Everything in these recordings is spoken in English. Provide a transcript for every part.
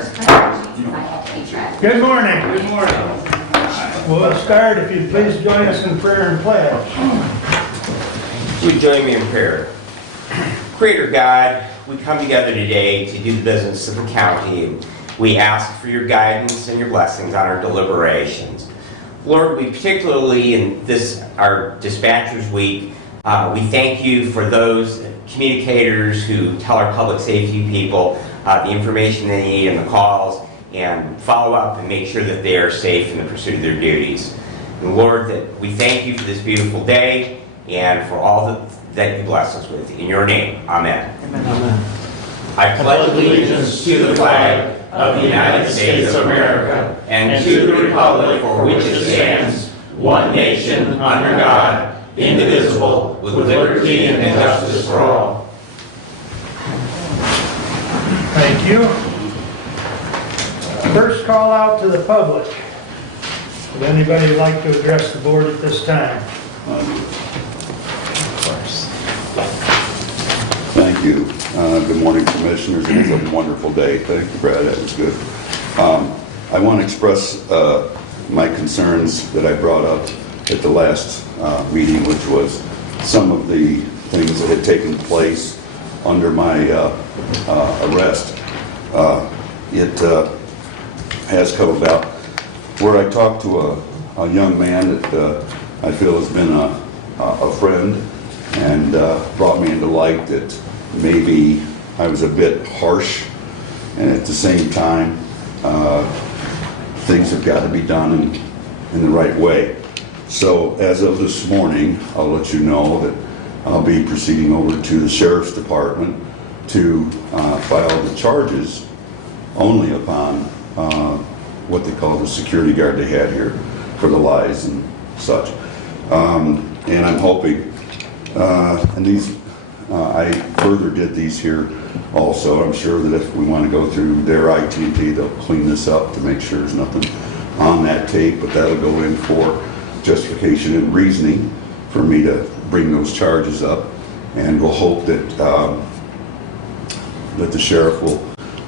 first corrections I have to keep track. Good morning. Good morning. We'll start, if you'd please join us in prayer and pledge. Would you join me in prayer? Creator God, we come together today to do the business of the county, and we ask for your guidance and your blessings on our deliberations. Lord, we particularly in this, our Dispatchers Week, we thank you for those communicators who tell our public safety people the information they need and the calls, and follow up and make sure that they are safe in the pursuit of their duties. And Lord, that we thank you for this beautiful day and for all that you bless us with. In your name, amen. Amen. I pledge allegiance to the flag of the United States of America and to the republic for which it stands, one nation, under God, indivisible, with liberty and justice for all. Thank you. First call out to the public. Would anybody like to address the board at this time? Thank you. Good morning, Commissioners. It was a wonderful day. Thank you, Brad. That was good. I want to express my concerns that I brought up at the last meeting, which was some of the things that had taken place under my arrest. It has come about where I talked to a young man that I feel has been a friend, and brought me into light that maybe I was a bit harsh, and at the same time things have got to be done in the right way. So as of this morning, I'll let you know that I'll be proceeding over to the Sheriff's Department to file the charges only upon what they call the security guard they had here for the lies and such. And I'm hoping, and these, I further did these here also. I'm sure that if we want to go through their IT&T, they'll clean this up to make sure there's nothing on that tape, but that'll go in for justification and reasoning for me to bring those charges up. And we'll hope that that the sheriff will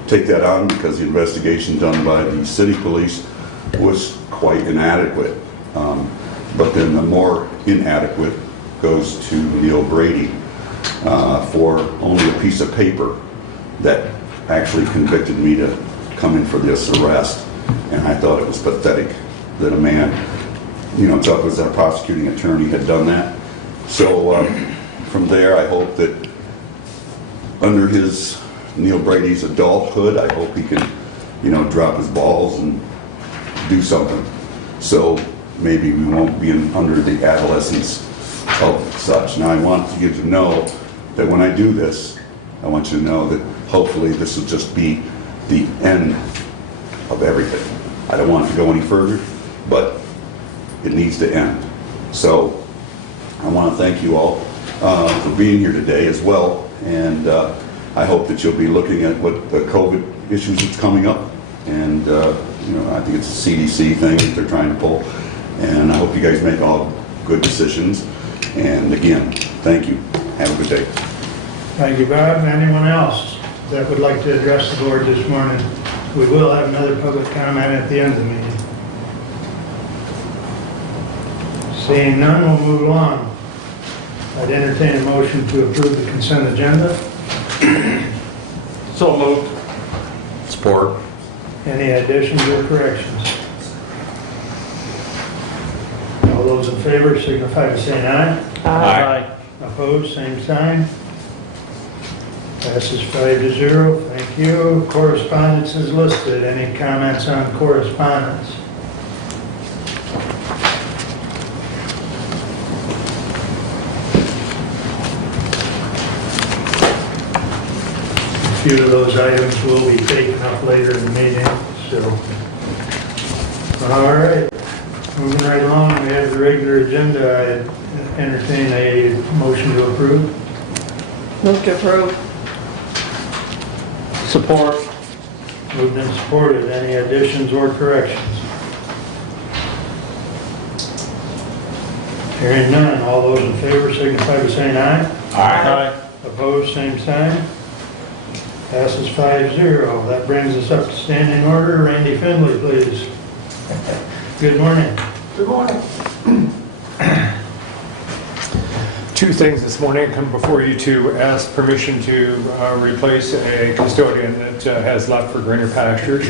take that on, because the investigation done by the city police was quite inadequate. But then the more inadequate goes to Neil Brady for only a piece of paper that actually convicted me to come in for this arrest. And I thought it was pathetic that a man, you know, thought was a prosecuting attorney, had done that. So from there, I hope that under his Neil Brady's adulthood, I hope he can, you know, drop his balls and do something. So maybe we won't be under the adolescence of such. Now I want you to know that when I do this, I want you to know that hopefully this will just be the end of everything. I don't want it to go any further, but it needs to end. So I want to thank you all for being here today as well, and I hope that you'll be looking at what the COVID issues that's coming up, and you know, I think it's a CDC thing that they're trying to pull, and I hope you guys make all good decisions. And again, thank you. Have a good day. Thank you, Bob. Anyone else that would like to address the board this morning? We will have another public comment at the end of the meeting. Seeing none, we'll move along. I'd entertain a motion to approve the consent agenda. So moved. Support. Any additions or corrections? All those in favor signify by saying aye. Aye. Opposed, same sign. Passes 5-0. Thank you. Correspondence is listed. Any comments on correspondence? A few of those items will be taken up later in the meeting, so. All right, moving right along, we have the regular agenda. I entertain a motion to approve. Move to approve. Support. Moved and supported. Any additions or corrections? Hearing none, all those in favor signify by saying aye. Aye. Opposed, same sign. Passes 5-0. That brings us up to standing order. Randy Finley, please. Good morning. Good morning. Two things this morning. I come before you to ask permission to replace a custodian that has left for greener pastures.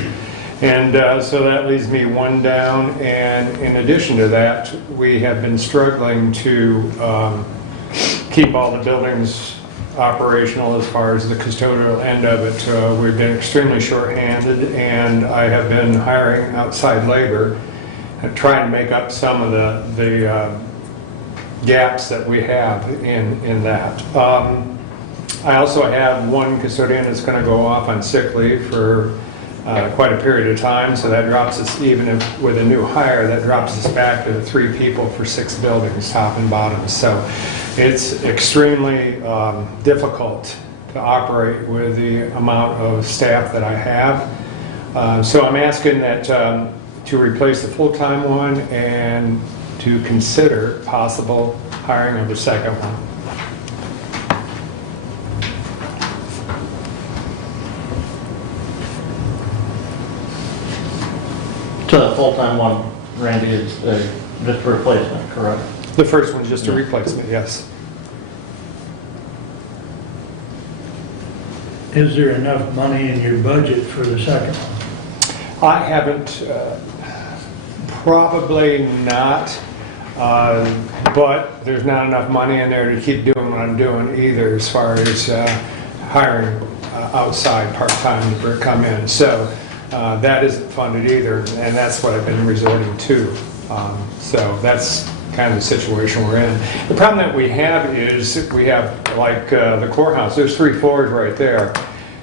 And so that leaves me one down. And in addition to that, we have been struggling to keep all the buildings operational as far as the custodial end of it. We've been extremely short-handed, and I have been hiring outside labor and trying to make up some of the gaps that we have in that. I also have one custodian that's going to go off on sick leave for quite a period of time, so that drops us, even if with a new hire, that drops us back to 3 people for 6 buildings, top and bottom. So it's extremely difficult to operate with the amount of staff that I have. So I'm asking that to replace the full-time one and to consider possible hiring of the second one. So the full-time one, Randy, is just a replacement, correct? The first one's just a replacement, yes. Is there enough money in your budget for the second one? I haven't, probably not, but there's not enough money in there to keep doing what I'm doing either, as far as hiring outside part-time to come in. So that isn't funded either, and that's what I've been resorting to. So that's kind of the situation we're in. The problem that we have is we have, like the courthouse, there's 3 floors right there.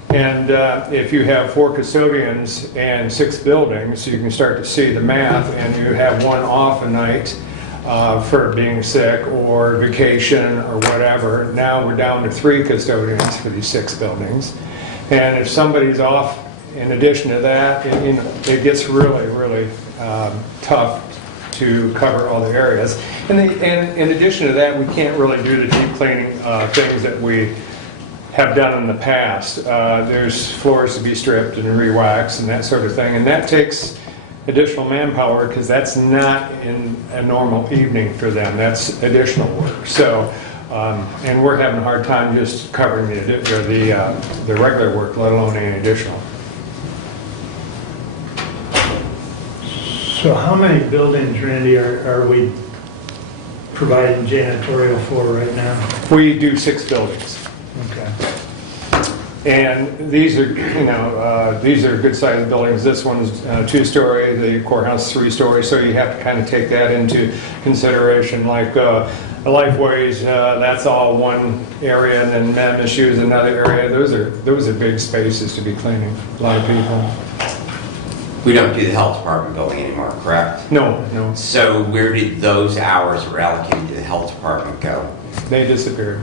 And if you have 4 custodians and 6 buildings, you can start to see the math, and you have one off a night for being sick or vacation or whatever. Now we're down to 3 custodians for these 6 buildings. And if somebody's off in addition to that, it gets really, really tough to cover all the areas. And in addition to that, we can't really do the deep cleaning things that we have done in the past. There's floors to be stripped and re-waxed and that sort of thing, and that takes additional manpower because that's not in a normal evening for them. That's additional work. So, and we're having a hard time just covering the regular work, let alone any additional. So how many buildings, Randy, are we providing janitorial for right now? We do 6 buildings. Okay. And these are, these are good-sized buildings. This one's 2-story, the courthouse 3-story, so you have to kind of take that into consideration. Like Lifeways, that's all one area, and then MSU is another area. Those are big spaces to be cleaning. A lot of people. We don't do the health department building anymore, correct? No. So where did those hours that were allocated to the health department go? They disappeared.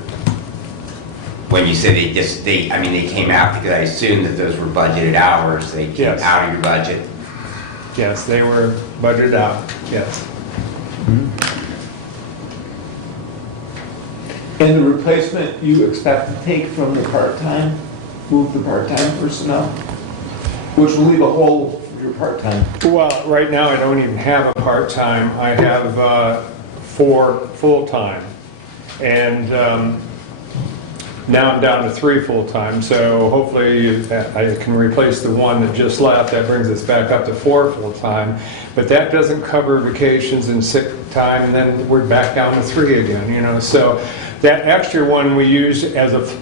When you say they came out, because I assume that those were budgeted hours, they came Yes. out of your budget? Yes, they were budgeted out, yes. And the replacement you expect to take from the part-time, move the part-time personnel, which will leave a hole for your part-time. Well, right now I don't even have a part-time. I have 4 full-time. And now I'm down to 3 full-time, so hopefully I can replace the one that just left. That brings us back up to 4 full-time. But that doesn't cover vacations and sick time, and then we're back down to 3 again, So that extra one we used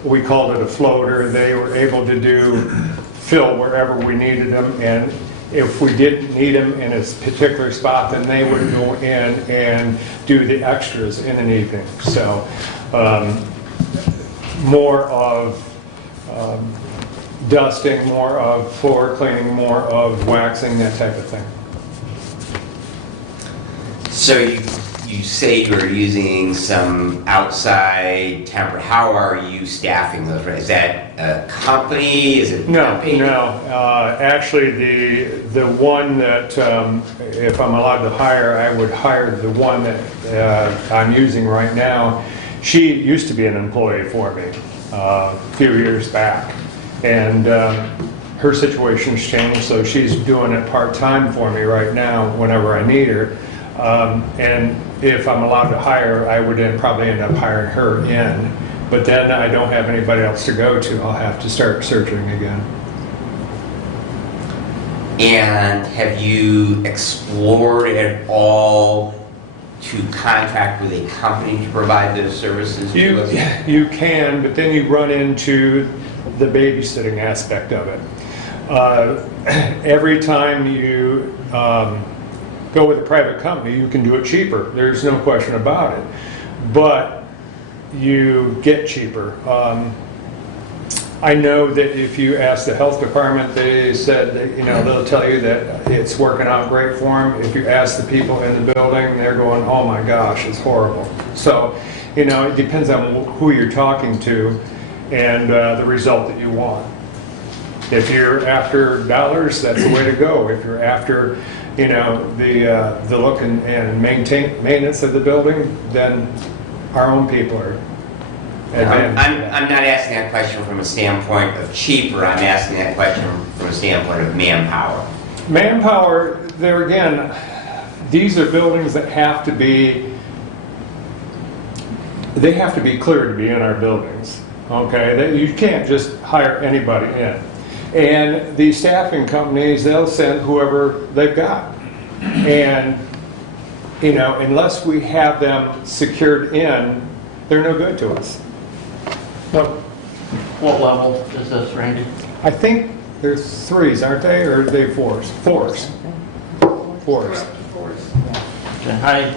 we called it a floater. They were able to fill wherever we needed them, and if we didn't need them in a particular spot, then they would go in and do the extras in an evening. So more of dusting, more of floor cleaning, more of waxing, that type of thing. So you say you're using some outside temporary. How are you staffing those? Is that a company? Is it No. company? Actually, the one that if I'm allowed to hire, I would hire the one that I'm using right now. She used to be an employee for me a few years back, And her situation's changed, so she's doing it part-time for me right now whenever I need her. And if I'm allowed to hire, I would then probably end up hiring her in. But then I don't have anybody else to go to. I'll have to start searching again. And have you explored at all to contract with a company to provide those services to us? You can, but then you run into the babysitting aspect of it. Every time you go with a private company, you can do it cheaper. There's no question about it. But you get cheaper. I know that if you ask the health department, they said that, they'll tell you that it's working out great for them. If you ask the people in the building, they're going, oh my gosh, it's horrible. So, it depends on who you're talking to and the result that you want. If you're after dollars, that's the way to go. If you're after, the look and maintenance of the building, then our own people are advantaged. I'm not asking that question from a standpoint of cheaper. I'm asking that question from a standpoint of manpower. Manpower, there again, these are buildings that have to be cleared to be in our buildings. Okay, you can't just hire anybody in. And the staffing companies, they'll send whoever they've got. And, unless we have them secured in, they're no good to us. What level is this, Randy? I think there's 3s, aren't they? Or are they 4s? 4s. 4s. Okay,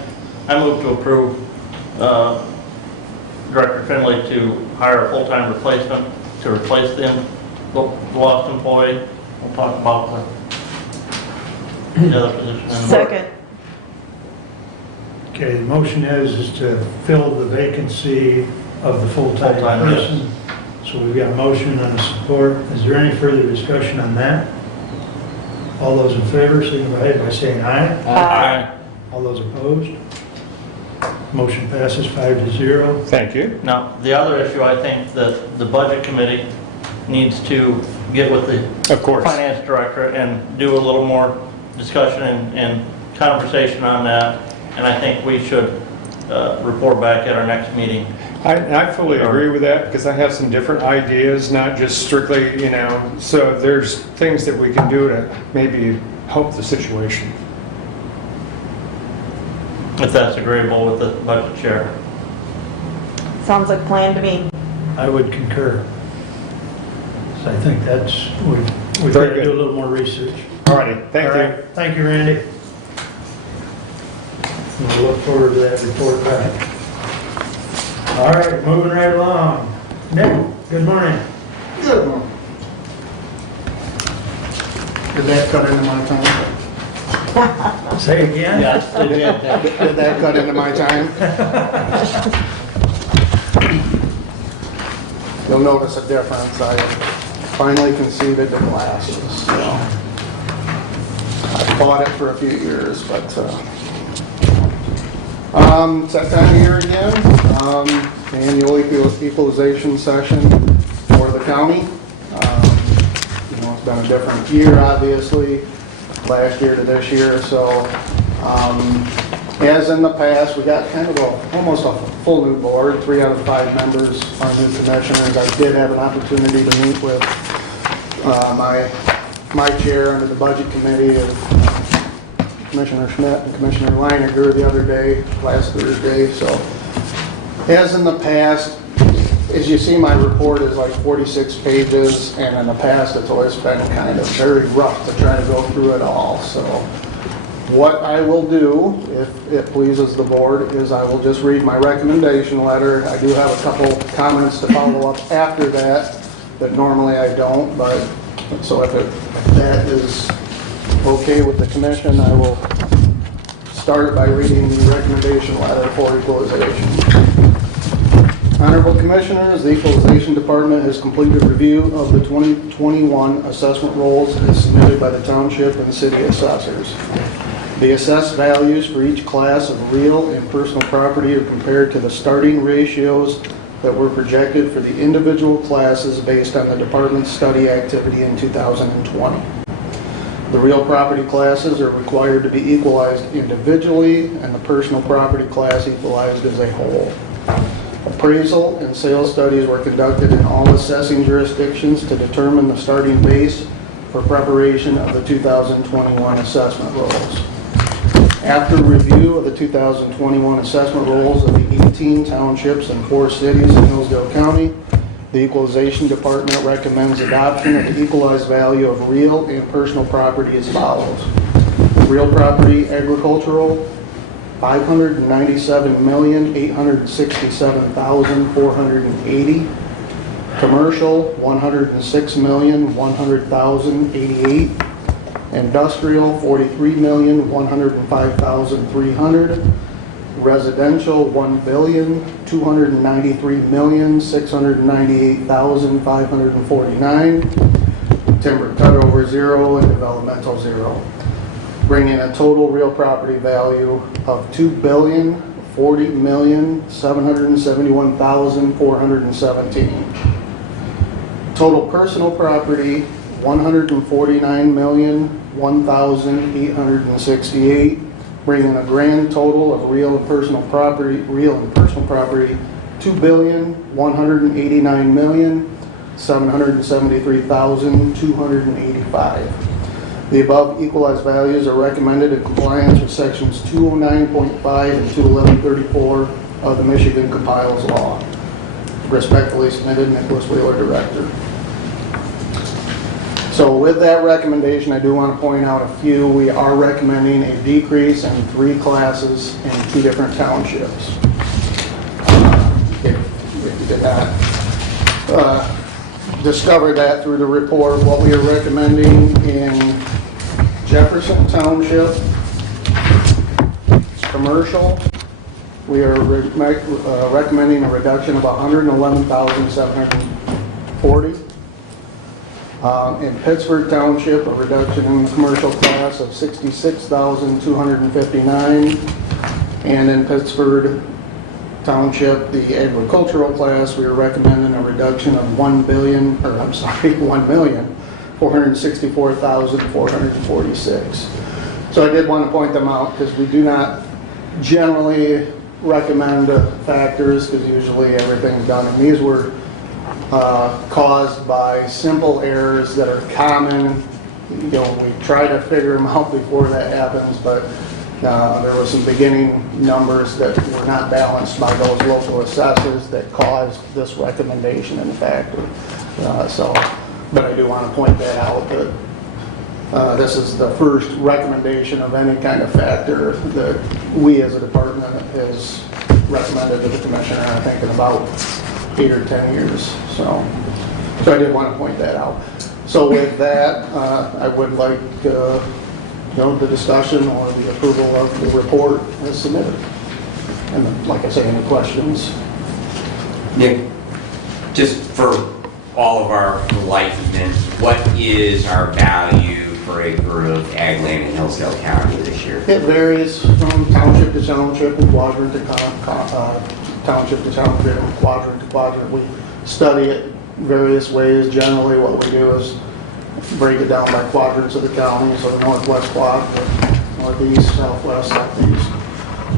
I move to approve Director Finley to hire a full-time replacement to replace the lost employee. We'll talk about the other position. Second. Okay, the motion is to fill the vacancy of the full-time Full-time, yes. person. So we've got a motion and a support. Is there any further discussion on that? All those in favor, signify by saying aye. Aye. All those opposed? Motion passes 5-0. Thank you. Now, the other issue, I think that the budget committee needs to get with the Of course. finance director and do a little more discussion and conversation on that. And I think we should report back at our next meeting. I fully agree with that because I have some different ideas, not just strictly, so there's things that we can do to maybe help the situation. If that's agreeable with the budget chair. Sounds like a plan to me. I would concur. So I think that's, we've got Very to good. do a little more research. All righty, thank All you. right. Thank you, Randy. We'll look forward to that report back. All right, moving right along. Nick, good morning. Good one. Did that cut into my time? Say again? Yes, they did. Did that cut into my time? You'll notice a difference. I finally conceded the glasses. So I fought it for a few years, but it's that time of year again. Annual equalization session for the county. It's been a different year, obviously, last year to this year. So, as in the past, we got kind of almost a full new board. 3 out of 5 members are new commissioners. I did have an opportunity to meet with my chair under the budget committee of Commissioner Schmidt and Commissioner Leininger the other day, last Thursday. So, as in the past, as you see, my report is like 46 pages, and in the past, it's always been kind of very rough to try to go through it all. So, what I will do, if it pleases the board, is I will just read my recommendation letter. I do have a couple comments to follow up after that normally I don't, but so if that is okay with the commission, I will start by reading the recommendation letter for equalization. Honorable Commissioners, the Equalization Department has completed review of the 2021 assessment rolls as submitted by the Township and City Assessors. The assessed values for each class of real and personal property are compared to the starting ratios that were projected for the individual classes based on the department's study activity in 2020. The real property classes are required to be equalized individually and the personal property class equalized as a whole. Appraisal and sales studies were conducted in all assessing jurisdictions to determine the starting base for preparation of the 2021 assessment rolls. After review of the 2021 assessment rolls of the 18 townships and 4 cities in Hillsdale County, the Equalization Department recommends adoption of the equalized value of real and personal property as follows. Real property agricultural, $597,867,480. Commercial, $106,100,088. Industrial, $43,105,300. Residential, $1,293,698,549. Timber cut over 0 and developmental 0. Bringing a total real property value of $2,040,771,417. Total personal property, $149,001,868, bringing a grand total of real and personal property, $2,189,773,285. The above equalized values are recommended in compliance with sections 209.5 and 211.34 of the Michigan Compiles Law. Respectfully submitted, Nicholas Wheeler, Director. So with that recommendation, I do want to point out a few. We are recommending a decrease in 3 classes in 2 different townships. If you did not discover that through the report, what we are recommending in Jefferson Township, commercial, we are recommending a reduction of $111,740. In Pittsburgh Township, a reduction in the commercial class of $66,259. And in Pittsburgh Township, the agricultural class, we are recommending a reduction of $1,464,446. So I did want to point them out because we do not generally recommend factors because usually everything's done. And these were caused by simple errors that are common. You know, we try to figure them out before that happens, but there were some beginning numbers that were not balanced by those local assessors that caused this recommendation in factor. But I do want to point that out that this is the first recommendation of any kind of factor that we as a department has recommended to the commissioner, I think, in about 8 or 10 years. So I did want to point that out. So with that, I would like the discussion or the approval of the report as submitted. And like I say, any questions? Nick, just for all of our enlightenment, what is our value per acre of ag land in Hillsdale County this year? It varies from township to township and quadrant to township to township and quadrant to quadrant. We study it various ways. Generally, what we do is break it down by quadrants of the county, so the northwest quadrant, northeast, southwest, southeast.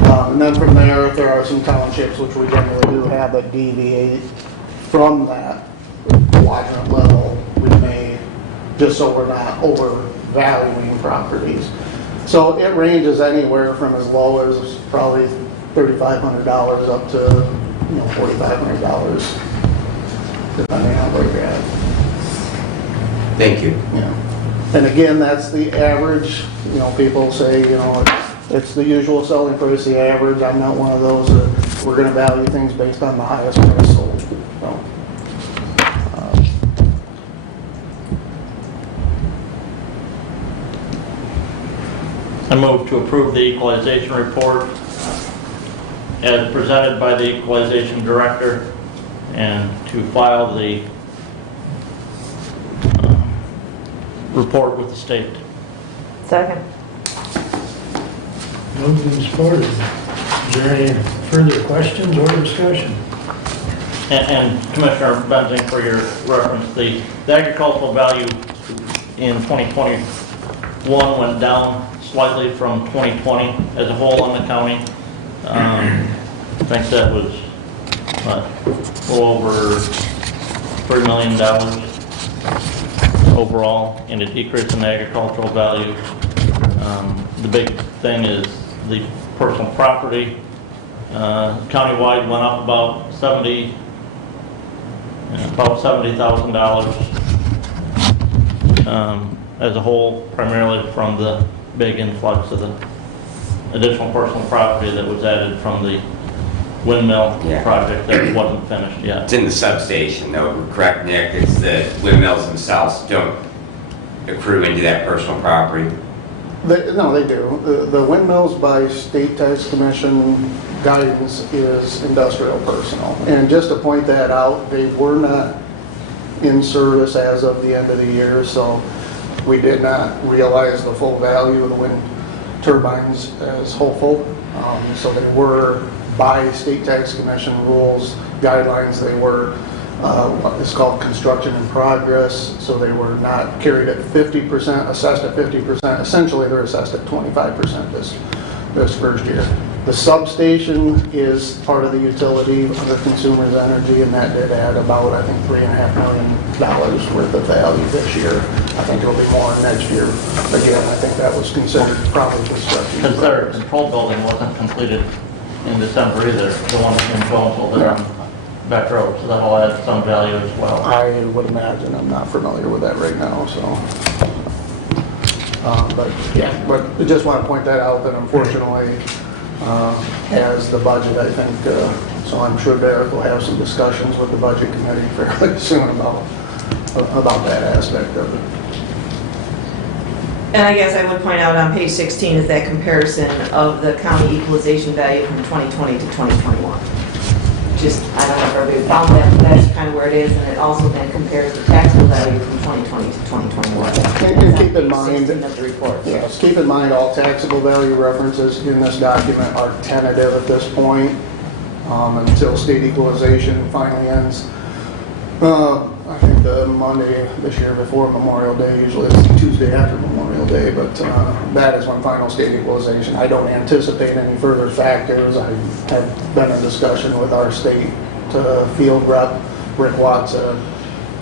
And then from there, there are some townships which we generally do have that deviate from that quadrant level. We may, just so we're not overvaluing properties. So it ranges anywhere from as low as probably $3,500 up to $4,500, depending on where you're at. Thank you. And again, that's the average. People say, it's the usual selling price, the average. I'm not one of those that we're going to value things based on the highest price sold. So, I move to approve the equalization report as presented by the equalization director and to file the report with the state. Second. Moved and supported. Is there any further questions or discussion? And Commissioner Benzing, for your reference, the agricultural value in 2021 went down slightly from 2020 as a whole in the county. I think that was a little over $3 million overall in a decrease in the agricultural value. The big thing is the personal property. Countywide went up about $70,000 as a whole, primarily from the big influx of the additional personal property that was added from the windmill Yeah. project that wasn't finished yet. It's in the substation, though, correct, Nick? It's the windmills themselves don't accrue into that personal property. No, they do. The windmills by State Tax Commission guidance is industrial personal. And just to point that out, they were not in service as of the end of the year, so we did not realize the full value of the wind turbines as hopeful. So they were, by State Tax Commission rules, guidelines, they were what is called construction in progress, so they were not carried at 50%, assessed at 50%. Essentially, they're assessed at 25% this first year. The substation is part of the utility under Consumers Energy, and that did add about, I think, $3.5 million worth of value this year. I think it'll be more next year. Again, I think that was considered probably construction. Because their control building wasn't completed in December either, the one in Jonesville there on Beck Road, so that'll add some value as well. I would imagine. I'm not familiar with that right now, so. But I just want to point that out, that unfortunately, as the budget, I think, so I'm sure Derek will have some discussions with the budget committee fairly soon about that aspect of it. And I guess I would point out on page 16 is that comparison of the county equalization value from 2020 to 2021. Just, I don't know if everybody found that, but that's kind of where it is, and it also then compares the taxable value from 2020 to 2021. And keep in mind, 16 of the report. yes, keep in mind all taxable value references in this document are tentative at this point, until state equalization finally ends. I think the Monday this year before Memorial Day, usually it's Tuesday after Memorial Day, but that is when final state equalization. I don't anticipate any further factors. I have been in discussion with our state field rep, Rick Watson,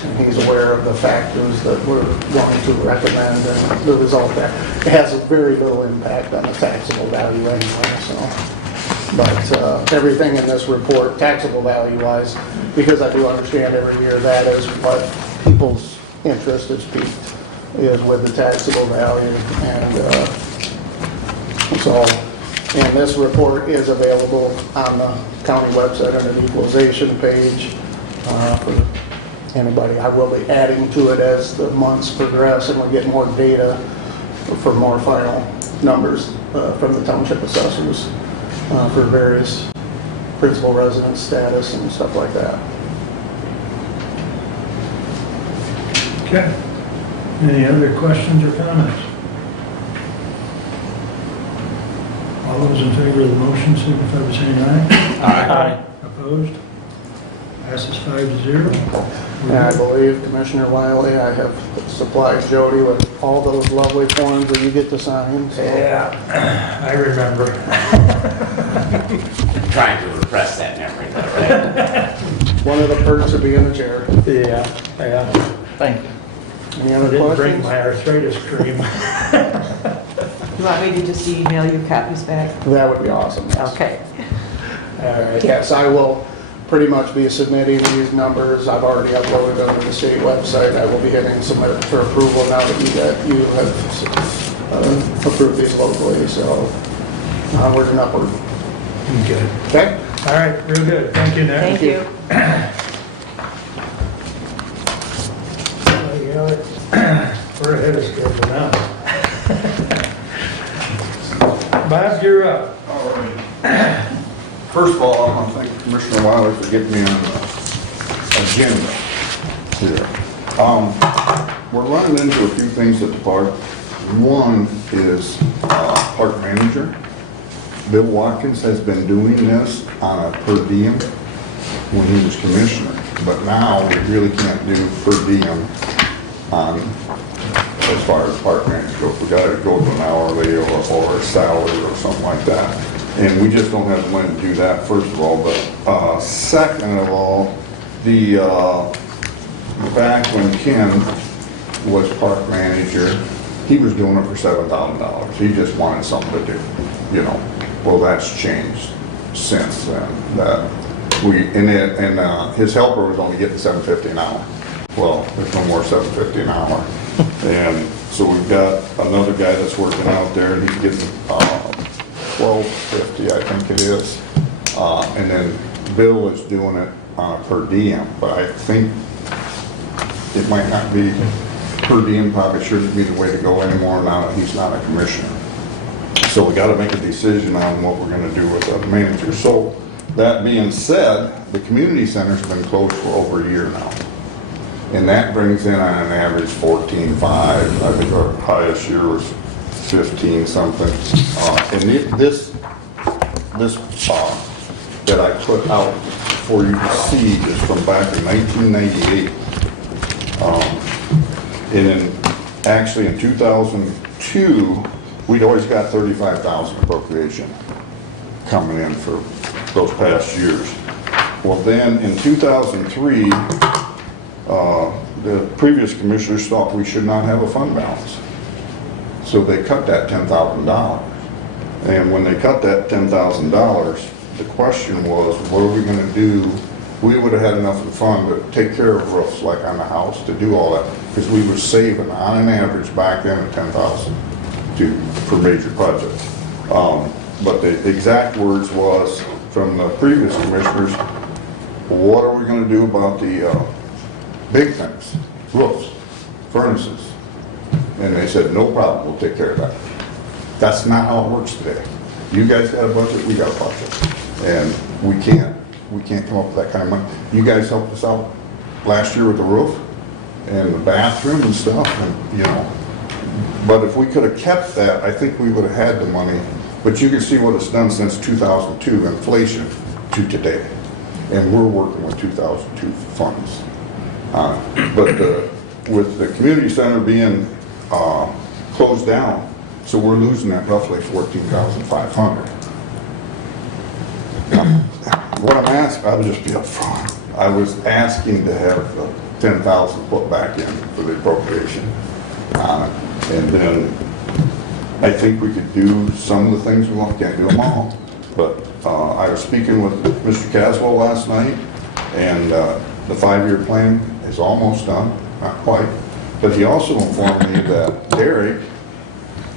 and he's aware of the factors that we're going to recommend, and the result that it has a very little impact on the taxable value anyway, so. But everything in this report, taxable value-wise, because I do understand every year that is what people's interest is piqued, is with the taxable value. And so, and this report is available on the county website under the equalization page for anybody. I will be adding to it as the months progress and we get more data for more final numbers from the township assessors. For various principal residence status and stuff like that. Okay. Any other questions or comments? All those in favor of the motion signify by saying aye. Aye. Opposed? Passes 5-0. And I believe, Commissioner Wiley, I have supplied Jody with all those lovely forms that you get to sign. So. Yeah, I remember. I'm trying to repress that memory, though, right? One of the perks of being the chair. Yeah. Thank you. Any I other didn't bring questions? my arthritis cream. You want me to just email you copies back? That would be awesome. Yes. Okay. All right. Yes, I will pretty much be submitting these numbers. I've already uploaded them to the state website. I will be hitting submit for approval now that you have approved these locally. So onward and upward. Good. Okay? All right, real good. Thank you, Nick. Thank you. We're ahead of schedule now. Bob, you're up. All right. First of all, I want to thank Commissioner Wiley for getting me on the agenda here. We're running into a few things at the park. One is park manager. Bill Watkins has been doing this on a per diem. when he was commissioner. But now we really can't do per diem on, as far as park manager goes. We gotta go to an hourly or a salary or something like that. And we just don't have the money to do that, first of all. But second of all, back when Ken was park manager, he was doing it for $7,000. He just wanted something to do, you know. Well, that's changed since then. His helper was only getting $7.50 an hour. Well, there's no more $7.50 an hour. And so we've got another guy that's working out there, and he's getting $12.50, I think it is. And then Bill is doing it on a per diem, but I think it might not be per diem, probably shouldn't be the way to go anymore now that he's not a commissioner. So we gotta make a decision on what we're gonna do with the manager. So that being said, the community center's been closed for over a year now. And that brings in on an average 14.5. I think our highest year was 15 something. And this that I put out for you to see is from back in 1998. And then actually in 2002, we'd always got 35,000 appropriation coming in for those past years. Well then in 2003, the previous commissioners thought we should not have a fund balance. So they cut that $10,000. And when they cut that $10,000, the question was, what are we gonna do? We would have had enough of the fund to take care of roofs like on the house, to do all that, because we were saving on an average back then at 10,000 for major projects. But the exact words was from the previous commissioners, what are we gonna do about the big things, roofs, furnaces? And they said, no problem, we'll take care of that. That's not how it works today. You guys got a budget, we got a budget. And we can't come up with that kind of money. You guys helped us out last year with the roof and the bathroom and stuff, and you know. But if we could have kept that, I think we would have had the money. But you can see what it's done since 2002, inflation to today. And we're working with 2002 funds. But with the community center being closed down, so we're losing that roughly $14,500. What I'm asking, I'll just be upfront. I was asking to have 10,000 put back in for the appropriation. And then I think we could do some of the things we want, can't do them all. But I was speaking with Mr. Caswell last night, and the 5-year plan is almost done, not quite. But he also informed me that Derek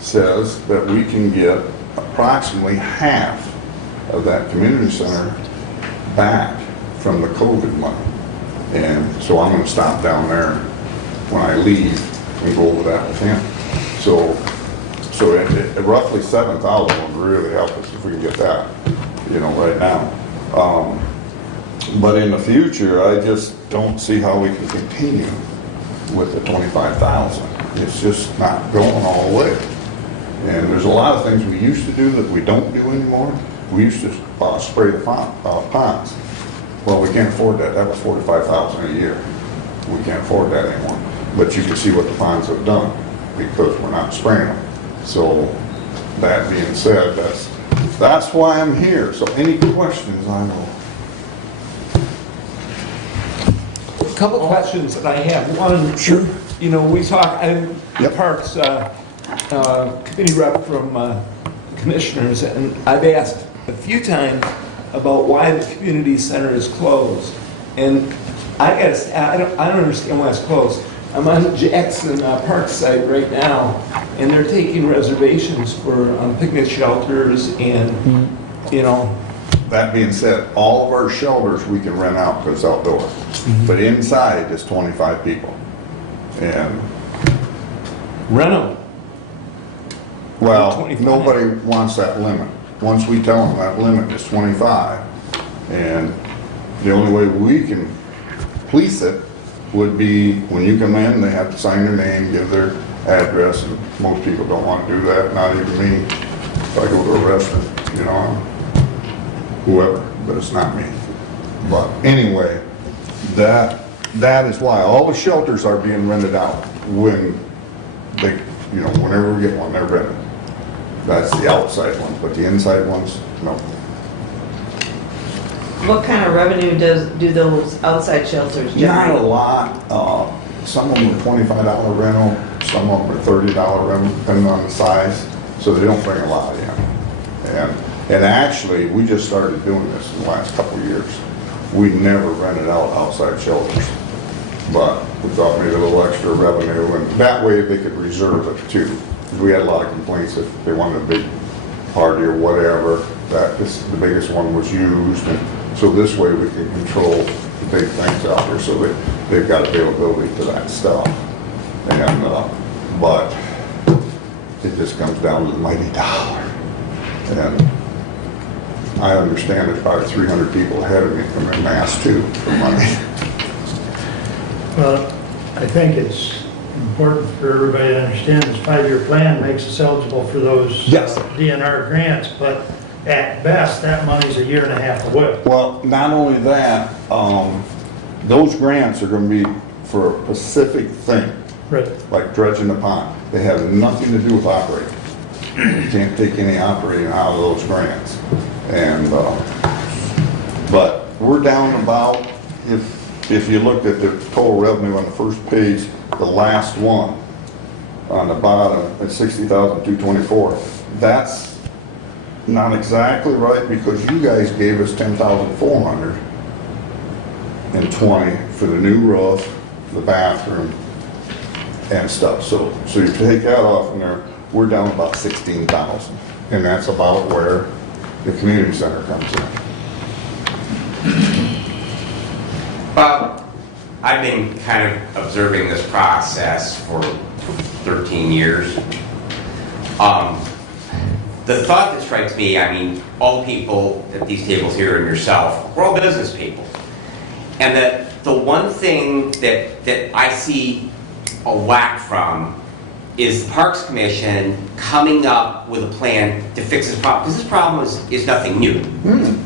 says that we can get approximately half of that community center back from the COVID money. And so I'm gonna stop down there when I leave and go over that with him. So roughly 7,000 would really help us if we can get that, you know, right now. But in the future, I just don't see how we can continue with the 25,000. It's just not going all the way. And there's a lot of things we used to do that we don't do anymore. We used to spray the ponds. Well, we can't afford that. That was $45,000 a year. We can't afford that anymore. But you can see what the ponds have done because we're not spraying them. So that being said, that's why I'm here. So any questions, I know. A couple of questions that I have. One, sure. You know, we talk, I'm the Parks committee rep from commissioners, and I've asked a few times about why the community center is closed. And I guess I don't understand why it's closed. I'm on Jackson Park site right now, and they're taking reservations for picnic shelters and, you know. That being said, all of our shelters we can rent out because it's outdoors. But inside is 25 people. And rent them. Well, 25. nobody wants that limit. Once we tell them that limit is 25, and the only way we can police it would be when you come in, they have to sign their name, give their address, and most people don't want to do that, not even me. If I go to a restaurant, you know, whoever, but it's not me. But anyway, that is why all the shelters are being rented out when they, whenever we get one, they're rented. That's the outside ones, but the inside ones, no. What kind of revenue do those outside shelters Not a generate? lot. Some of them are $25 rental, some of them are $30 rental, depending on the size, so they don't bring a lot in. And actually, we just started doing this in the last couple of years. We never rented out outside shelters, but we thought maybe a little extra revenue, and that way they could reserve it too. We had a lot of complaints if they wanted a big party or whatever, that the biggest one was used, and so this way we can control the big things out there, so they've got availability to that stuff. And, but it just comes down to the mighty dollar. And I understand there's probably 300 people ahead of me from en masse too for money. Well, I think it's important for everybody to understand this 5-year plan makes us eligible for those Yes. DNR grants, but at best, that money's a year and a half away. Well, not only that, those grants are gonna be for a specific thing, Right. like dredging the pond. They have nothing to do with operating. You can't take any operating out of those grants. And, but we're down about, if you looked at the total revenue on the first page, the last one on the bottom at 60,224. That's not exactly right because you guys gave us 10,420 for the new roof, the bathroom, and stuff. So you take that off in there, we're down about 16,000, and that's about where the community center comes in. Well, I've been kind of observing this process for 13 years. The thought that strikes me, I mean, all the people at these tables here and yourself, we're all business people. And that the one thing that I see a whack from is the Parks Commission coming up with a plan to fix this problem. Because this problem is nothing new.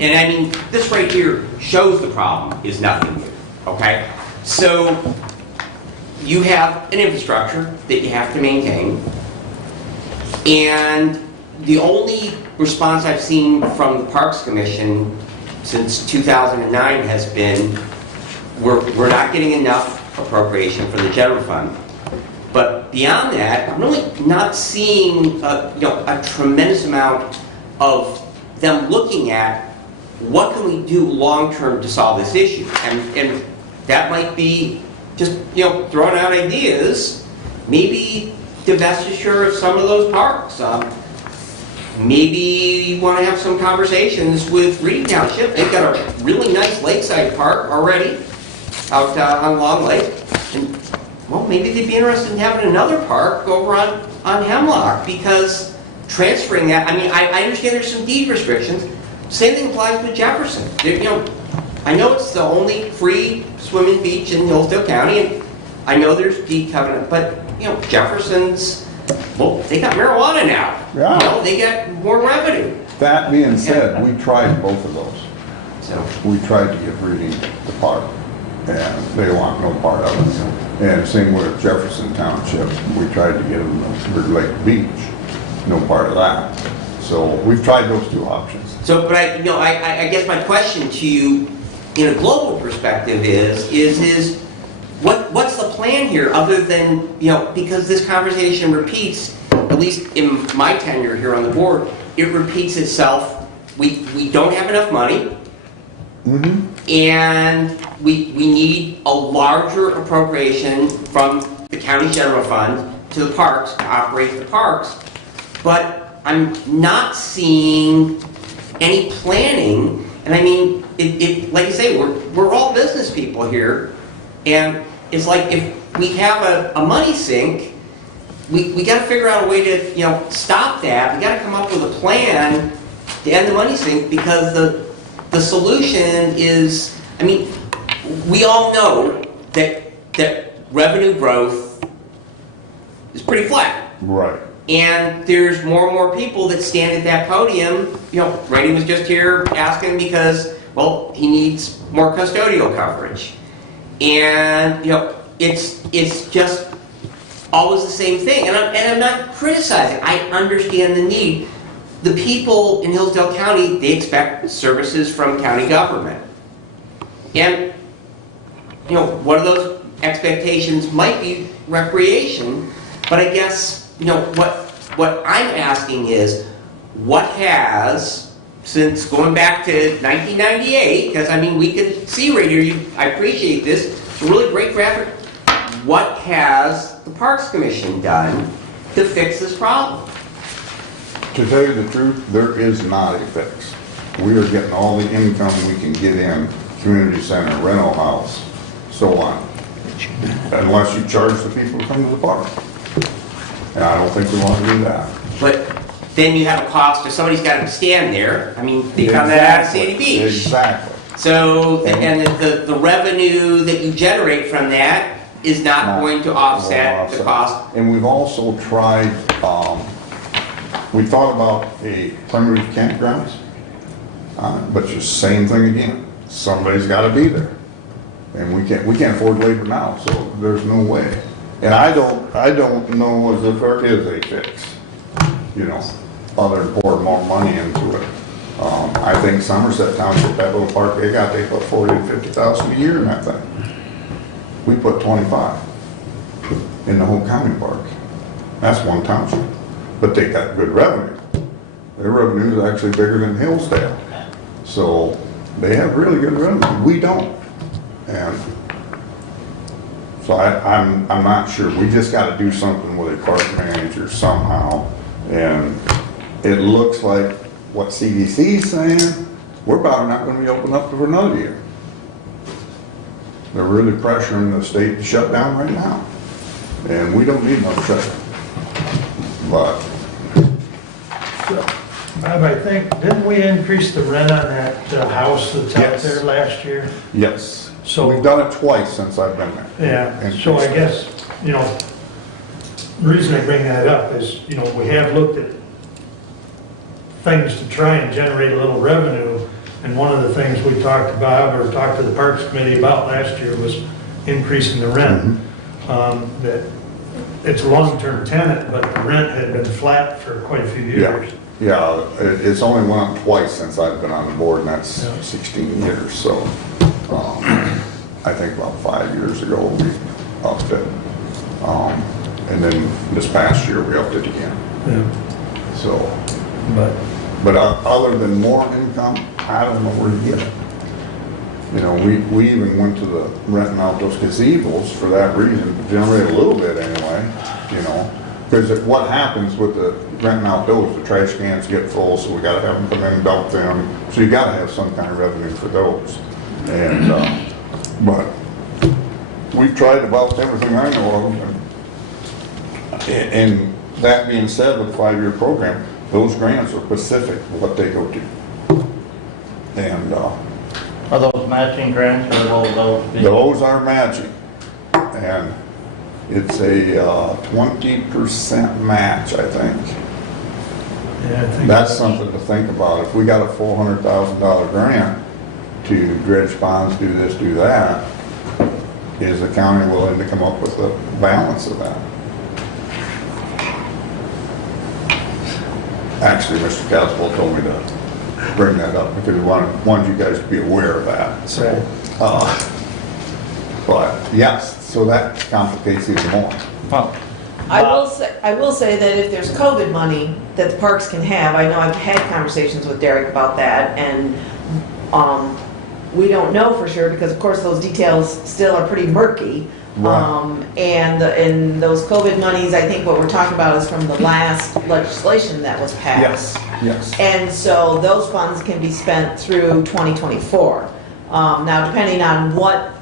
And I mean, this right here shows the problem is nothing new, okay? So you have an infrastructure that you have to maintain. And the only response I've seen from the Parks Commission since 2009 has been, we're not getting enough appropriation for the general fund. But beyond that, I'm really not seeing a tremendous amount of them looking at what can we do long-term to solve this issue. And that might be just throwing out ideas, maybe divestiture of some of those parks. Maybe you want to have some conversations with Reading Township. They've got a really nice lakeside park already out on Long Lake. And, well, maybe they'd be interested in having another park over on Hemlock, because transferring that, I mean, I understand there's some deed restrictions. Same thing applies with Jefferson. I know it's the only free swimming beach in Hillsdale County, and I know there's deed covenant, but, Jefferson's, well, they got marijuana now. Yeah. They get more revenue. That being said, we tried both of those. So, We tried to get Reading the park, and they want no part of it. And same with Jefferson Township, we tried to get them to River Lake Beach, no part of that. So we've tried those two options. but I guess my question to you, in a global perspective, is what's the plan here, other than because this conversation repeats, at least in my tenure here on the board, it repeats itself. We don't have enough money. And we need a larger appropriation from the county general fund to the parks to operate the parks. But I'm not seeing any planning. And I mean, like you say, we're all business people here. And it's like, if we have a money sink, we got to figure out a way to stop that. We got to come up with a plan to end the money sink, because the solution is, I mean, we all know that revenue growth is pretty flat. Right. And there's more and more people that stand at that podium. Randy was just here asking because, Well, he needs more custodial coverage. And, it's just always the same thing. And I'm not criticizing. I understand the need. The people in Hillsdale County, they expect services from county government. And, one of those expectations might be recreation, but I guess, what I'm asking is, what has, since going back to 1998, because we can see right here, I appreciate this, it's a really great graphic. What has the Parks Commission done to fix this problem? To tell you the truth, there is not a fix. We are getting all the income we can get in, community center, rental house, so on. Unless you charge the people to come to the park. And I don't think we want to do that. But then you have a cost, if somebody's got to stand there, they found that out of Sandy Beach. Exactly. So, and the revenue that you generate from that is not going to offset the cost. And we've also tried, we thought about a primitive campgrounds, but just same thing again. Somebody's got to be there. And we can't afford labor now, so there's no way. And I don't know as if there is a fix, other than pour more money into it. I think Somerset Township, that little park they put 40 to 50,000 a year in that thing. We put 25 in the whole county park. That's one township, but they got good revenue. Their revenue is actually bigger than Hillsdale, so they have really good revenue. We don't, and so I'm not sure. We just got to do something with a park manager somehow, and it looks like what CDC is saying, we're probably not going to be open up for another year. They're really pressuring the state to shut down right now, and we don't need another shutdown. But Bob, I think, didn't we increase the rent on that house that's out Yes. there last year? yes, So- we've done it twice since I've been there. Yeah, so I guess, the reason I bring that up is, we have looked at things to try and generate a little revenue, and one of the things we talked about, or talked to the Parks Committee about last year, was increasing the rent. That it's a long-term tenant, but the rent had been flat for quite a few years. Yeah, it's only went up twice since I've been on the board, and that's Yeah. 16 years, so, I think about 5 years ago, we upped it. And then this past year, we upped it again, Yeah, so. but, Other than more income, I don't know where to get it. We even went to the renting out those gazebos for that reason, to generate a little bit anyway, Because what happens with the renting out those, the trash cans get full, so we gotta have them come in and dump them. So you gotta have some kind of revenue for those. And, but we've tried about everything I know of. And that being said, with the 5-year program, those grants are specific what they go to. And, Are those matching grants or will those be? those are matching. And it's a 20% match, I think. yeah, I think. That's something to think about. If we got a $400,000 grant to dredge ponds, do this, do that, is the county willing to come up with the balance of that? Actually, Mr. Caswell told me to bring that up because he wanted you guys to be aware of that. So, but yes, so that complicates even more. Well, I will say that if there's COVID money that the parks can have, I know I've had conversations with Derek about that, and we don't know for sure because of course those details still are pretty murky. Right. And those COVID monies, I think what we're talking about is from the last legislation that was passed. Yes. And so those funds can be spent through 2024. Now, depending on what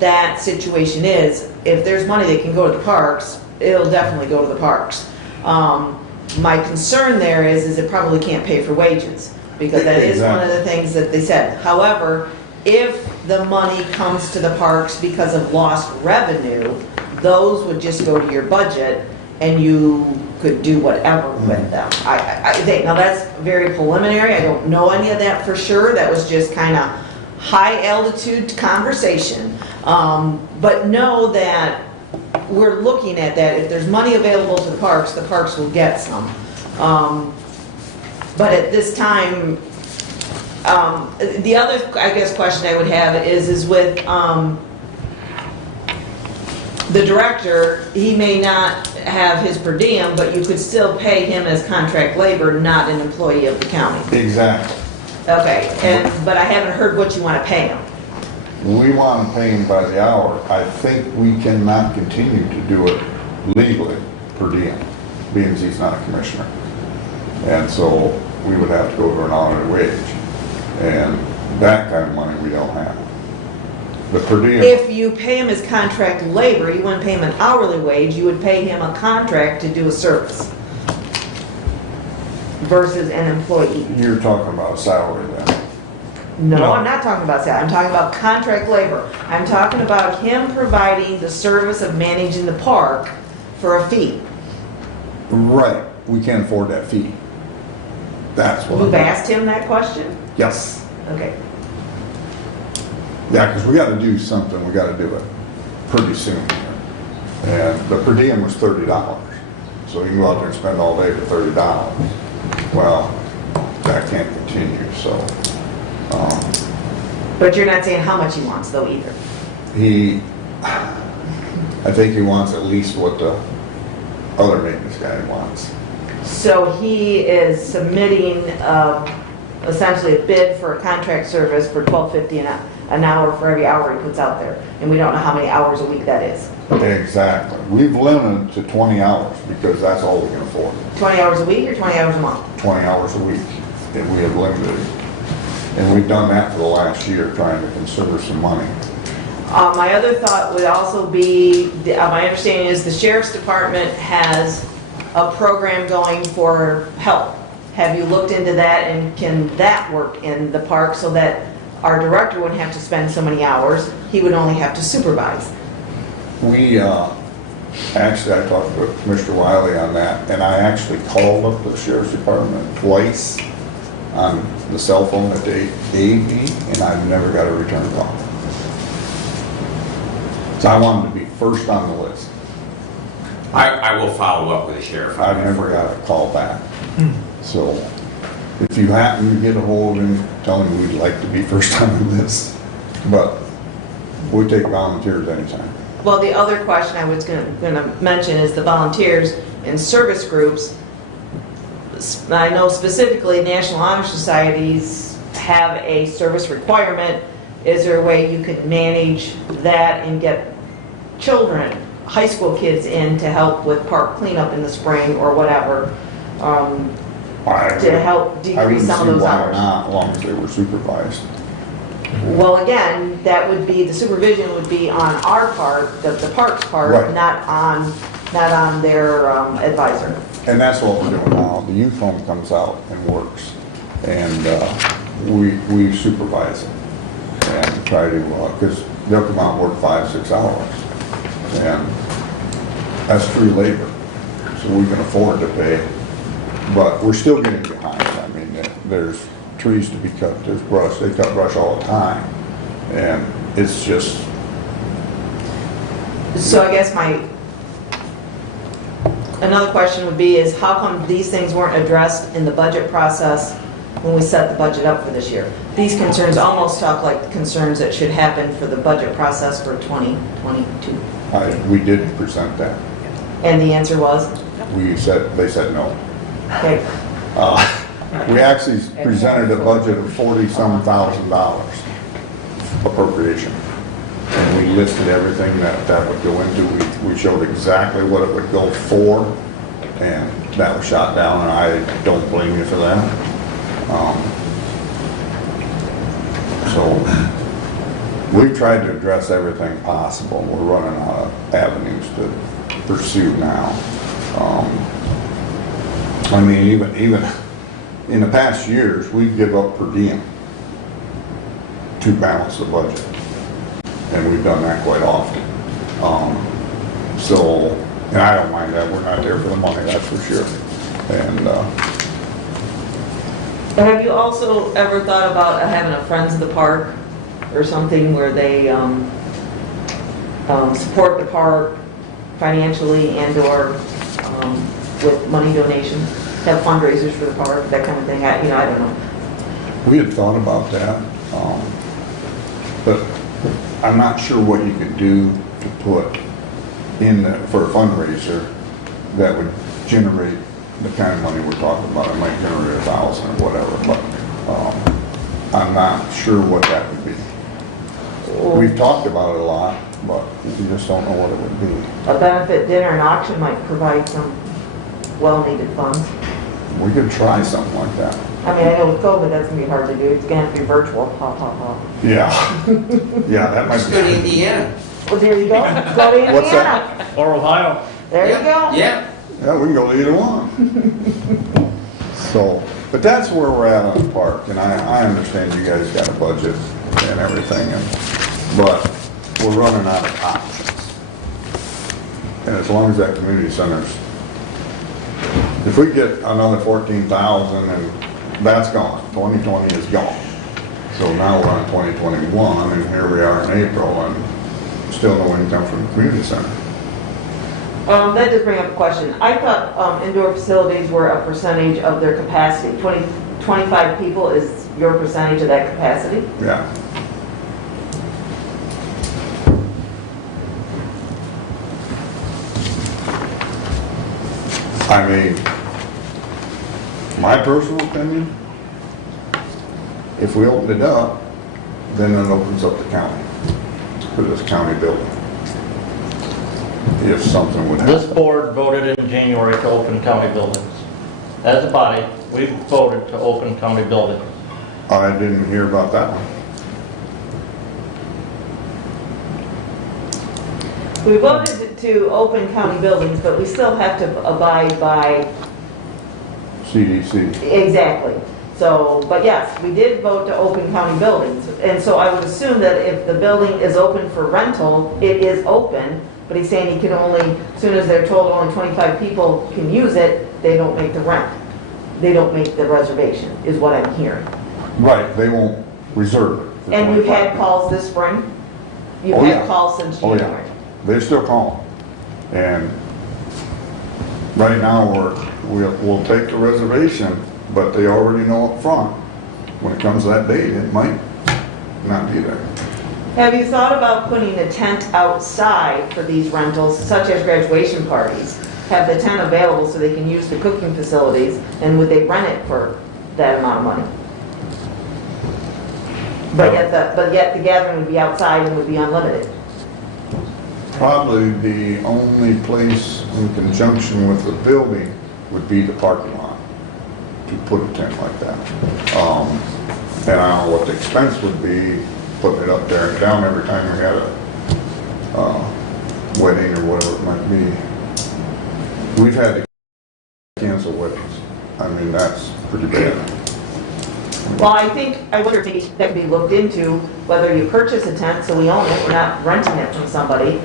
that situation is, if there's money that can go to the parks, it'll definitely go to the parks. My concern there is it probably can't pay for wages, because that is one of the things that they said. However, if the money comes to the parks because of lost revenue, those would just go to your budget and you could do whatever with them. I think, now that's very preliminary, I don't know any of that for sure, that was just kind of high altitude conversation, but know that we're looking at that. If there's money available to the parks will get some. But at this time, the other, I guess, question I would have is with the director, he may not have his per diem, but you could still pay him as contract labor, not an employee of the county. Exactly. Okay, but I haven't heard what you want to pay him. We want to pay him by the hour. I think we cannot continue to do it legally per diem, being as he's not a commissioner. And so we would have to go to an hourly wage. And that kind of money we don't have. But per diem, If you pay him as contract labor, you wouldn't pay him an hourly wage, you would pay him a contract to do a service versus an employee. you're talking about salary then. No, I'm not talking about that. I'm talking about contract labor. I'm talking about him providing the service of managing the park for a fee. Right, we can't afford that fee. That's what. You've asked him that question? Yes. Okay. Yeah, because we got to do something, we got to do it pretty soon. And the per diem was $30. So you can go out there and spend all day for $30. Well, that can't continue, so. But you're not saying how much he wants though either. I think he wants at least what the other maintenance guy wants. So he is submitting essentially a bid for a contract service for $12.50 an hour for every hour he puts out there. And we don't know how many hours a week that is. Exactly. We've limited to 20 hours because that's all we can afford. 20 hours a week or 20 hours a month? 20 hours a week, and we have limited it. And we've done that for the last year, trying to conserve some money. My other thought would also be, my understanding is the sheriff's department has a program going for help. Have you looked into that, and can that work in the park so that our director wouldn't have to spend so many hours, he would only have to supervise? We, actually, I talked to Commissioner Wiley on that, and I actually called up the sheriff's department twice on the cell phone that they gave me, and I've never got a return call. So I wanted to be first on the list. I will follow up with the sheriff. I've never got a call back. So if you happen to get a hold of him, tell him we'd like to be first on the list. But we take volunteers anytime. Well, the other question I was gonna mention is the volunteers in service groups. I know specifically National Honor Societies have a service requirement. Is there a way you could manage that and get children, high school kids in to help with park cleanup in the spring or whatever, to help decrease some of those I hours? wouldn't see why not, as long as they were supervised. Well, again, that would be, the supervision would be on our part, the park's part, Right. not on their advisor. And that's what we're doing now. The youth home comes out and works, and we supervise it and try to, because they'll come out and work 5-6 hours, and that's free labor, so we can afford to pay. But we're still getting behind. I mean, there's trees to be cut, there's brush, they cut brush all the time, and it's just, So I guess another question would be is how come these things weren't addressed in the budget process when we set the budget up for this year? These concerns almost talk like the concerns that should happen for the budget process for 2022. we did present that. And the answer was? They said no. Okay. We actually presented a budget of $40-some thousand appropriation. And we listed everything that would go into. We showed exactly what it would go for, and that was shot down, and I don't blame you for that. So we've tried to address everything possible. We're running out of avenues to pursue now. I mean, even in the past years, we give up per diem to balance the budget. And we've done that quite often. And I don't mind that. We're not there for the money, that's for sure. And, But have you also ever thought about having a Friends of the Park or something where they support the park financially and/or with money donations, have fundraisers for the park, that kind of thing. I don't know. We had thought about that, but I'm not sure what you could do to put for a fundraiser that would generate the kind of money we're talking about. It might generate 1,000 or whatever, but I'm not sure what that would be. We've talked about it a lot, but we just don't know what it would be. A benefit dinner and auction might provide some well-needed funds. We could try something like that. I mean, I know with COVID, that's gonna be hard to do. It's gonna have to be virtual, Yeah. Yeah, that might Let's be. go to Indiana. Well, there you go. Go to What's Indiana. Or Ohio. There you go. Yeah. Yeah, we can go to either one. So, but that's where we're at on the park, and I understand you guys got a budget and everything, but we're running out of options. And as long as that community center's, if we get another 14,000 and that's gone, 2020 is gone. So now we're on 2021 and here we are in April and still no income from the community center. That does bring up a question. I thought indoor facilities were a percentage of their capacity. 25 people is your percentage of that capacity? Yeah. I mean, my personal opinion, if we opened it up, then it opens up the county for this county building. If something would This happen. board voted in January to open county buildings. As a body, we voted to open county buildings. I didn't hear about that one. We voted to open county buildings, but we still have to abide by, CDC. exactly. So, but yes, we did vote to open county buildings. And so I would assume that if the building is open for rental, it is open, but he's saying he can only, as soon as they're told only 25 people can use it, they don't make the rent. They don't make the reservation, is what I'm hearing. Right, they won't reserve it. for And you've 25 had calls this spring? You've Oh, had yeah. calls since Oh, yeah. January? They still call. And right now, we'll take the reservation, but they already know up front, when it comes to that date, it might not be there. Have you thought about putting a tent outside for these rentals, such as graduation parties? Have the tent available so they can use the cooking facilities, and would they rent it for that amount of money? But yet the gathering would be outside and would be unlimited. Probably the only place in conjunction with the building would be the parking lot to put a tent like that. And I don't know what the expense would be, putting it up there and down every time we had a wedding or whatever it might be. We've had to cancel weddings. I mean, that's pretty bad. Well, I wonder if maybe that could be looked into, whether you purchase a tent so we own it, we're not renting it from somebody.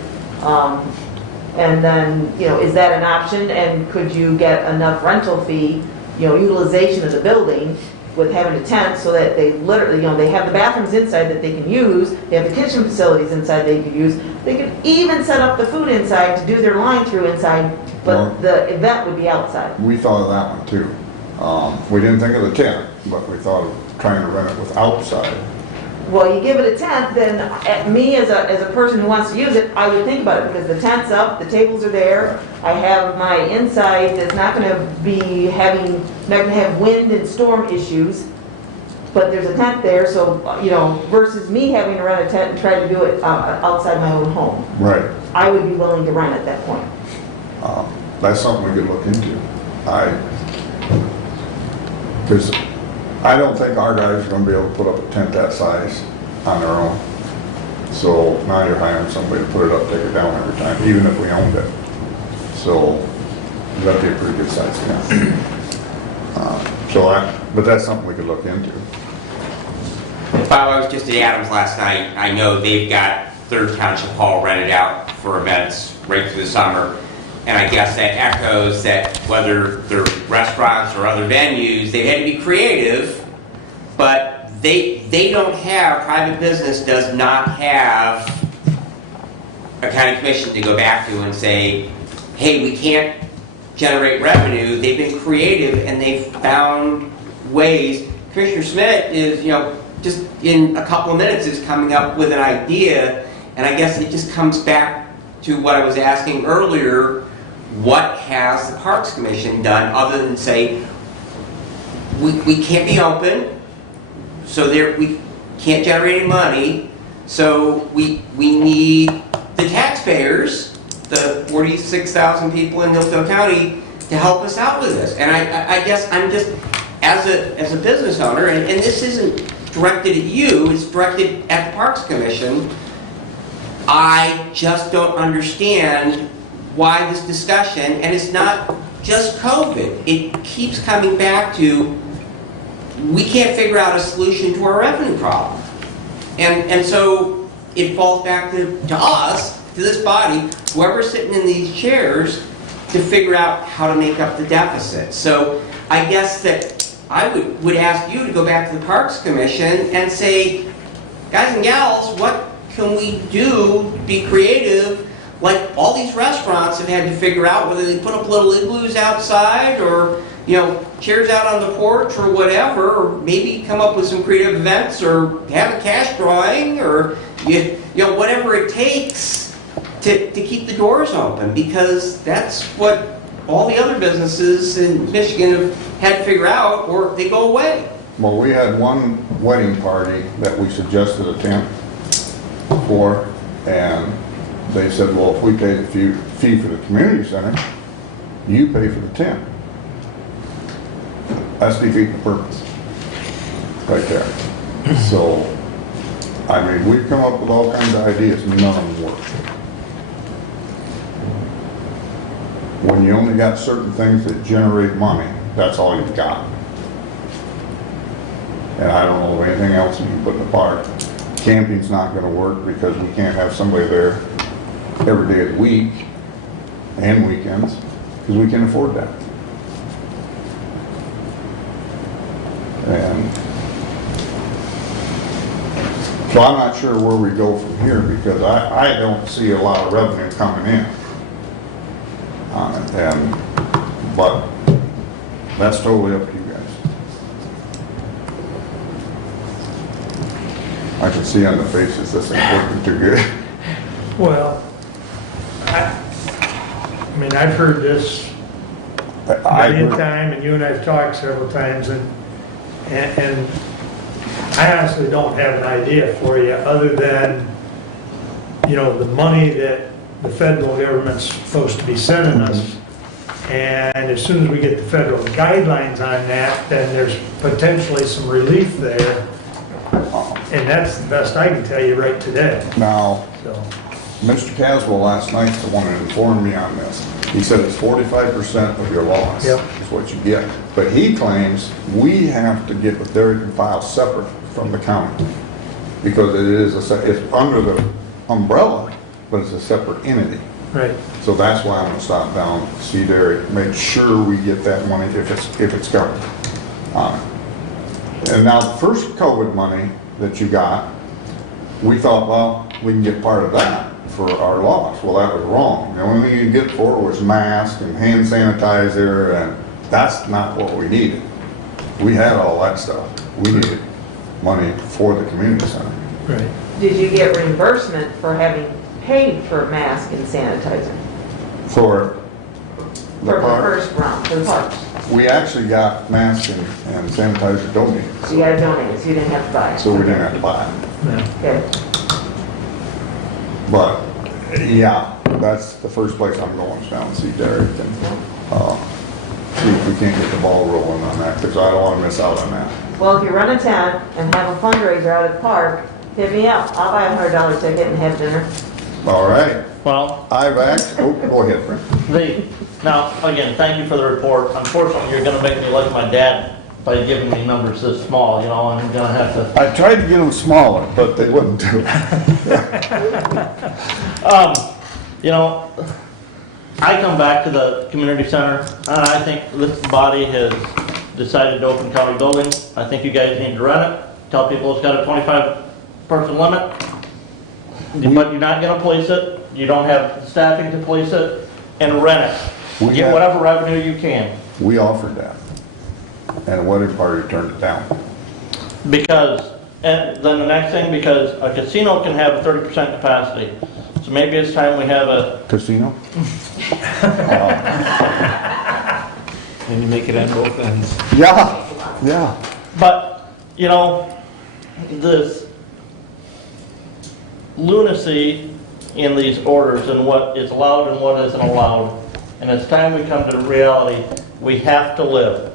And then, is that an option? And could you get enough rental fee, utilization of the building with having a tent so that they literally, they have the bathrooms inside that they can use, they have the kitchen facilities inside they could use. They could even set up the food inside to do their line through inside, but the event would be outside. We thought of that one too. We didn't think of the tent, but we thought of trying to rent it with outside. Well, you give it a tent, then me as a person who wants to use it, I would think about it because the tent's up, the tables are there. I have my inside that's not going to be not going to have wind and storm issues, but there's a tent there, so, versus me having to rent a tent and try to do it outside my own home. Right. I would be willing to rent at that point. That's something we could look into. Because I don't think our guys are going to be able to put up a tent that size on their own. So now you're hiring somebody to put it up, take it down every time, even if we owned it. So that'd be a pretty good size tent. But that's something we could look into. Bob, I was just at Adams last night. I know they've got Third Township Hall rented out for events right through the summer. And I guess that echoes that whether they're restaurants or other venues, they had to be creative, but they don't have, private business does not have a county commission to go back to and say, hey, we can't generate revenue. They've been creative and they've found ways. Commissioner Schmidt is, just in a couple of minutes is coming up with an idea, and I guess it just comes back to what I was asking earlier. What has the Parks Commission done other than say, we can't be open, so we can't generate any money, so we need the taxpayers, the 46,000 people in Hillsdale County, to help us out with this. And I guess I'm just, as a business owner, and this isn't directed at you, it's directed at the Parks Commission, I just don't understand why this discussion, and it's not just COVID, it keeps coming back to, we can't figure out a solution to our revenue problem. And so it falls back to us, to this body, whoever's sitting in these chairs, to figure out how to make up the deficit. So I guess that I would ask you to go back to the Parks Commission and say, guys and gals, what can we do to be creative? Like all these restaurants have had to figure out whether they put up little igloos outside or, chairs out on the porch or whatever, or maybe come up with some creative events or have a cash drawing or, whatever it takes to keep the doors open, because that's what all the other businesses in Michigan have had to figure out, or they go away. Well, we had one wedding party that we suggested a tent for, and they said, well, if we pay the fee for the community center, you pay for the tent. That's defeating the purpose, right there. So, we've come up with all kinds of ideas, none of them work. When you only got certain things that generate money, that's all you've got. And I don't know of anything else you can put in the park. Camping's not gonna work because we can't have somebody there every day of the week and weekends, because we can't afford that. And so I'm not sure where we go from here, because I don't see a lot of revenue coming in on it, but that's totally up to you guys. I can see on the faces this ain't working too good. Well, I've heard this many a time, and you and I've talked several times, and I honestly don't have an idea for you, other than, the money that the federal government's supposed to be sending us. And as soon as we get the federal guidelines on that, then there's potentially some relief there. And that's the best I can tell you right today. Now, So, Mr. Caswell last night's the one that informed me on this. He said it's 45% of your loss Yep. is what you get. But he claims we have to get the dairy and file separate from the county, because it's under the umbrella, but it's a separate entity. right. So that's why I'm gonna stop down, see Dairy, make sure we get that money if it's covered on it. And now the first COVID money that you got, we thought, well, we can get part of that for our loss. Well, that was wrong. The only thing you could get for it was masks and hand sanitizer, and that's not what we needed. We had all that stuff. We needed money for the community center. Right. Did you get reimbursement for having paid for mask and sanitizer? For the For the park, first round, for the parks? we actually got masks and sanitizer donated, So you got to donate, so you didn't have to buy it? so we didn't have to buy it. Yeah. Okay. But, yeah, that's the first place I'm going, is down and see Derek, and, see if we can't get the ball rolling on that, because I don't want to miss out on that. Well, if you run a tent and have a fundraiser out at the park, hit me up. I'll buy a $100 ticket and have dinner. All right, Well, I've asked, oh, go ahead, Frank. now, again, thank you for the report. Unfortunately, you're gonna make me like my dad by giving me numbers this small, I'm gonna have to. I tried to get them smaller, but they wouldn't do it. I come back to the community center, and I think this body has decided to open county buildings. I think you guys need to rent it. tell people it's got a 25-person limit, but you're not gonna police it, you don't have staffing to police it, and rent it. We Get have- whatever revenue you can. We offered that, and the wedding party turned it down. Because, and then the next thing, because a casino can have a 30% capacity. So maybe it's time we have a, Casino? And you make it on both ends. Yeah, yeah. but, you know, this lunacy in these orders and what is allowed and what isn't allowed. And it's time we come to reality. We have to live.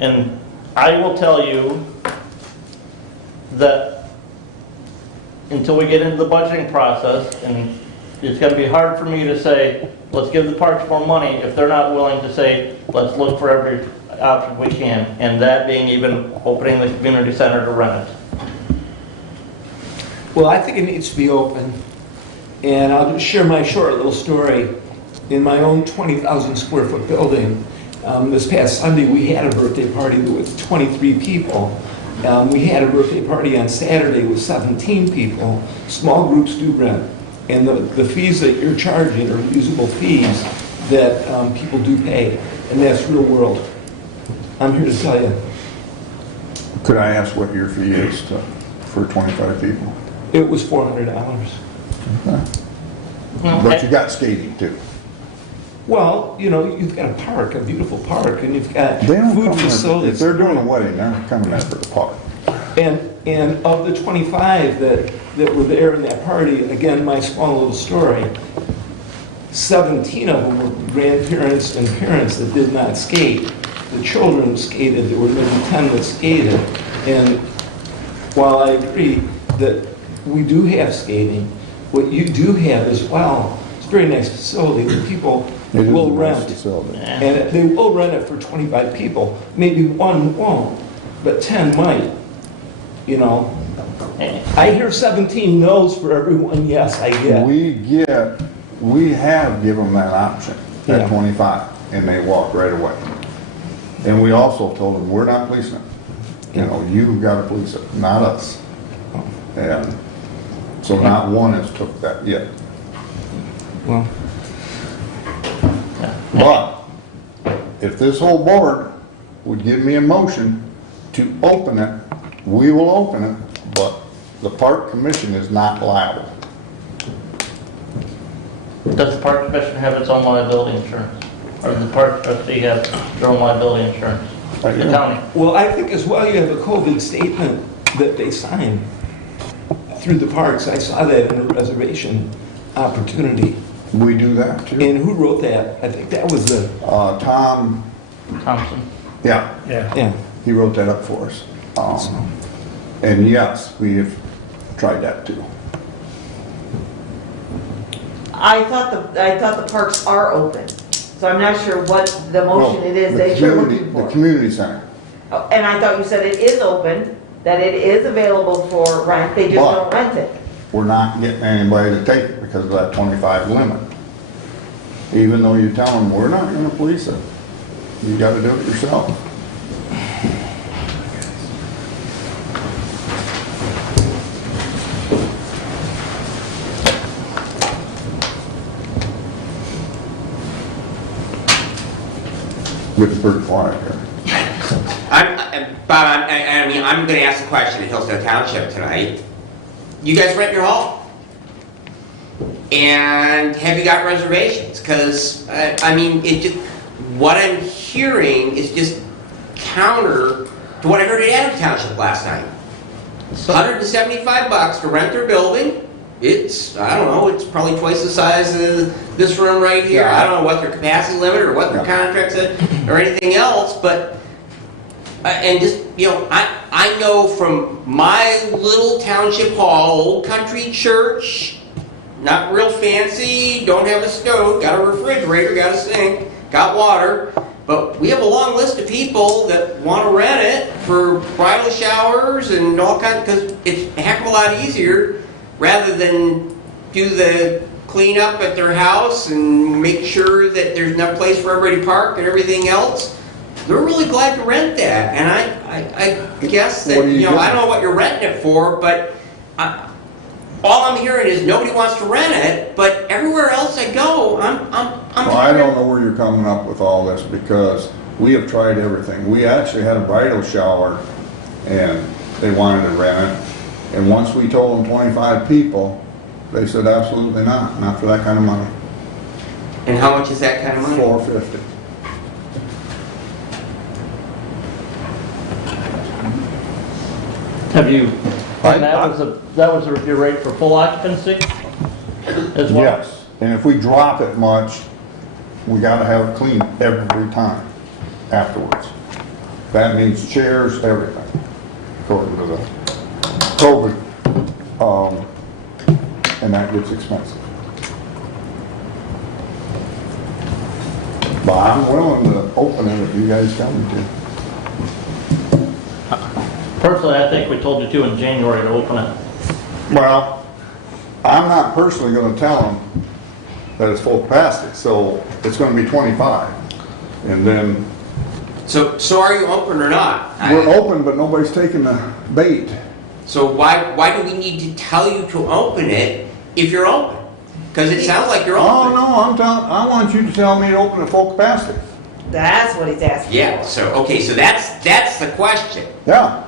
And I will tell you that until we get into the budgeting process, and it's going to be hard for me to say, let's give the parks more money if they're not willing to say, let's look for every option we can, and that being even opening the community center to rent it. Well, I think it needs to be open, and I'll just share my short little story. In my own 20,000 square foot building, this past Sunday, we had a birthday party with 23 people. We had a birthday party on Saturday with 17 people. Small groups do rent, and the fees that you're charging are usable fees that people do pay, and that's real world. I'm here to tell you. Could I ask what your fee is for 25 people? It was $400. But you got skating too. Well, you know, you've got a park, a beautiful park, and you've got They don't food come there, if facilities. they're doing a wedding, they're not coming there for the park. And of the 25 that were there in that party, again, my small little story, 17 of them were grandparents and parents that did not skate. The children skated, there were maybe 10 that skated. And while I agree that we do have skating, what you do have as well, it's a very nice facility that people It is a will nice rent. facility. And they will rent it for 25 people. Maybe one won't, but 10 might, you know. I hear 17 no's for every one yes I get. We have given them that option Yeah. at 25, and they walked right away. And we also told them, we're not policing it. You know, you've got to police it, not us. And so not one has took that yet. Well, But if this whole board would give me a motion to open it, we will open it, but the park commission is not liable. Does the park commission have its own liability insurance? Or does the park trustee have their own liability insurance? The county? well, I think as well you have a COVID statement that they sign through the parks. I saw that in a reservation opportunity. We do that too. And who wrote that? I think that was the, Tom, Thompson. yeah, yeah. he wrote that up for us. And yes, we have tried that too. I thought the parks are open, so I'm not sure what the motion it is The that you're community- looking for. The community center. Oh, and I thought you said it is open, that it is available for rent, they just But- don't rent it. We're not getting anybody to take it because of that 25 limit. Even though you tell them, we're not gonna police it. You gotta do it yourself. Getting pretty quiet here. Bob, I'm gonna ask the question at Hillsdale Township tonight. You guys rent your hall? And have you got reservations? Because, what I'm hearing is just counter to what I heard at Adams Township last night. $175 to rent their building. It's, I don't know, it's probably twice the size of this room right here. Yeah. I don't know what their capacity limit or what their contract said or anything else, but, and just, I know from my little township hall, old country church, not real fancy, don't have a stove, got a refrigerator, got a sink, got water, but we have a long list of people that want to rent it for bridal showers and all kinds, because it's a heck of a lot easier rather than do the cleanup at their house and make sure that there's enough place for everybody to park and everything else. They're really glad to rent that, and I guess that, What are you I don't doing? know what you're renting it for, but all I'm hearing is nobody wants to rent it, but everywhere else I go, I'm Well, I don't know where you're coming up with all this, because we have tried everything. We actually had a bridal shower, and they wanted to rent it. And once we told them 25 people, they said absolutely not for that kind of money. And how much is that kind of money? $450. Have you, I- and that was your rate for full occupancy as well? Yes, and if we drop it much, we gotta have it cleaned every time afterwards. That means chairs, everything, according to the COVID, and that gets expensive. But I'm willing to open it if you guys tell me to. Personally, I think we told you to in January to open it. Well, I'm not personally gonna tell them that it's full capacity, so it's gonna be 25. And then, So are you open or not? we're open, but nobody's taking the bait. So why do we need to tell you to open it if you're open? Because it sounds like you're Oh, open. no, I want you to tell me to open at full capacity. That's what he's asking for. Yeah, so that's the question. Yeah.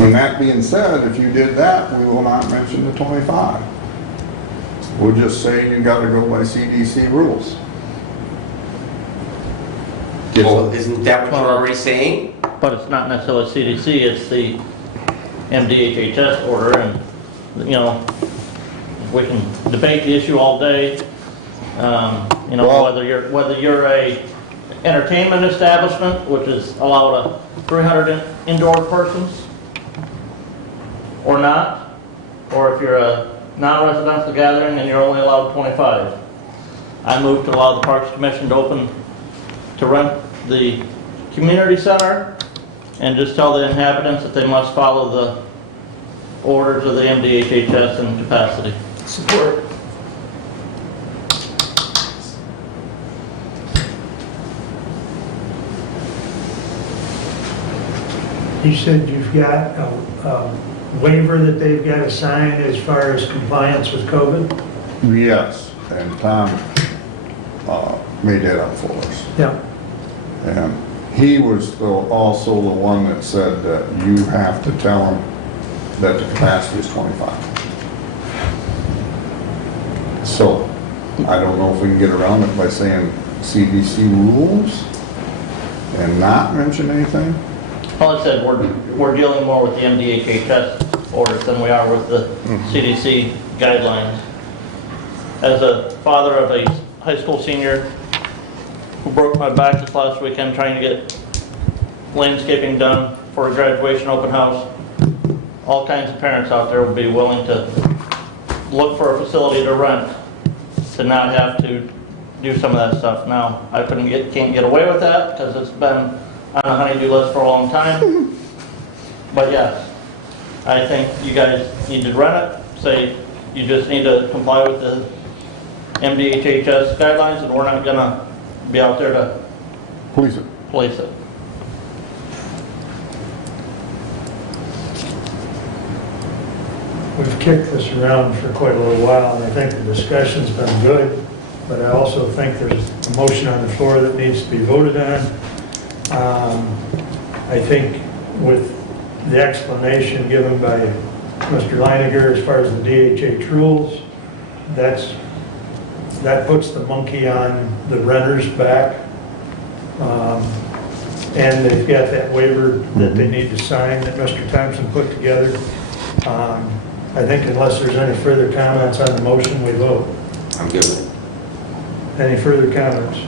And that being said, if you did that, we will not mention the 25. We'll just say you gotta go by CDC rules. Well, isn't that what you're already saying? But it's not necessarily CDC, it's the MDHHS order, and, we can debate the issue all day. Well- Whether you're a entertainment establishment, which is allowed 300 indoor persons, or not, or if you're a non-residential gathering and you're only allowed 25. I moved to allow the Parks Commission to rent the community center and just tell the inhabitants that they must follow the orders of the MDHHS in capacity. Support. You said you've got a waiver that they've got to sign as far as compliance with COVID? Yes, and Tom made that up for us. Yeah. And he was also the one that said that you have to tell them that the capacity is 25. So, I don't know if we can get around it by saying CDC rules and not mention anything. Well, I said, we're dealing more with the MDHHS orders than we are with the CDC guidelines. As a father of a high school senior who broke my back this last weekend trying to get landscaping done for a graduation open house, all kinds of parents out there would be willing to look for a facility to rent to not have to do some of that stuff. Now, I can't get away with that because it's been on a honey-do list for a long time. But yes, I think you guys need to rent it, say you just need to comply with the MDHHS guidelines, and we're not gonna be out there to Police it. police it. We've kicked this around for quite a little while, and I think the discussion's been good, but I also think there's a motion on the floor that needs to be voted on. I think with the explanation given by Mr. Leiniger as far as the DHH rules, that puts the monkey on the renter's back. And they've got that waiver that they need to sign that Mr. Thompson put together. I think unless there's any further comments on the motion, we vote. I'm good with it. Any further comments?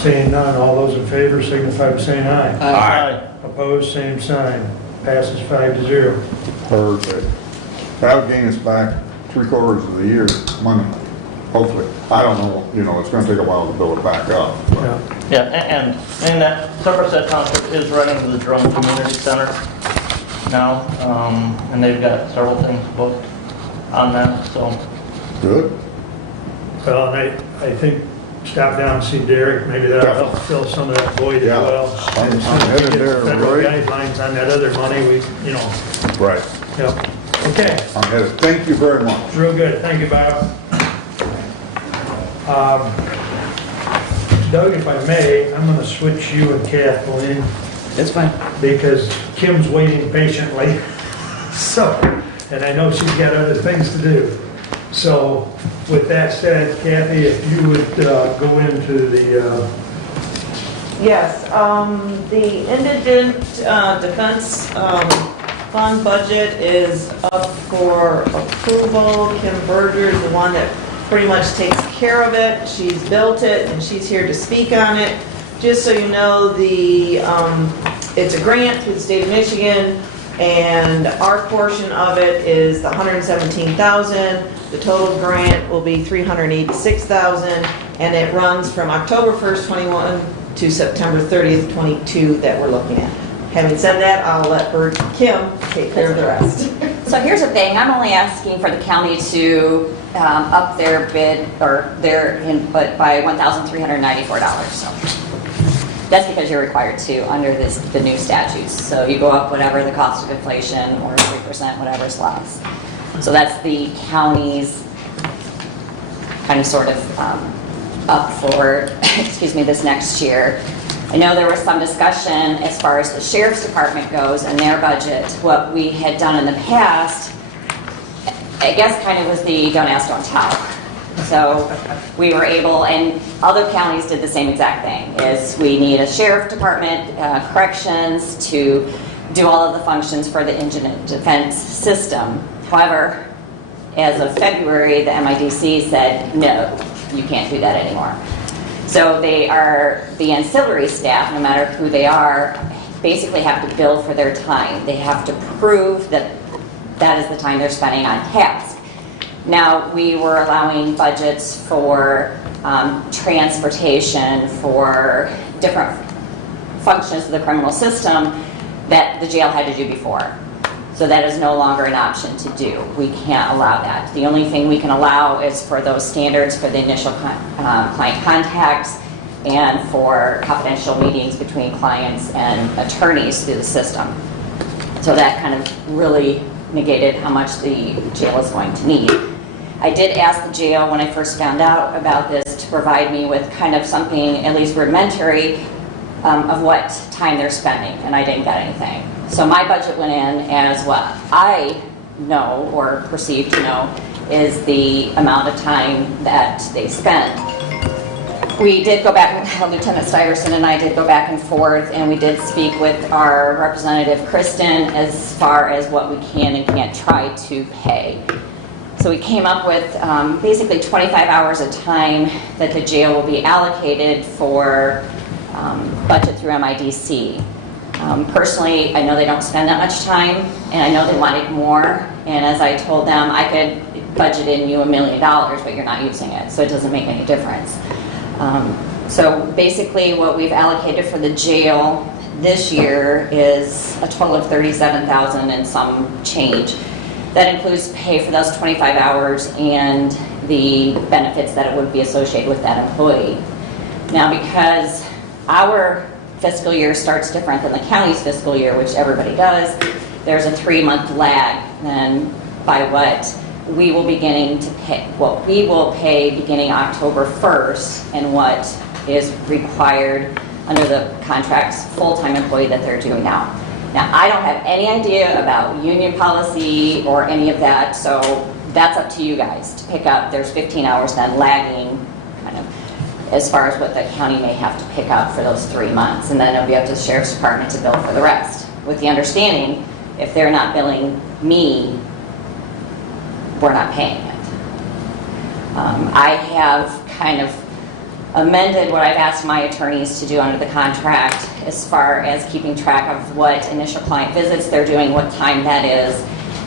Seeing none, all those in favor signify by saying aye. Aye. Opposed, same sign. Passes 5-0. Perfect. That would gain us back 3/4 of the year money, hopefully. I don't know, it's gonna take a while to build it back up. but- Yeah. Yeah, and that Somerset Township is running the Drone Community Center now, and they've got several things booked. on that, so. Good. Well, and I think stop down and see Derek, maybe that'll help fill some of that void as Yeah. well. I'm And as soon as we headed get there, federal Roy. guidelines on that other money, we, Right. yep. Okay, I'm headed. Thank you very much. real good, thank you, Bob. Doug, if I may, I'm gonna switch you and Kathleen That's fine. because Kim's waiting patiently. So, and I know she's got other things to do. So with that said, Kathy, if you would go into the, Yes, the indigent defense fund budget is up for approval. Kim Berger is the one that pretty much takes care of it. She's built it and she's here to speak on it. Just so you know, it's a grant through the state of Michigan, and our portion of it is the $117,000. The total grant will be $386,000, and it runs from October 1st, 21 to September 30th, 22 that we're looking at. Having said that, I'll let Kim take care of the rest. So here's the thing, I'm only asking for the county to up their bid or their input by $1,394. So that's because you're required to under the new statutes. So you go up whatever the cost of inflation or 3%, whatever's less. So that's the county's kind of sort of up for, excuse me, this next year. I know there was some discussion as far as the sheriff's department goes and their budget. What we had done in the past, I guess kind of was the don't ask, don't tell. So we were able, and other counties did the same exact thing, is we need a sheriff department, corrections to do all of the functions for the indigent defense system. However, as of February, the MIDC said, no, you can't do that anymore. So they are, the ancillary staff, no matter who they are, basically have to bill for their time. They have to prove that that is the time they're spending on task. Now, we were allowing budgets for transportation, for different functions of the criminal system that the jail had to do before. So that is no longer an option to do. We can't allow that. The only thing we can allow is for those standards for the initial client contacts and for confidential meetings between clients and attorneys through the system. So that kind of really negated how much the jail is going to need. I did ask the jail when I first found out about this to provide me with kind of something at least rudimentary of what time they're spending, and I didn't get anything. So my budget went in as what I know or perceive to know is the amount of time that they spend. We did go back, Lieutenant Stuyvesant and I did go back and forth, and we did speak with our representative Kristen as far as what we can and can't try to pay. So we came up with basically 25 hours of time that the jail will be allocated for budget through MIDC. Personally, I know they don't spend that much time, and I know they wanted more, and as I told them, I could budget in you $1 million, but you're not using it, so it doesn't make any difference. So basically what we've allocated for the jail this year is a total of $37,000 and some change. That includes pay for those 25 hours and the benefits that it would be associated with that employee. Now, because our fiscal year starts different than the county's fiscal year, which everybody does, there's a 3-month lag then by what we will beginning to pay, what we will pay beginning October 1st and what is required under the contract's full-time employee that they're doing now. Now, I don't have any idea about union policy or any of that, so that's up to you guys to pick up. There's 15 hours then lagging kind of as far as what the county may have to pick up for those 3 months, and then it'll be up to the sheriff's department to bill for the rest. With the understanding, if they're not billing me, we're not paying it. I have kind of amended what I've asked my attorneys to do under the contract as far as keeping track of what initial client visits they're doing, what time that is,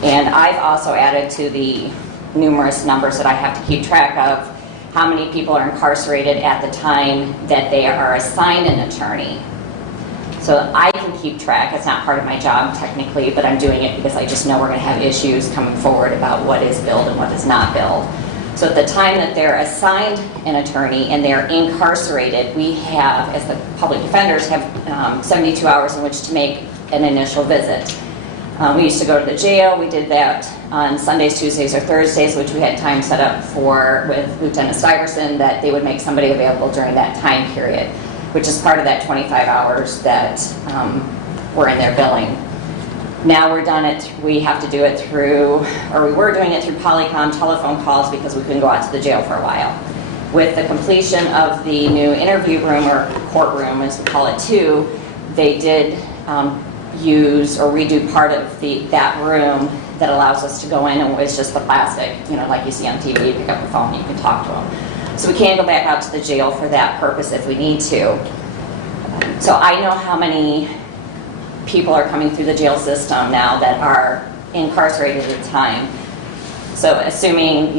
and I've also added to the numerous numbers that I have to keep track of how many people are incarcerated at the time that they are assigned an attorney. So I can keep track. It's not part of my job technically, but I'm doing it because I just know we're going to have issues coming forward about what is billed and what is not billed. So at the time that they're assigned an attorney and they're incarcerated, we have, as the public defenders, have 72 hours in which to make an initial visit. We used to go to the jail. We did that on Sundays, Tuesdays, or Thursdays, which we had time set up for with Lieutenant Stuyvesant, that they would make somebody available during that time period, which is part of that 25 hours that were in their billing. Now we're done it, we have to do it through, or we were doing it through Polycom telephone calls because we couldn't go out to the jail for a while. With the completion of the new interview room, or courtroom as we call it too, they did use or redo part of that room that allows us to go in, and it's just the plastic, like you see on TV, you pick up the phone, you can talk to them. So we can go back out to the jail for that purpose if we need to. So I know how many people are coming through the jail system now that are incarcerated at the time. So assuming,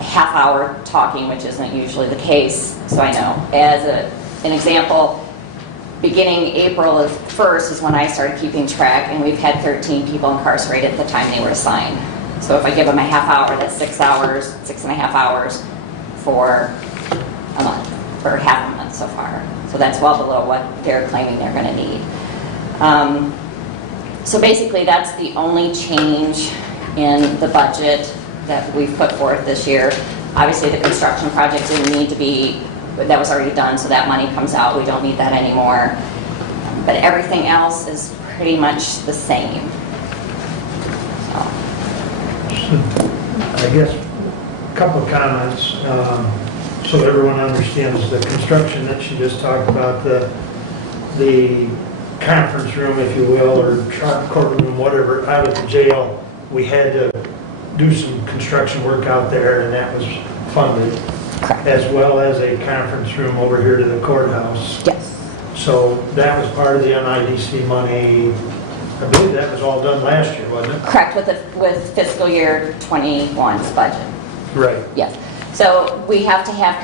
half hour talking, which isn't usually the case, so I know. As an example, beginning April 1st is when I started keeping track, and we've had 13 people incarcerated at the time they were assigned. So if I give them a half hour, that's 6 hours, 6.5 hours for a month, or half a month so far. So that's well below what they're claiming they're going to need. So basically that's the only change in the budget that we've put forth this year. Obviously the construction project didn't need to be, that was already done, so that money comes out. We don't need that anymore. But everything else is pretty much the same. I guess a couple of comments, so everyone understands the construction that she just talked about, the conference room, if you will, or courtroom, whatever, out of the jail. We had to do some construction work out there, and that was funded, as well as a conference room over here to the courthouse. Yes. So that was part of the MIDC money. I believe that was all done last year, wasn't it? Correct, with fiscal year 21's budget. Right. Yes. So we have to have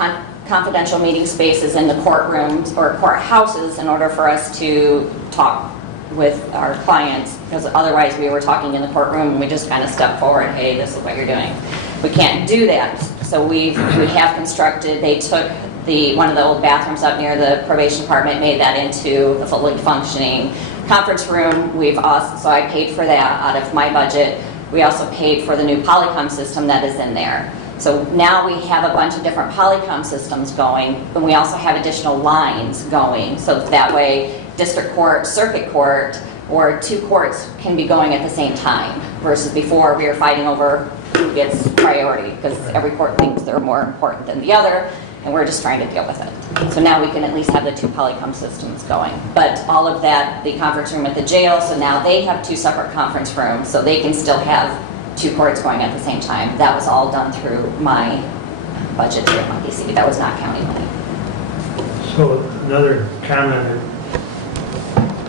confidential meeting spaces in the courtrooms or courthouses in order for us to talk with our clients, because otherwise we were talking in the courtroom and we just kind of stepped forward, hey, this is what you're doing. We can't do that. So we have constructed, they took one of the old bathrooms up near the probation department, made that into a fully functioning conference room. So I paid for that out of my budget. We also paid for the new Polycom system that is in there. So now we have a bunch of different Polycom systems going, and we also have additional lines going. So that way, district court, circuit court, or two courts can be going at the same time, versus before we were fighting over who gets priority, because every court thinks they're more important than the other, and we're just trying to deal with it. So now we can at least have the two Polycom systems going. But all of that, the conference room at the jail, so now they have two separate conference rooms, so they can still have two courts going at the same time. That was all done through my budget here at DC. That was not county money. So another comment,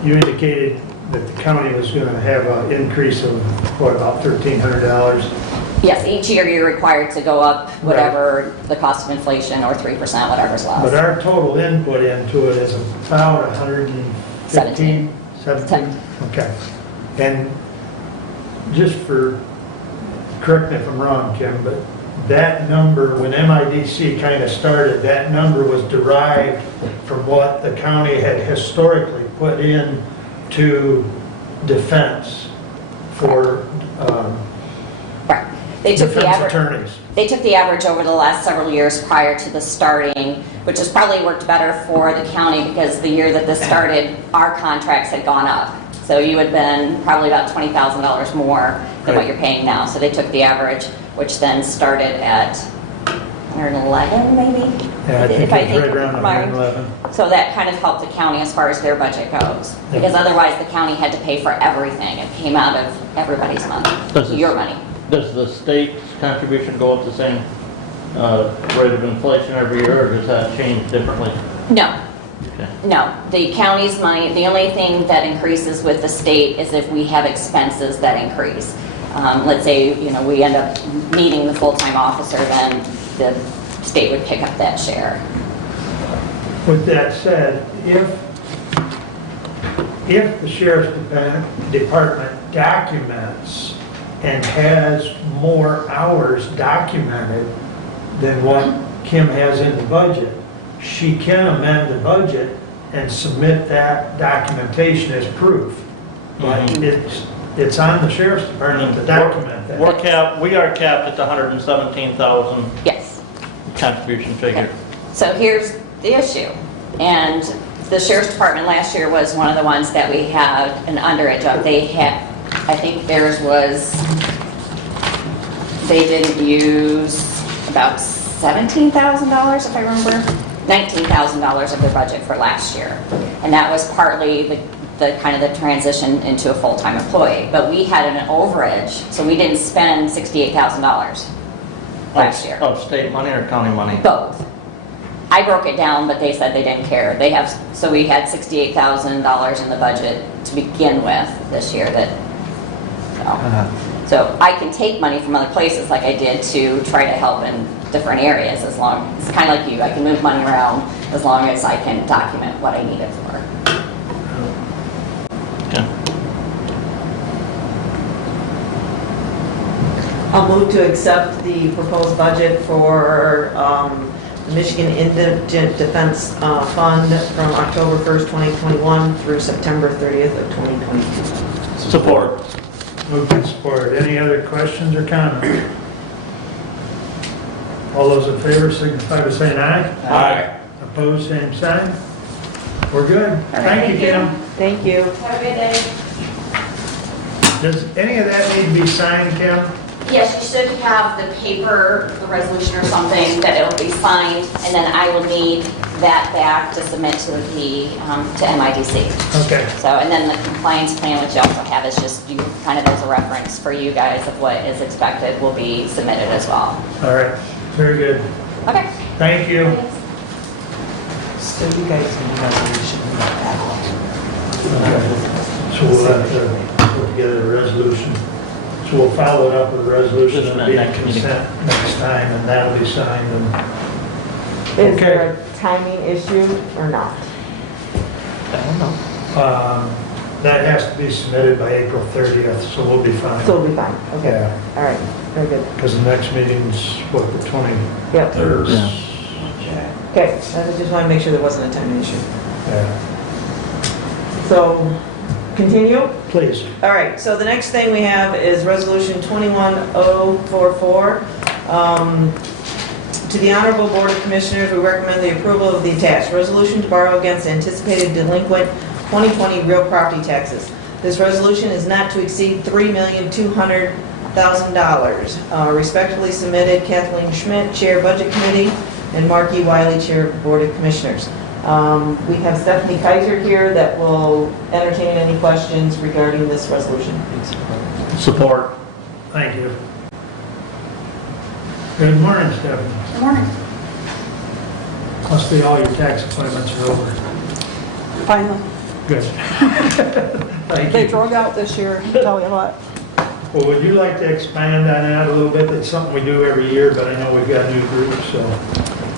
you indicated that the county was going to have an increase of, what, about $1,300? Yes, each year you're required to go up whatever the cost of inflation, or 3%, whatever's left. But our total input into it is about 115? 17? Okay. And just correct me if I'm wrong, Kim, but that number, when MIDC kind of started, that number was derived from what the county had historically put in to defense for Right. They took the defense average. attorneys. They took the average over the last several years prior to the starting, which has probably worked better for the county, because the year that this started, our contracts had gone up. So you had been probably about $20,000 more than what you're paying now. So they took the average, which then started at 111 maybe? Yeah, I think If I it's right think around my- 111. So that kind of helped the county as far as their budget goes. Because otherwise the county had to pay for everything. It came out of everybody's money, your money. Does the state's contribution go up the same rate of inflation every year, or does that change differently? No. Okay. No, the county's money, the only thing that increases with the state is if we have expenses that increase. Let's say, we end up needing the full-time officer, then the state would pick up that share. With that said, if if the sheriff's department documents and has more hours documented than what Kim has in the budget, she can amend the budget and submit that documentation as proof. But it's on the sheriff's department to document that. We are capped at the 117,000 Yes. contribution figure. So here's the issue. And the sheriff's department last year was one of the ones that we had an underage of. They had, I think theirs was, they didn't use about $17,000, if I remember, $19,000 of their budget for last year. And that was partly the kind of the transition into a full-time employee. But we had an overage, so we didn't spend $68,000 last year. Of state money or county money? Both. I broke it down, but they said they didn't care. They have, so we had $68,000 in the budget to begin with this year that, so I can take money from other places like I did to try to help in different areas as long, it's kind of like you, I can move money around as long as I can document what I need it for. Okay. I'll move to accept the proposed budget for the Michigan Indigent Defense Fund from October 1st, 2021 through September 30th of 2022. Support. Moved and supported. Any other questions or comments? All those in favor signify by saying aye. Aye. Opposed, same sign. We're good. Thank you, Kim. Thank you. Have a good day. Does any of that need to be signed, Kim? Yes, you should have the paper, the resolution or something, that it'll be signed, and then I will need that back to submit to the, to MIDC. Okay. So, and then the compliance plan, which you also have, is just you, kind of as a reference for you guys of what is expected, will be submitted as well. All right. Very good. Okay. Thank you. So you guys need a resolution in that. So we'll have to put together a resolution. So we'll follow it up with a resolution Just and be next meeting. consent next time, and that'll be signed. And Is Okay. there a timing issue or not? I don't know. that has to be submitted by April 30th, so we'll be fine. So we'll be fine. Okay. Yeah, All right. Very good. because the next meeting's, what, the 23rd? Yep. Yeah. Okay. I just want to make sure there wasn't a timing issue. Yeah. So continue. Please. All right, so the next thing we have is Resolution 21044. To the Honorable Board of Commissioners, we recommend the approval of the attached resolution to borrow against anticipated delinquent 2020 real property taxes. This resolution is not to exceed $3,200,000. Respectively submitted Kathleen Schmidt, Chair Budget Committee, and Mark E. Wiley, Chair Board of Commissioners. We have Stephanie Kaiser here that will entertain any questions regarding this resolution. Support. Thank you. Good morning, Stephanie. Good morning. Must be all your tax appointments are over. Finally. Good. Thank They you. drug out this year, I tell you what. Well, would you like to expand on that a little bit? It's something we do every year, but I know we've got new groups, so.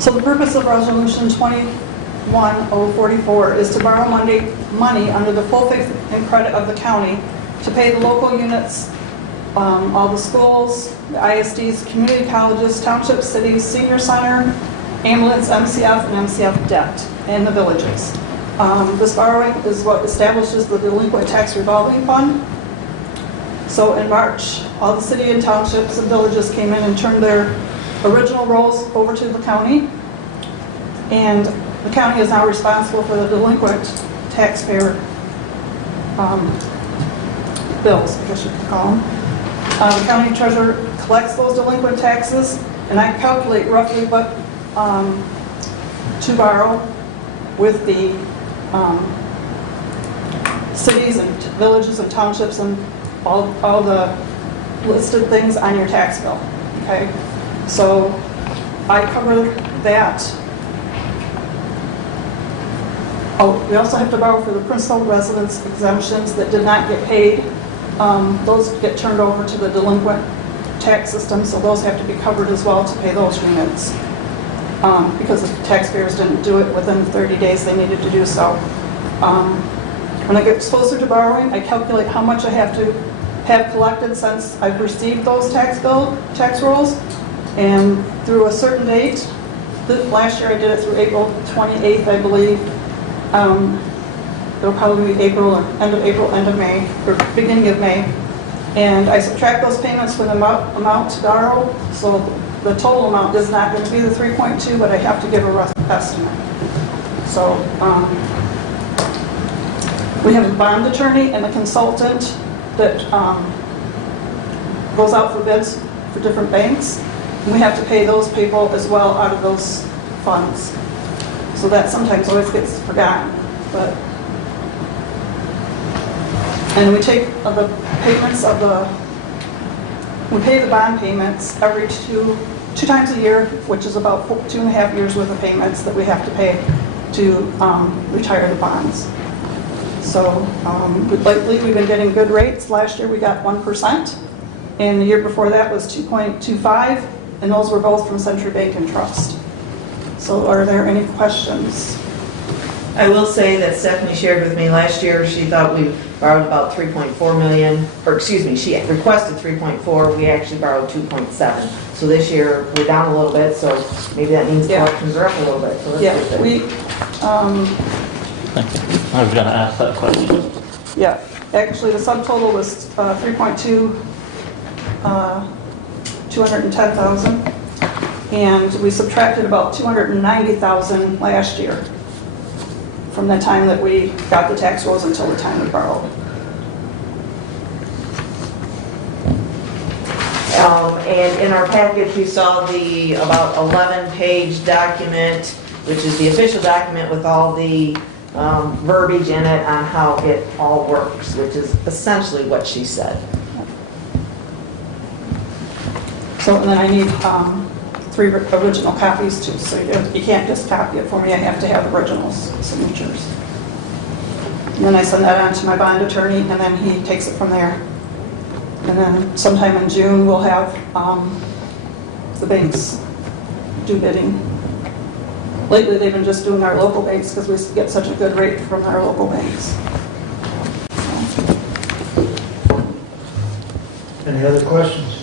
So the purpose of Resolution 21044 is to borrow money under the full faith and credit of the county to pay the local units, all the schools, the ISDs, community colleges, township cities, senior center, ambulance, MCF, and MCF debt in the villages. This borrowing is what establishes the delinquent tax revolving fund. So in March, all the city and townships and villages came in and turned their original rolls over to the county. And the county is now responsible for the delinquent taxpayer bills, I guess you could call them. The county treasurer collects those delinquent taxes, and I calculate roughly what to borrow with the cities and villages and townships and all the listed things on your tax bill, okay? So I cover that. Oh, we also have to borrow for the principal residence exemptions that did not get paid. Those get turned over to the delinquent tax system, so those have to be covered as well to pay those units. Because the taxpayers didn't do it within 30 days they needed to do so. When it gets closer to borrowing, I calculate how much I have to have collected since I've received those tax rolls, and through a certain date, last year I did it through April 28th, I believe. It'll probably be April, or end of May, or beginning of May. And I subtract those payments from the amount to borrow, so the total amount is not going to be the 3.2, but I have to give a rough estimate. So we have a bond attorney and a consultant that goes out for bids for different banks. And we have to pay those people as well out of those funds. So that sometimes always gets forgotten. And we take the payments of we pay the bond payments every two times a year, which is about 2.5 years worth of payments that we have to pay to retire the bonds. So lately we've been getting good rates. Last year we got 1%, and the year before that was 2.25, and those were both from Century Bank and Trust. So are there any questions? I will say that Stephanie shared with me last year, she thought we borrowed about 3.4 million, or excuse me, she requested 3.4, we actually borrowed 2.7. So this year, we're down a little bit, so maybe that means collections are up a little bit. So Yeah, that's good. Thank you. I was going to ask that question. Yeah, actually the subtotal was 210,000, and we subtracted about 290,000 last year from the time that we got the tax rolls until the time we borrowed. And in our package, we saw the about 11-page document, which is the official document with all the verbiage in it on how it all works, which is essentially what she said. So, and then I need 3 original copies too, so you can't just copy it for me, I have to have originals, signatures. And then I send that on to my bond attorney, and then he takes it from there. And then sometime in June, we'll have the banks do bidding. Lately, they've been just doing our local banks because we get such a good rate from our local banks. Any other questions?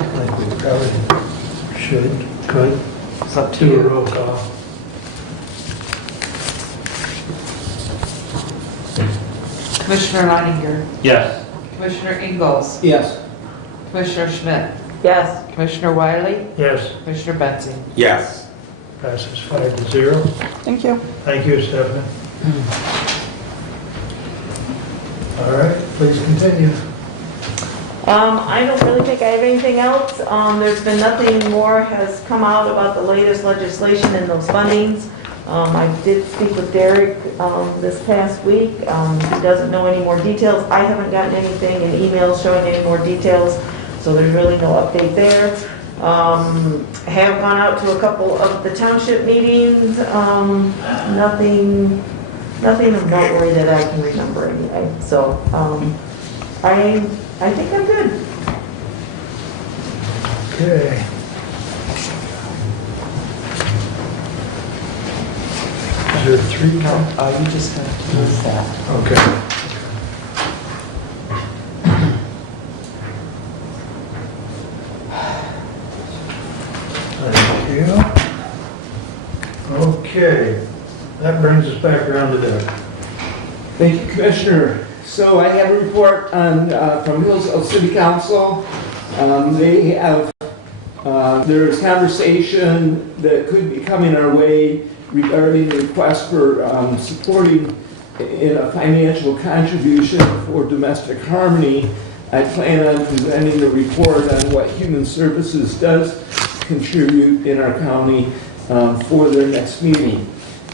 I think we probably could. It's up to Do a you. roll call. Commissioner Leininger, Yes. Commissioner Ingalls, Yes. Commissioner Schmidt, Yes. Commissioner Wiley, Yes, Commissioner Betsy. Yes. passes 5-0. Thank you. Thank you, Stephanie. All right, please continue. I don't really think I have anything else. There's been nothing more has come out about the latest legislation and those fundings. I did speak with Derek this past week. He doesn't know any more details. I haven't gotten anything in emails showing any more details, so there's really no update there. Have gone out to a couple of the township meetings. Nothing of noteworthy that I can remember anyway. So I think I'm good. Okay. Is there 3 now? You just have to use that. Okay. Thank you. Okay, that brings us back around to Doug. Thank you, Commissioner. So I have a report on, from Hillsdale City Council. They have, there is conversation that could be coming our way regarding the request for supporting in a financial contribution for domestic harmony. I plan on presenting a report on what Human Services does contribute in our county for their next meeting.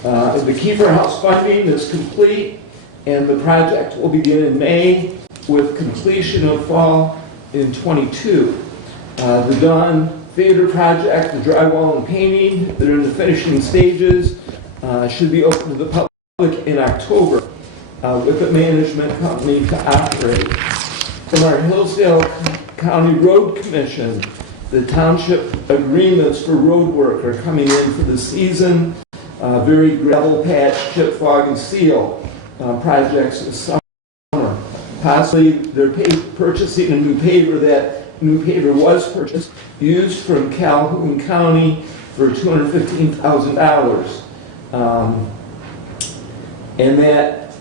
The Kiefer House funding is complete, and the project will begin in May with completion of fall in '22. The Dawn Theater project, the drywall and painting, they're in the finishing stages, should be open to the public in October with a management company to operate. From our Hillsdale County Road Commission, the township agreements for road work are coming in for the season. very gravel patch, chip, fog, and seal projects this summer. Possibly they're purchasing a new paver. That new paver was purchased, used from Calhoun County for $215,000. And that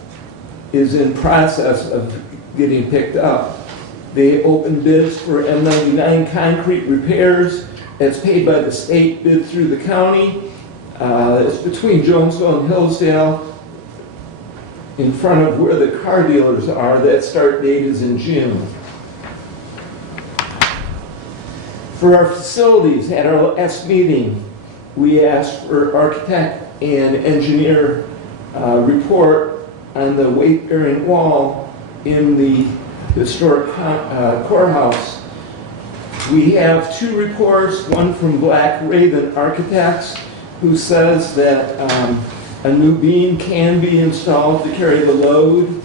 is in process of getting picked up. They opened bids for M99 concrete repairs. It's paid by the state, bid through the county. It's between Jonesville and Hillsdale, in front of where the car dealers are. That start date is in June. For our facilities, at our last meeting, we asked for architect and engineer report on the weight-bearing wall in the historic courthouse. We have two reports, one from Black Raven Architects, who says that a new beam can be installed to carry the load,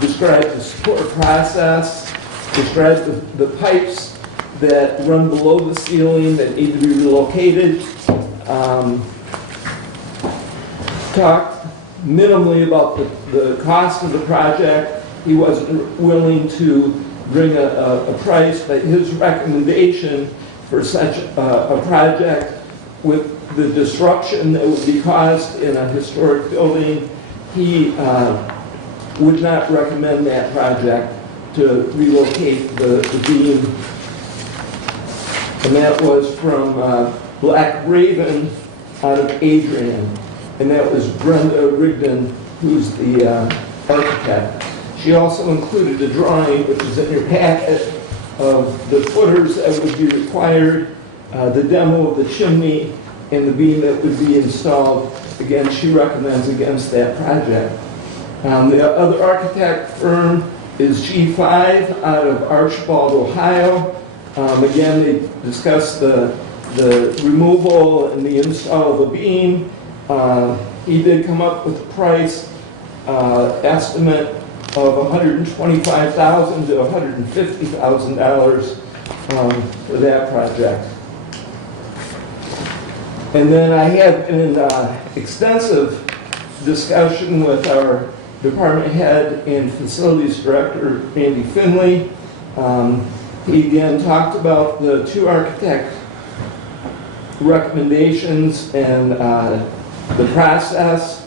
describes the support process, describes the pipes that run below the ceiling that need to be relocated, talked minimally about the cost of the project. He wasn't willing to bring a price, but his recommendation for such a project with the disruption that would be caused in a historic building, he would not recommend that project to relocate the beam. And that was from Black Raven out of Adrian. And that was Brenda Rigdon, who's the architect. She also included a drawing, which is in your packet, of the footers that would be required, the demo of the chimney, and the beam that would be installed. Again, she recommends against that project. The other architect firm is G5 out of Archibald, Ohio. Again, they discussed the removal and the install of the beam. He did come up with a price estimate of $125,000 to $150,000 for that project. And then I had an extensive discussion with our department head and facilities director, Randy Finley. He again talked about the two architect recommendations and the process.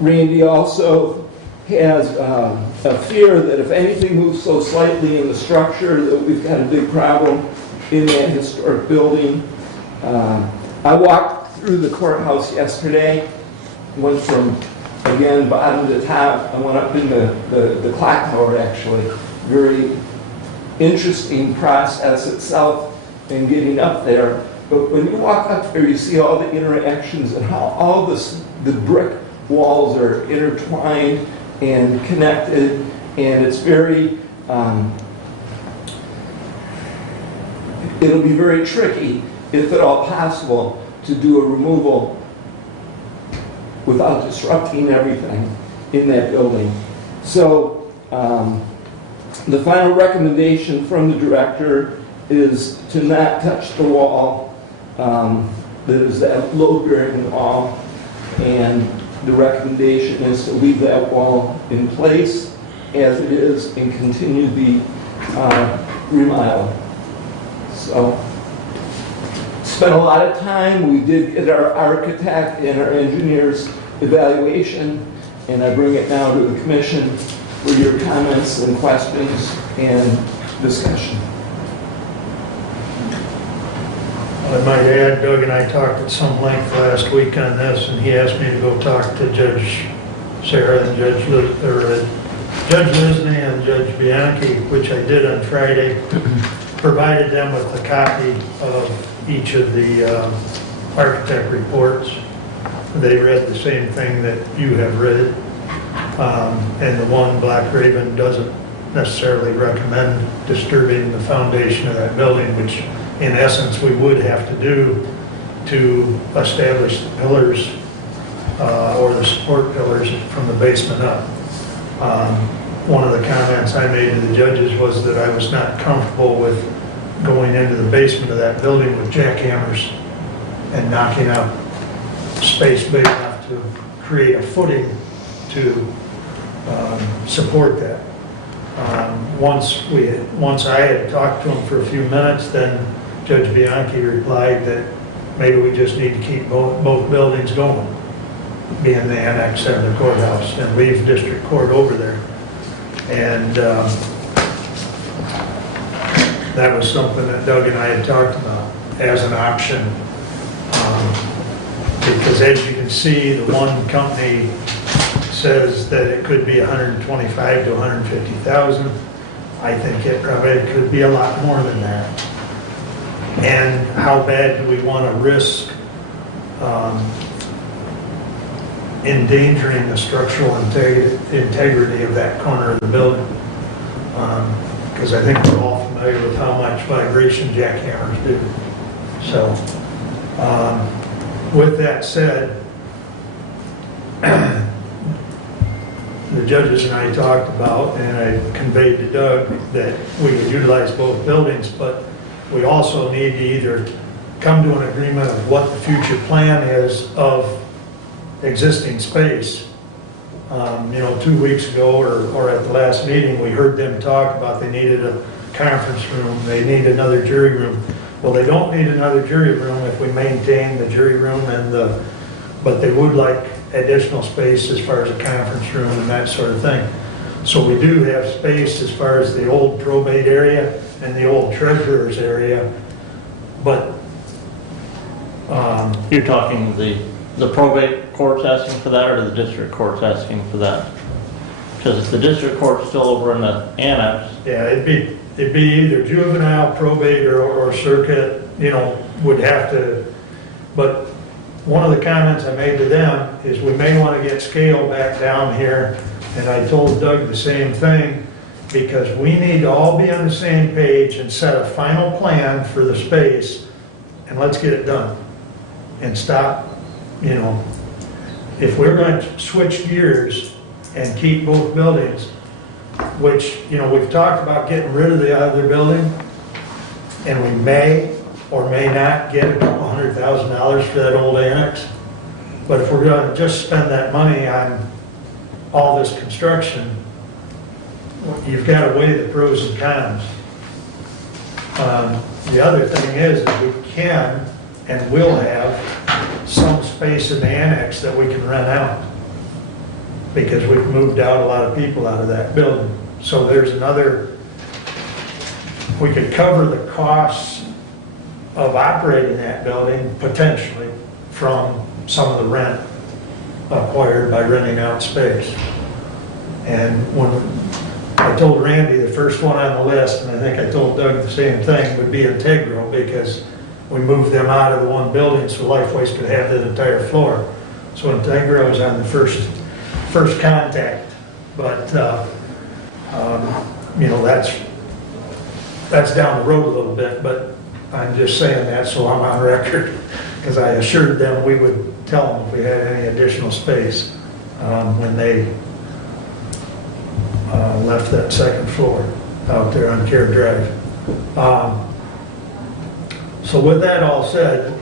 Randy also has a fear that if anything moves so slightly in the structure that we've got a big problem in that historic building. I walked through the courthouse yesterday, went from, again, bottom to top. I went up in the clock tower, actually. Very interesting process itself in getting up there. But when you walk up there, you see all the interactions and how all the brick walls are intertwined and connected, and it's very, it'll be very tricky, if at all possible, to do a removal without disrupting everything in that building. So the final recommendation from the director is to not touch the wall that is that load-bearing wall, and the recommendation is to leave that wall in place as it is and continue the remodel. So, spent a lot of time. We did get our architect and our engineer's evaluation, and I bring it now to the commission for your comments and questions and discussion. I might add, Doug and I talked at some length last week on this, and he asked me to go talk to Judge Sarah and Judge Lisney and Judge Bianchi, which I did on Friday. Provided them with a copy of each of the architect reports. They read the same thing that you have read. And the one, Black Raven, doesn't necessarily recommend disturbing the foundation of that building, which in essence we would have to do to establish the pillars or the support pillars from the basement up. One of the comments I made to the judges was that I was not comfortable with going into the basement of that building with jackhammers and knocking out space big enough to create a footing to support that. Once I had talked to him for a few minutes, then Judge Bianchi replied that maybe we just need to keep both buildings going, being the annex and the courthouse, and leave district court over there. And that was something that Doug and I had talked about as an option. Because as you can see, the one company says that it could be 125 to 150,000. I think it probably could be a lot more than that. And how bad do we want to risk endangering the structural integrity of that corner of the building? Because I think we're all familiar with how much vibration jackhammers do. So, with that said, the judges and I talked about, and I conveyed to Doug that we would utilize both buildings, but we also need to either come to an agreement of what the future plan is of existing space. 2 weeks ago or at the last meeting, we heard them talk about they needed a conference room, they need another jury room. Well, they don't need another jury room if we maintain the jury room but they would like additional space as far as a conference room and that sort of thing. So we do have space as far as the old probate area and the old treasurer's area, but You're talking the probate court's asking for that, or the district court's asking for that? Because if the district court's still over in the annex, yeah, it'd be either juvenile, probate, or circuit, would have to, but one of the comments I made to them is we may want to get scale back down here, and I told Doug the same thing, because we need to all be on the same page and set a final plan for the space, and let's get it done. And stop, if we're going to switch gears and keep both buildings, which, we've talked about getting rid of the other building, and we may or may not get a couple $100,000 for that old annex. But if we're going to just spend that money on all this construction, you've got to weigh the pros and cons. The other thing is we can and will have some space in the annex that we can rent out, because we've moved out a lot of people out of that building. So there's we could cover the costs of operating that building potentially from some of the rent acquired by renting out space. And when I told Randy, the first one on the list, and I think I told Doug the same thing, would be Integral, because we moved them out of the one building so Lifeways could have the entire floor. So Integral was on the first contact. But, that's down the road a little bit, but I'm just saying that so I'm on record, because I assured them we would tell them if we had any additional space when they left that second floor out there on Care Drive. So with that all said,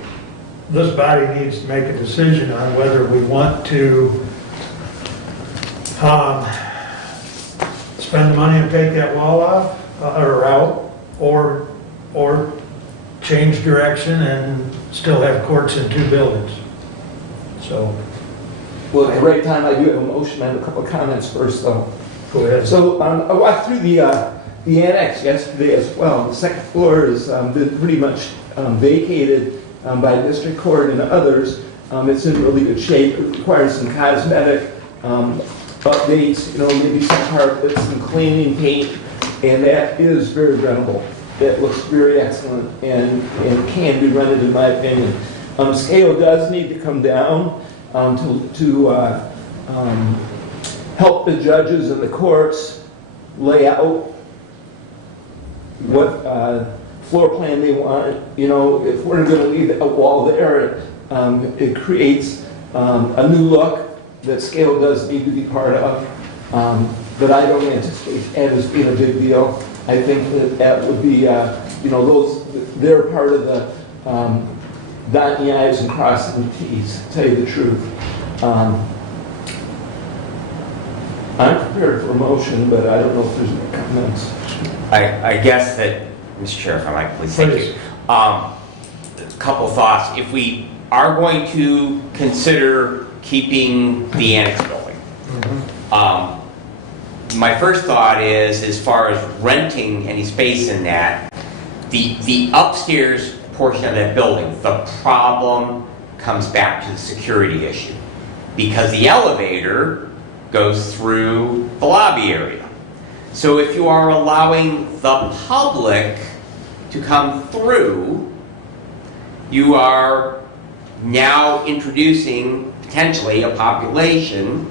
this body needs to make a decision on whether we want to spend the money and take that wall off or out, or change direction and still have courts in two buildings. So, Well, at the right time, I do have a motion. I have a couple of comments first, though. go ahead. So I walked through the annex yesterday as well. The second floor has been pretty much vacated by district court and others. It's in really good shape. It requires some cosmetic updates, maybe some carpets, some cleaning, paint, and that is very rentable. That looks very excellent and can be rented, in my opinion. Scale does need to come down to help the judges and the courts lay out what floor plan they want. If we're going to leave a wall there, it creates a new look that scale does need to be part of. But I don't anticipate that as being a big deal. I think that would be, they're part of the dotting the i's and crossing the t's, to tell you the truth. I'm prepared for a motion, but I don't know if there's any comments. I guess that, Mr. Chair, if I might, please, thank you. A couple thoughts. If we are going to consider keeping the annex building, my first thought is, as far as renting any space in that, the upstairs portion of that building, the problem comes back to the security issue. Because the elevator goes through the lobby area. So if you are allowing the public to come through, you are now introducing potentially a population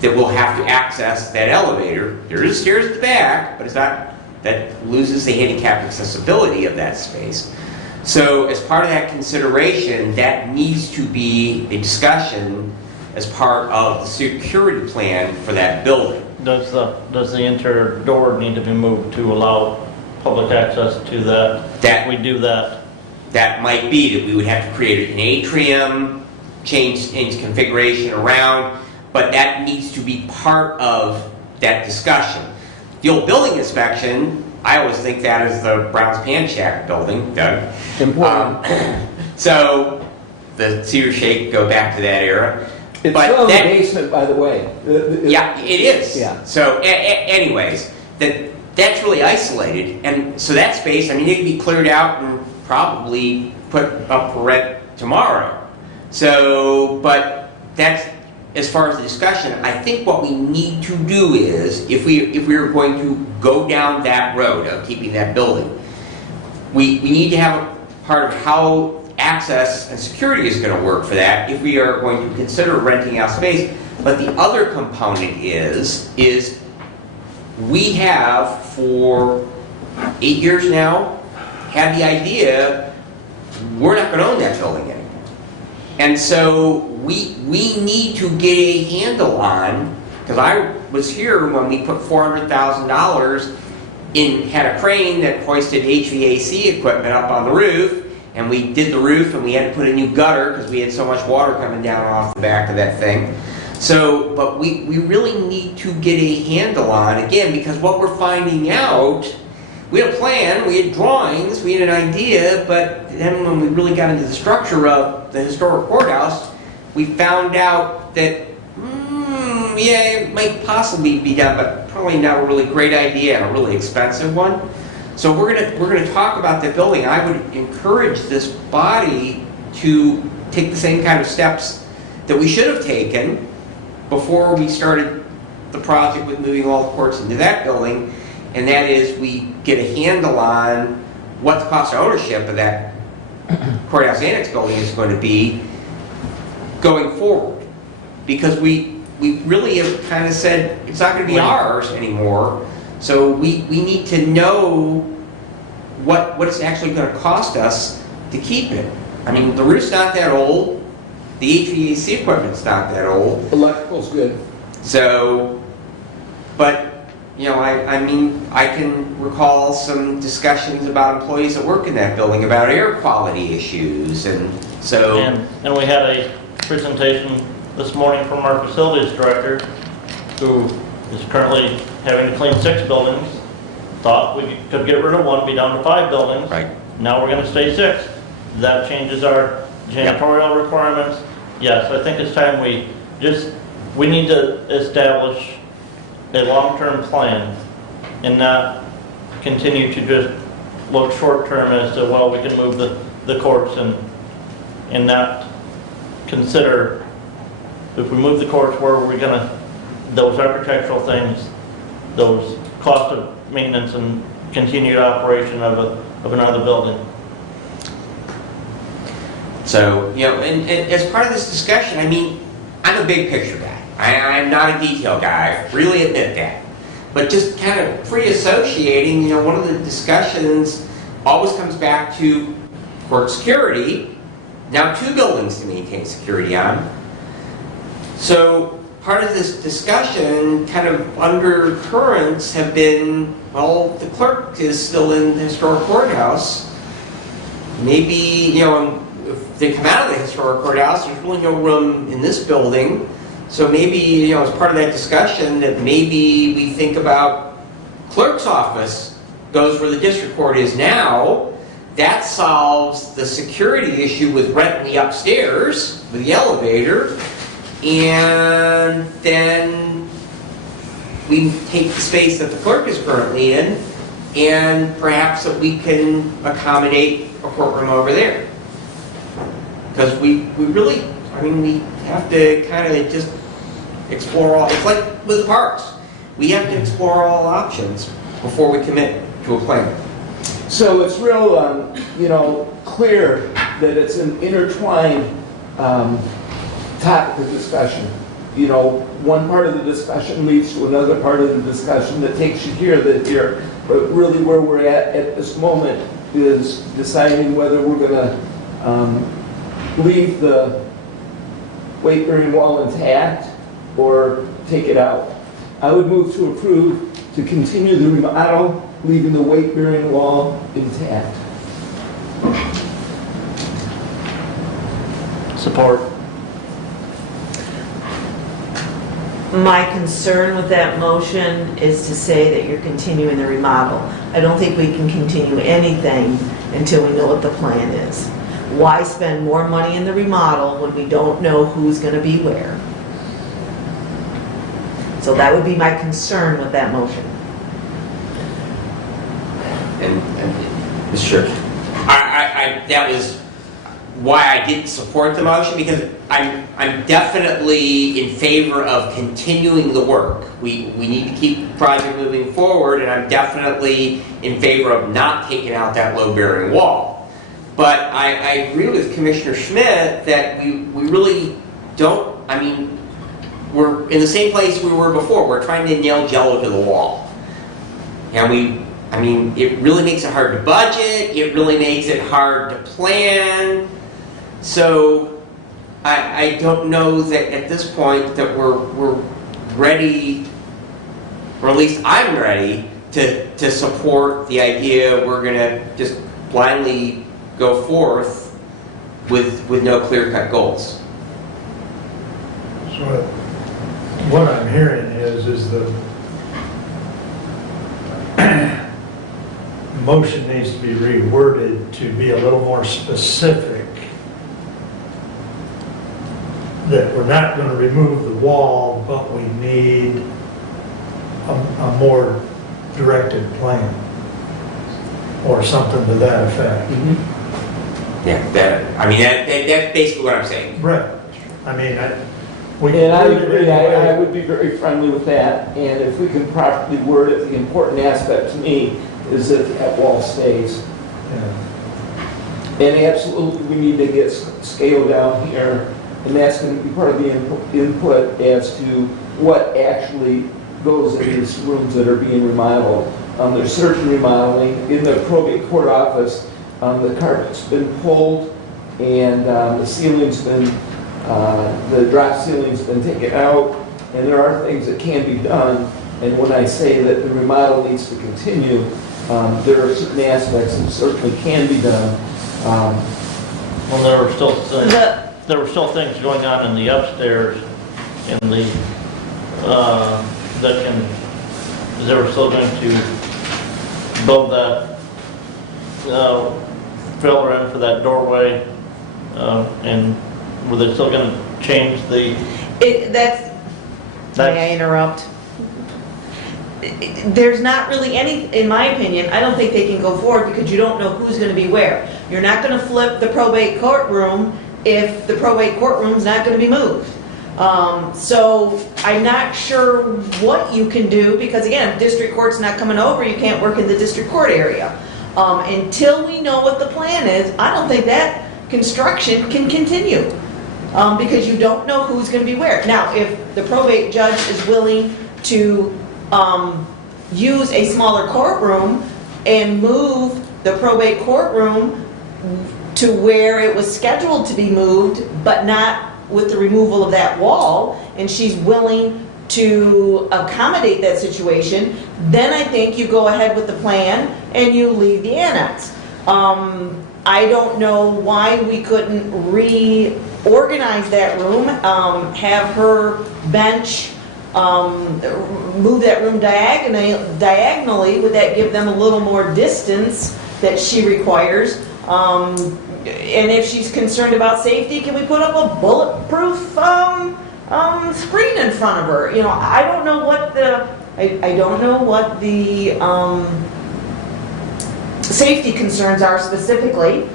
that will have to access that elevator. There is stairs at the back, but it's not, that loses the handicap accessibility of that space. So as part of that consideration, that needs to be a discussion as part of the security plan for that building. Does the interior door need to be moved to allow public access to that? That- We do that. That might be that we would have to create an atrium, change configuration around, but that needs to be part of that discussion. The old building inspection, I always think that is the Brown's Pan Shack building, Doug. So the Cedar Shake, go back to that era. It's But still in the that- basement, by the way. Yeah, it is. Yeah. So anyways, that's really isolated. And so that space, I mean, it could be cleared out and probably put up for rent tomorrow. So, but that's, as far as the discussion, I think what we need to do is, if we are going to go down that road of keeping that building, we need to have a part of how access and security is going to work for that if we are going to consider renting out space. But the other component is we have for 8 years now had the idea we're not going to own that building anymore. And so we need to get a handle on, because I was here when we put $400,000 in, had a crane that hoisted HVAC equipment up on the roof, and we did the roof and we had to put a new gutter because we had so much water coming down off the back of that thing. So, but we really need to get a handle on, again, because what we're finding out, we had a plan, we had drawings, we had an idea, but then when we really got into the structure of the historic courthouse, we found out that, yeah, it might possibly be done, but probably not a really great idea and a really expensive one. So we're gonna talk about the building. I would encourage this body to take the same kind of steps that we should have taken before we started the project with moving all the courts into that building, and that is we get a handle on what the cost of ownership of that courthouse annex building is going to be going forward. Because we really have kind of said it's not going to be ours anymore. So we need to know what it's actually going to cost us to keep it. I mean, the roof's not that old. The HVAC equipment's not that old. Electrical's good. So, but, you know, I mean, I can recall some discussions about employees that work in that building about air quality issues, and so... And we had a presentation this morning from our facilities director, who is currently having to clean 6 buildings. Thought we could get rid of 1, be down to 5 buildings. Right. Now we're going to stay 6. That changes our janitorial requirements. Yes, I think it's time we need to establish a long-term plan and not continue to just look short-term as to, well, we can move the courts and not consider, if we move the courts, where are we going to, those architectural things, those cost of maintenance and continued operation of another building. So, you know, and as part of this discussion, I mean, I'm a big picture guy. I'm not a detail guy, I really admit that. But just kind of free associating, you know, one of the discussions always comes back to court security. Now 2 buildings to maintain security on. So part of this discussion, kind of undercurrents have been, well, the clerk is still in the historic courthouse. Maybe, you know, if they come out of the historic courthouse, there's really no room in this building. So maybe, you know, as part of that discussion, that maybe we think about clerk's office goes where the district court is now. That solves the security issue with renting the upstairs with the elevator. And then we take the space that the clerk is currently in, and perhaps that we can accommodate a courtroom over there. Because we really, I mean, we have to kind of just explore all, it's like with the parks. We have to explore all options before we commit to a plan. So it's real, you know, clear that it's an intertwined topic of discussion. You know, one part of the discussion leads to another part of the discussion that takes you here, that here. But really where we're at this moment is deciding whether we're going to leave the weight-bearing wall intact or take it out. I would move to approve to continue the remodel, leaving the weight-bearing wall intact. Support. My concern with that motion is to say that you're continuing the remodel. I don't think we can continue anything until we know what the plan is. Why spend more money in the remodel when we don't know who's going to be where? So that would be my concern with that motion. And Mr. Chair, that was why I didn't support the motion, because I'm definitely in favor of continuing the work. We need to keep the project moving forward, and I'm definitely in favor of not taking out that load-bearing wall. But I agree with Commissioner Schmidt that we really don't, I mean, we're in the same place we were before. We're trying to nail Jello to the wall. And I mean, it really makes it hard to budget, it really makes it hard to plan. So I don't know that at this point that we're ready, or at least I'm ready, to support the idea we're going to just blindly go forth with no clear-cut goals. So what I'm hearing is the motion needs to be reworded to be a little more specific. That we're not going to remove the wall, but we need a more directed plan. Or something to that effect. Yeah, that's basically what I'm saying. Right. I mean, And I agree, I would be very friendly with that, and if we can properly word it, the important aspect to me is that that wall stays. Yeah. And absolutely, we need to get scaled down here, and that's going to be part of the input as to what actually goes in these rooms that are being remodeled. There's certain remodeling. In the probate court office, the carpet's been pulled, and the ceiling's been, the drop ceiling's been taken out, and there are things that can be done. And when I say that the remodel needs to continue, there are certain aspects that certainly can be done. Well, there were still things going on in the upstairs, in the they were still going to build that filler in for that doorway, and were they still going to change the? May I interrupt? There's not really any, in my opinion, I don't think they can go forward because you don't know who's going to be where. You're not going to flip the probate courtroom if the probate courtroom's not going to be moved. So I'm not sure what you can do because again, district court's not coming over, you can't work in the district court area. Until we know what the plan is, I don't think that construction can continue because you don't know who's going to be where. Now, if the probate judge is willing to use a smaller courtroom and move the probate courtroom to where it was scheduled to be moved, but not with the removal of that wall, and she's willing to accommodate that situation, then I think you go ahead with the plan and you leave the annex. I don't know why we couldn't reorganize that room, have her bench, move that room diagonally. Would that give them a little more distance that she requires? And if she's concerned about safety, can we put up a bulletproof screen in front of her? You know, I don't know what the safety concerns are specifically.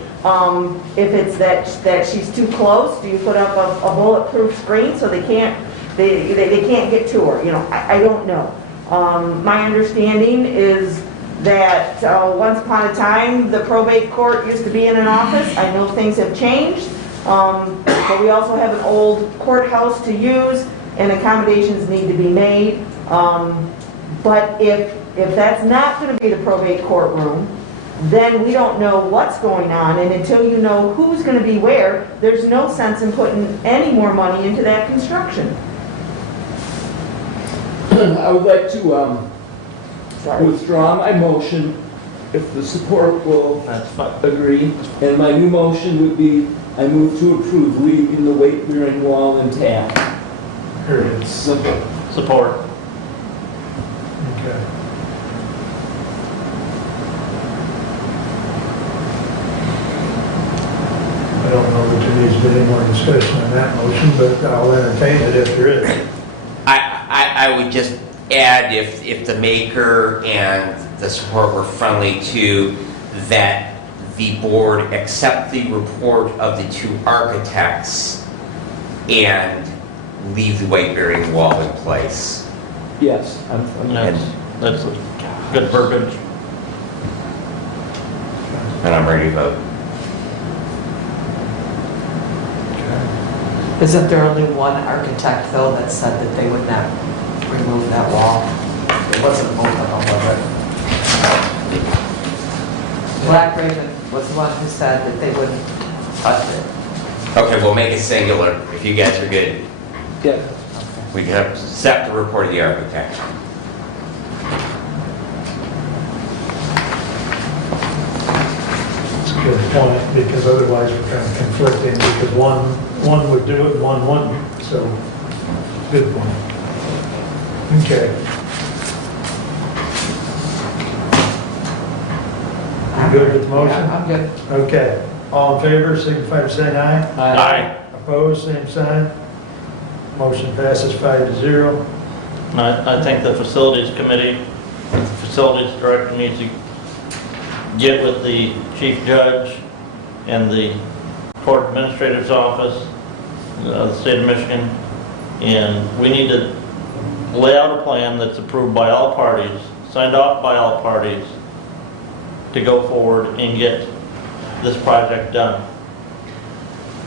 If it's that she's too close, do you put up a bulletproof screen so they can't get to her? You know, I don't know. My understanding is that once upon a time, the probate court used to be in an office. I know things have changed, but we also have an old courthouse to use, and accommodations need to be made. But if that's not going to be the probate courtroom, then we don't know what's going on, and until you know who's going to be where, there's no sense in putting any more money into that construction. I would like to withdraw my motion if the support will That's fine. agree. And my new motion would be, I move to approve leaving the weight-bearing wall intact. Here it is. Simple. Support. Okay. I don't know that there needs to be any more discussion on that motion, but I'll entertain it if there is. I would just add, if the maker and the support were friendly to, that the board accept the report of the two architects and leave the weight-bearing wall in place. Yes. That's good verbiage. And I'm ready to vote. Isn't there only one architect, though, that said that they would not remove that wall? It wasn't both of them, was it? Black Raven was the one who said that they wouldn't touch it. Okay, we'll make it singular, if you guys are good. Yeah. We can accept the report of the architect. It's a good point, because otherwise we're kind of conflicting, because one would do it and one wouldn't, so, good point. Okay. You good with the motion? Yeah, I'm good. Okay. All in favor, signify by saying aye. Aye. Opposed, same sign. Motion passes 5-0. I think the facilities committee, facilities director needs to get with the chief judge and the court administrator's office, the state of Michigan, and we need to lay out a plan that's approved by all parties, signed off by all parties, to go forward and get this project done.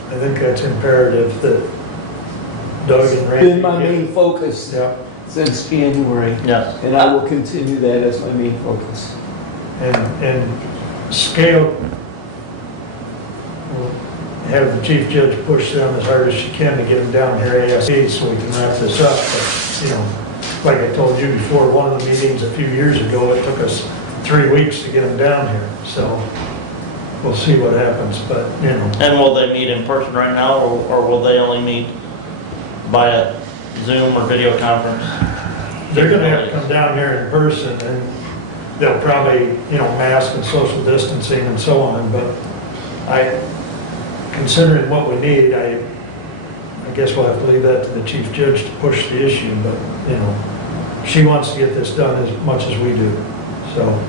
I think that's imperative that Doug and Randy. Been my main focus Yeah, since January, Yes. and I will continue that as my main focus. and scale, we'll have the chief judge push them as hard as she can to get them down here ASAP so we can wrap this up. But, you know, like I told you before, one of the meetings a few years ago, it took us 3 weeks to get them down here. So we'll see what happens, but, you know. And will they meet in person right now, or will they only meet by a Zoom or video conference? They're gonna have to come down here in person, and they'll probably, you know, mask and social distancing and so on, but considering what we need, I guess we'll have to leave that to the chief judge to push the issue, but, you know, she wants to get this done as much as we do, so,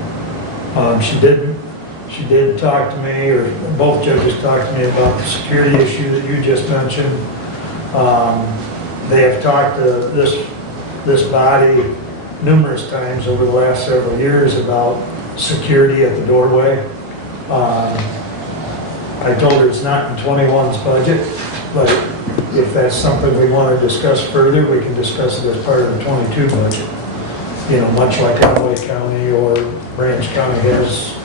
she did talk to me, or both judges talked to me about the security issue that you just mentioned. They have talked to this body numerous times over the last several years about security at the doorway. I told her it's not in 21's budget, but if that's something we want to discuss further, we can discuss it as part of the 22 budget. You know, much like Conway County or Branch County has,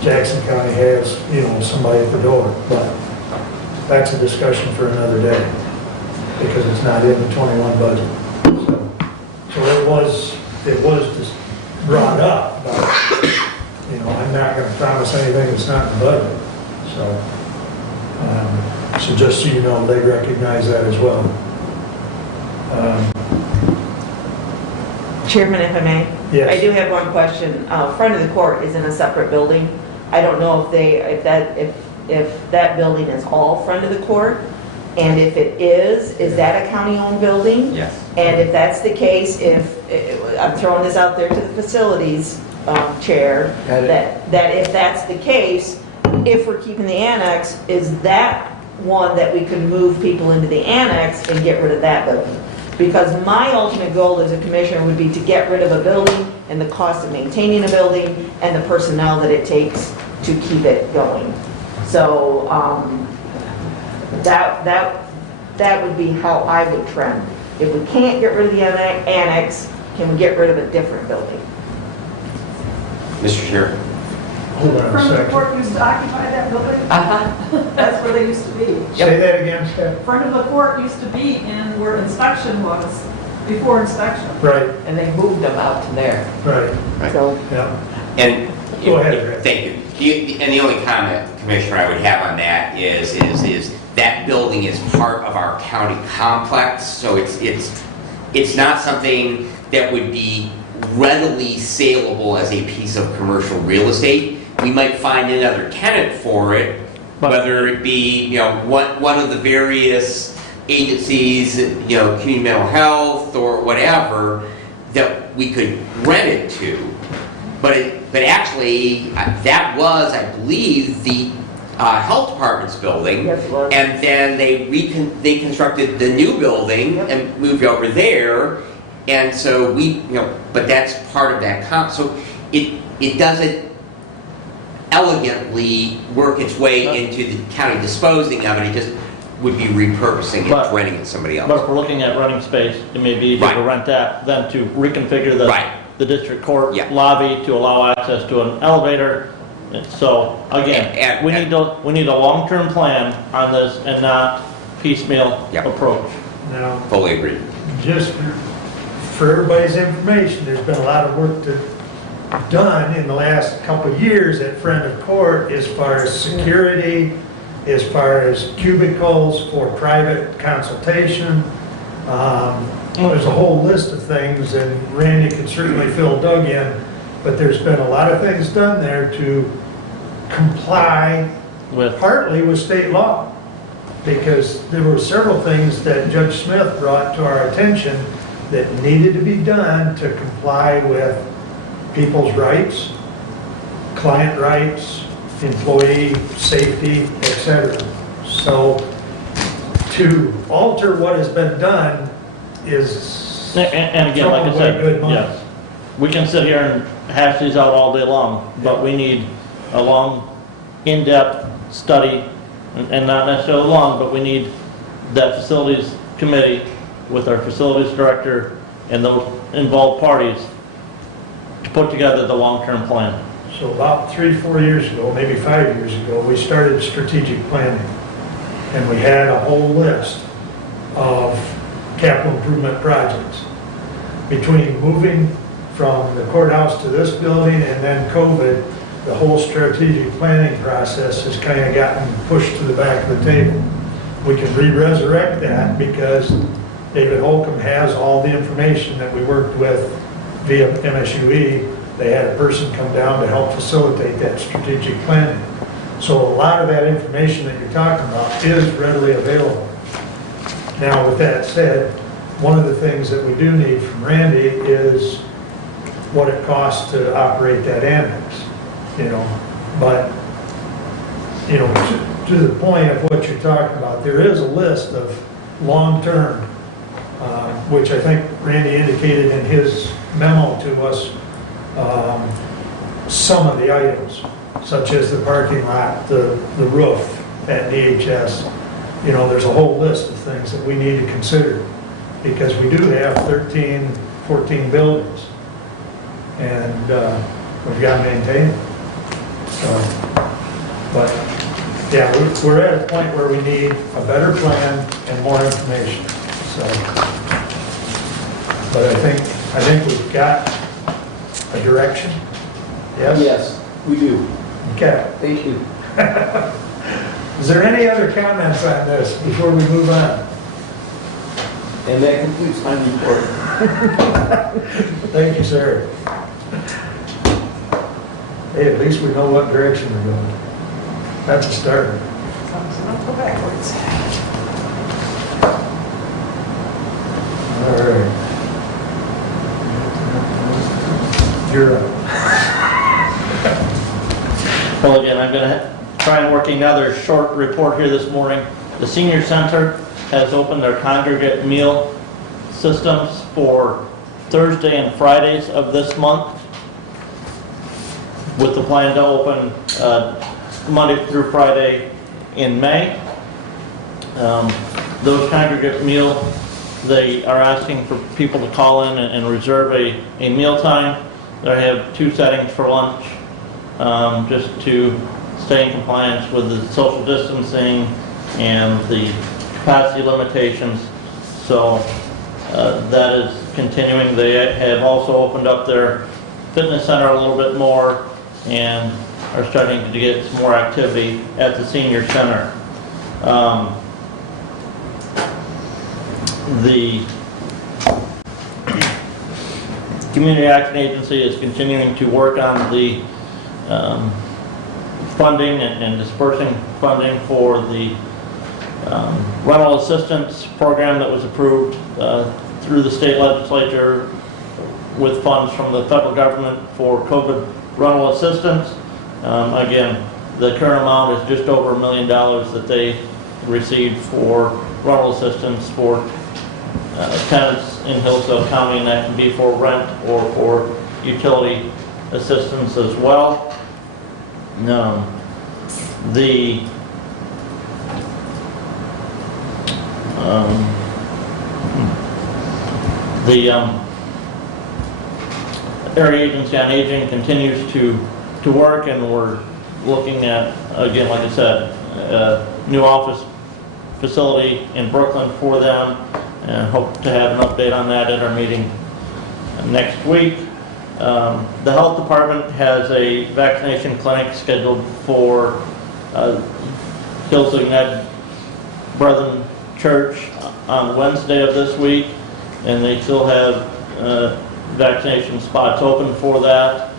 Jackson County has, you know, somebody at the door. But that's a discussion for another day, because it's not in the 21 budget. So it was just brought up, but, you know, I'm not not gonna promise anything that's not in the budget. So just so you know, they recognize that as well. Chairman, if I may? Yes. I do have one question. Front of the court is in a separate building. I don't know if that building is all front of the court, and if it is that a county-owned building? Yes. And if that's the case, I'm throwing this out there to the facilities chair, that if that's the case, if we're keeping the annex, is that one that we can move people into the annex and get rid of that building? Because my ultimate goal as a commissioner would be to get rid of a building and the cost of maintaining a building and the personnel that it takes to keep it going. So that would be how I would trend. If we can't get rid of the annex, can we get rid of a different building? Mr. Chair. Hold on a Front of the second. court used to occupy that building. That's where they used to be. Say that again, Steph? Front of the court used to be in where inspection was, before inspection. Right, And they moved them out to there. right, Right. So yeah. And, Go ahead, Rick. thank you. And the only comment, Commissioner, I would have on that is that building is part of our county complex, so it's not something that would be readily saleable as a piece of commercial real estate. We might find another tenant for it, whether it be, one of the various agencies, community mental health or whatever, that we could rent it to. But actually, that was, I believe, the health department's building. Yes, it was. And then they constructed the new building and moved over there. And so but that's part of that so it doesn't elegantly work its way into the county disposing of it. It just would be repurposing it, renting it to somebody else. But if we're looking at renting space, it may be easier to Right. rent that than to reconfigure the district court Yeah. lobby to allow access to an elevator. And so, again, And- we need a long-term plan on this and not piecemeal Yep. approach. Now, Fully agree. just for everybody's information, there's been a lot of work done in the last couple of years at Friend of Court as far as security, as far as cubicles for private consultation. There's a whole list of things, and Randy could certainly fill Doug in, but there's been a lot of things done there to comply partly with state law, because there were several things that Judge Smith brought to our attention that needed to be done to comply with people's rights, client rights, employee safety, etc. So to alter what has been done is And again, like I throwing away good said, money. yes, we can sit here and hash these out all day long, but we need a long, in-depth study, and not necessarily long, but we need that facilities committee with our facilities director and those involved parties to put together the long-term plan. So about 3 to 4 years ago, maybe 5 years ago, we started strategic planning. And we had a whole list of capital improvement projects. Between moving from the courthouse to this building and then COVID, the whole strategic planning process has kind of gotten pushed to the back of the table. We can re-resurrect that because David Holcomb has all the information that we worked with via MSUE. They had a person come down to help facilitate that strategic planning. So a lot of that information that you're talking about is readily available. Now, with that said, one of the things that we do need from Randy is what it costs to operate that annex, But, to the point of what you're talking about, there is a list of long-term, which I think Randy indicated in his memo to us, some of the items, such as the parking lot, the roof at DHS. There's a whole list of things that we need to consider, because we do have 13, 14 buildings, and we've got to maintain them. So, but, yeah, we're at a point where we need a better plan and more information, so. But I think we've got a direction. Yes? Yes, we do. Okay. Thank you. Is there any other comments on this before we move on? And that concludes my report. Thank you, sir. Hey, at least we know what direction we're going. That's a start. Don't go backwards. All right. You're up. Well, again, I'm going to try and work another short report here this morning. The senior center has opened their congregate meal systems for Thursday and Fridays of this month, with the plan to open Monday through Friday in May. Those congregate meal, they are asking for people to call in and reserve a meal time. They have 2 settings for lunch, just to stay in compliance with the social distancing and the capacity limitations. So that is continuing. They have also opened up their fitness center a little bit more and are starting to get some more activity at the senior center. The Community Action Agency is continuing to work on the funding and dispersing funding for the rental assistance program that was approved through the state legislature with funds from the federal government for COVID rental assistance. Again, the current amount is just over $1 million that they received for rental assistance for tenants in Hillsdale County, and that can be for rent or for utility assistance as well. The Area Agency on Aging continues to work, and we're looking at, again, like I said, a new office facility in Brooklyn for them, and hope to have an update on that at our meeting next week. The health department has a vaccination clinic scheduled for Hillsdale United Brethren Church on Wednesday of this week, and they still have vaccination spots open for that.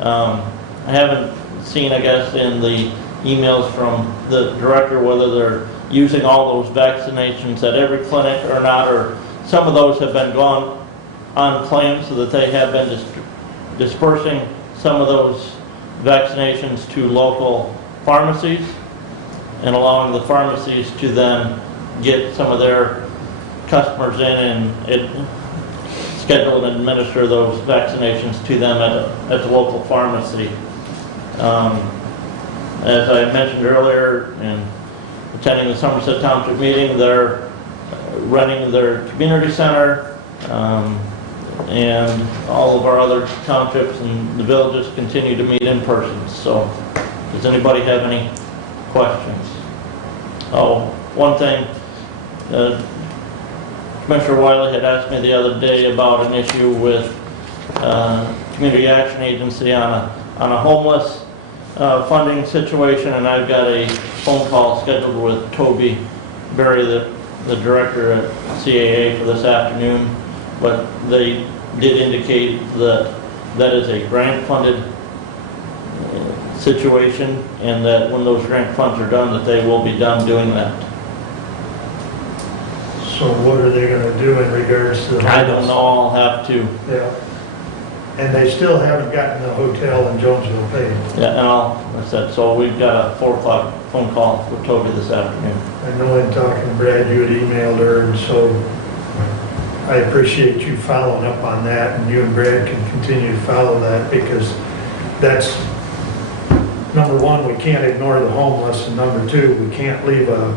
I haven't seen, I guess, in the emails from the director whether they're using all those vaccinations at every clinic or not, or some of those have been gone unclaimed, so that they have been dispersing some of those vaccinations to local pharmacies and allowing the pharmacies to then get some of their customers in and schedule and administer those vaccinations to them at the local pharmacy. As I mentioned earlier, in attending the Somerset Township meeting, they're running their community center, and all of our other townships and the villages continue to meet in person. So, does anybody have any questions? Oh, one thing, Commissioner Wiley had asked me the other day about an issue with Community Action Agency on a homeless funding situation, and I've got a phone call scheduled with Toby Berry, the director at CAA, for this afternoon. But they did indicate that that is a grant-funded situation, and that when those grant funds are done, that they will be done doing that. So what are they gonna do in regards to the I don't know, I'll have to, Yeah. And they still haven't gotten the hotel in Jonesville paid. yeah, and I said, so we've got a 4 o'clock phone call with Toby this afternoon. I know in talking to Brad, you had emailed her, and so I appreciate you following up on that, and you and Brad can continue to follow that, because that's, number one, we can't ignore the homeless, and number two, we can't leave a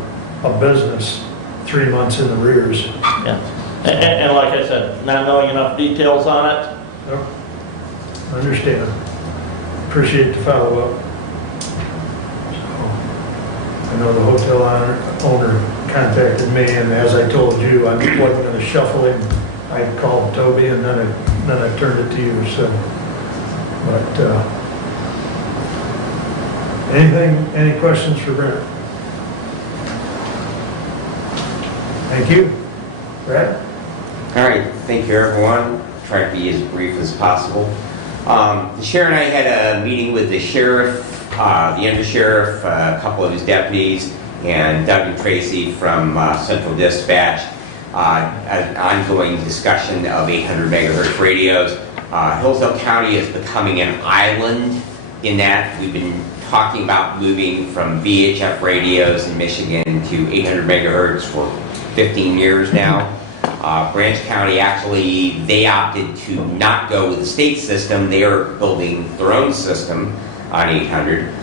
business 3 months in arrears. Yeah, and like I said, not knowing enough details on it. Yep. Understand. Appreciate the follow-up. So, I know the hotel owner contacted me, and as I told you, I wasn't going to shuffle it. I called Toby, and then I turned it to you. So, but Any questions for Brent? Thank you. Brad? All right, thank you, everyone. Try to be as brief as possible. The sheriff and I had a meeting with the sheriff, the undersheriff, a couple of his deputies, and Doug and Tracy from Central Dispatch. An ongoing discussion of 800 megahertz radios. Hillsdale County is becoming an island in that we've been talking about moving from VHF radios in Michigan to 800 megahertz for 15 years now. Branch County actually, they opted to not go with the state system. They are building their own system on 800.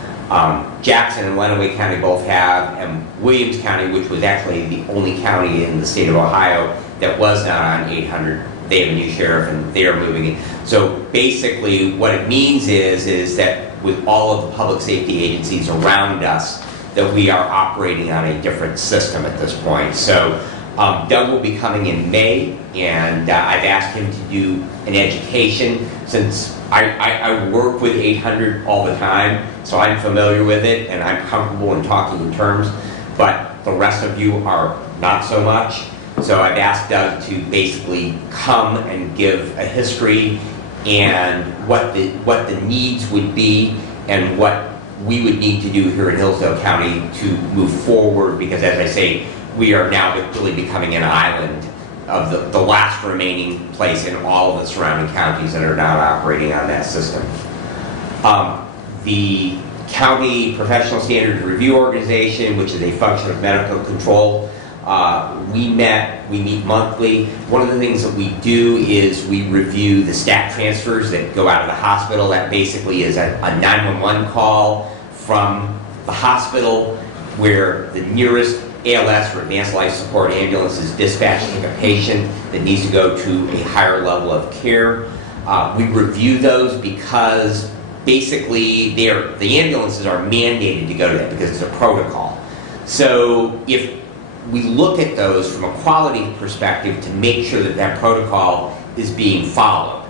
Jackson and Lenawee County both have, and Williams County, which was actually the only county in the state of Ohio that was not on 800, they have a new sheriff and they are moving it. So basically what it means is that with all of the public safety agencies around us, that we are operating on a different system at this point. So Doug will be coming in May, and I've asked him to do an education since I work with 800 all the time, so I'm familiar with it and I'm comfortable in talking in terms, but the rest of you are not so much. So I've asked Doug to basically come and give a history and what the needs would be and what we would need to do here in Hillsdale County to move forward, because as I say, we are now really becoming an island of the last remaining place in all of the surrounding counties that are not operating on that system. The County Professional Standards Review Organization, which is a function of medical control, we meet monthly. One of the things that we do is we review the stat transfers that go out of the hospital. That basically is a 911 call from the hospital where the nearest ALS, or Advanced Life Support Ambulance, is dispatching a patient that needs to go to a higher level of care. We review those because basically the ambulances are mandated to go to that because it's a protocol. So if we look at those from a quality perspective to make sure that that protocol is being followed.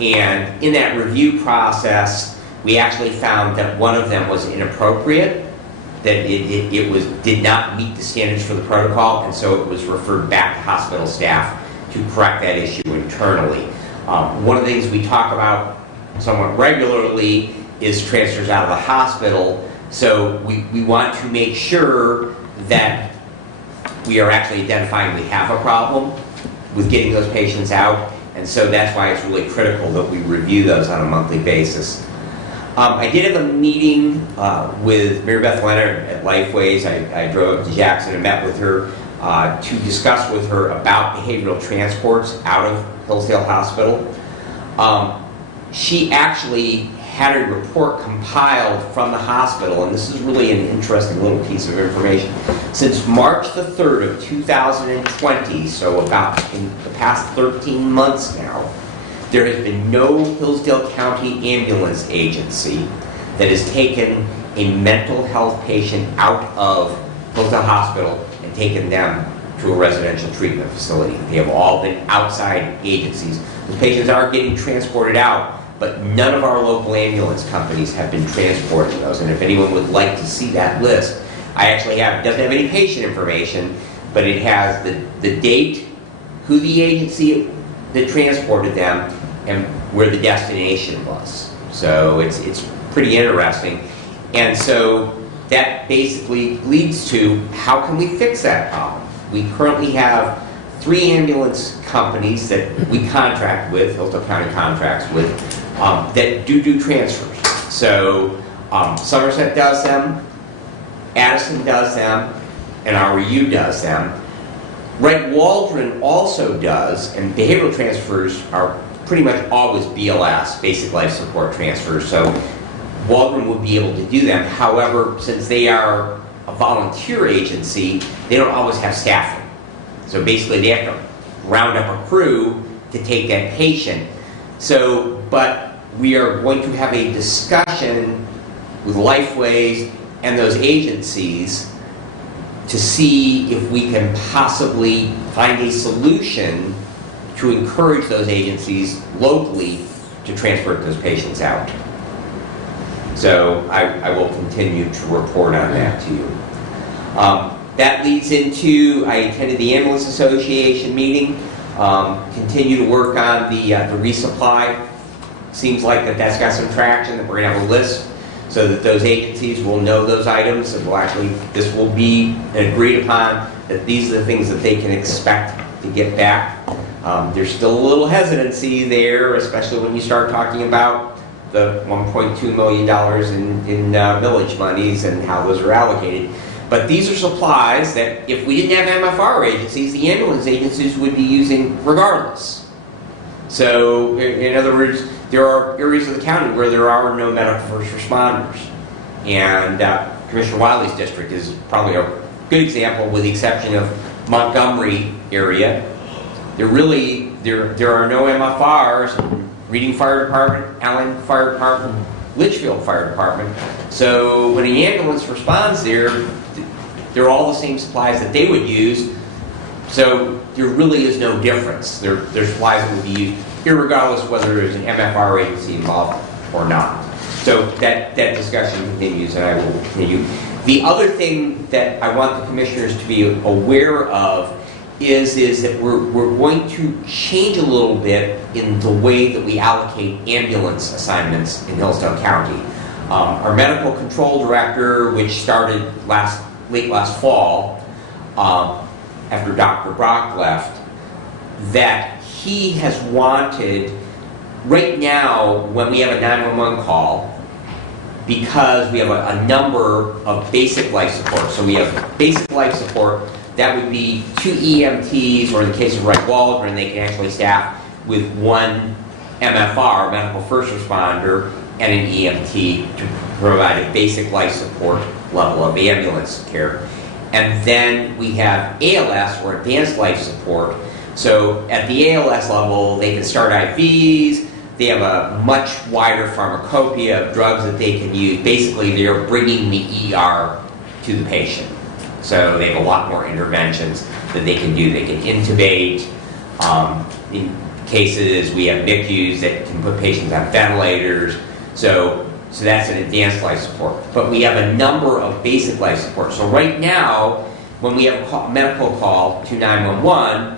And in that review process, we actually found that one of them was inappropriate, that it did not meet the standards for the protocol, and so it was referred back to hospital staff to correct that issue internally. One of the things we talk about somewhat regularly is transfers out of the hospital, so we want to make sure that we are actually identifying we have a problem with getting those patients out, and so that's why it's really critical that we review those on a monthly basis. I did have a meeting with Mary Beth Leonard at Lifeways. I drove up to Jackson and met with her to discuss with her about behavioral transports out of Hillsdale Hospital. She actually had a report compiled from the hospital, and this is really an interesting little piece of information. Since March the 3rd of 2020, so about in the past 13 months now, there has been no Hillsdale County ambulance agency that has taken a mental health patient out of Hillsdale Hospital and taken them to a residential treatment facility. They have all been outside agencies. The patients are getting transported out, but none of our local ambulance companies have been transporting those. And if anyone would like to see that list, I actually have, it doesn't have any patient information, but it has the date, who the agency that transported them, and where the destination was. So it's pretty interesting. And so that basically leads to how can we fix that problem? We currently have 3 ambulance companies that we contract with, Hillsdale County contracts with, that do transfers. So Somerset does them, Addison does them, and REU does them. Wright Waldron also does, and behavioral transfers are pretty much always BLS, basic life support transfers, so Waldron would be able to do them. However, since they are a volunteer agency, they don't always have staffing. So basically they have to round up a crew to take that patient. So, but we are going to have a discussion with Lifeways and those agencies to see if we can possibly find a solution to encourage those agencies locally to transport those patients out. So I will continue to report on that to you. That leads into, I attended the Ambulance Association meeting, continue to work on the resupply. Seems like that's got some traction, that we're gonna have a list so that those agencies will know those items, and will actually, this will be agreed upon, that these are the things that they can expect to get back. There's still a little hesitancy there, especially when you start talking about the $1.2 million in village monies and how those are allocated. But these are supplies that if we didn't have MFR agencies, the ambulance agencies would be using regardless. So, in other words, there are areas of the county where there are no medical first responders. And Commissioner Wiley's district is probably a good example, with the exception of Montgomery area. There are no MFRs, Reading Fire Department, Allen Fire Department, Litchfield Fire Department. So when an ambulance responds there, they're all the same supplies that they would use. So there really is no difference. They're supplies that would be used irregardless whether there's an MFR agency involved or not. So that discussion continues, and I will continue. The other thing that I want the commissioners to be aware of is that we're going to change a little bit in the way that we allocate ambulance assignments in Hillsdale County. Our medical control director, which started late last fall, after Dr. Brock left, that he has wanted, right now when we have a 911 call, because we have a number of basic life support. So we have basic life support, that would be 2 EMTs, or in the case of Wright Waldron, they can actually staff with 1 MFR, medical first responder, and an EMT to provide a basic life support level of ambulance care. And then we have ALS, or advanced life support. So at the ALS level, they can start IVs, they have a much wider pharmacopoeia of drugs that they can use. Basically, they are bringing the ER to the patient. So they have a lot more interventions that they can do. They can intubate. In cases, we have NICUs that can put patients on ventilators. So that's an advanced life support. But we have a number of basic life support. So right now, when we have a medical call to 911,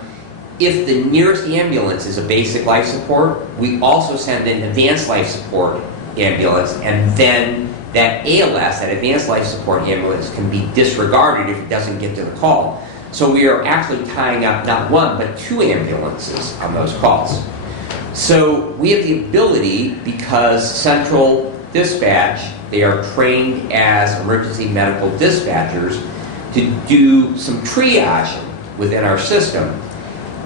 if the nearest ambulance is a basic life support, we also send an advanced life support ambulance, and then that ALS, that advanced life support ambulance, can be disregarded if it doesn't get to the call. So we are actually tying up not 1, but 2 ambulances on those calls. So we have the ability, because Central Dispatch, they are trained as emergency medical dispatchers, to do some triaging within our system.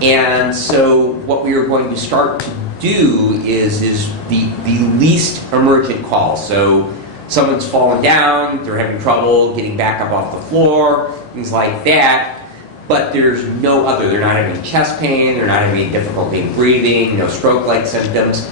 And so what we are going to start to do is the least emergent calls. So someone's fallen down, they're having trouble getting back up off the floor, things like that, but there's no other. They're not having chest pain, they're not having difficulty in breathing, no stroke-like symptoms.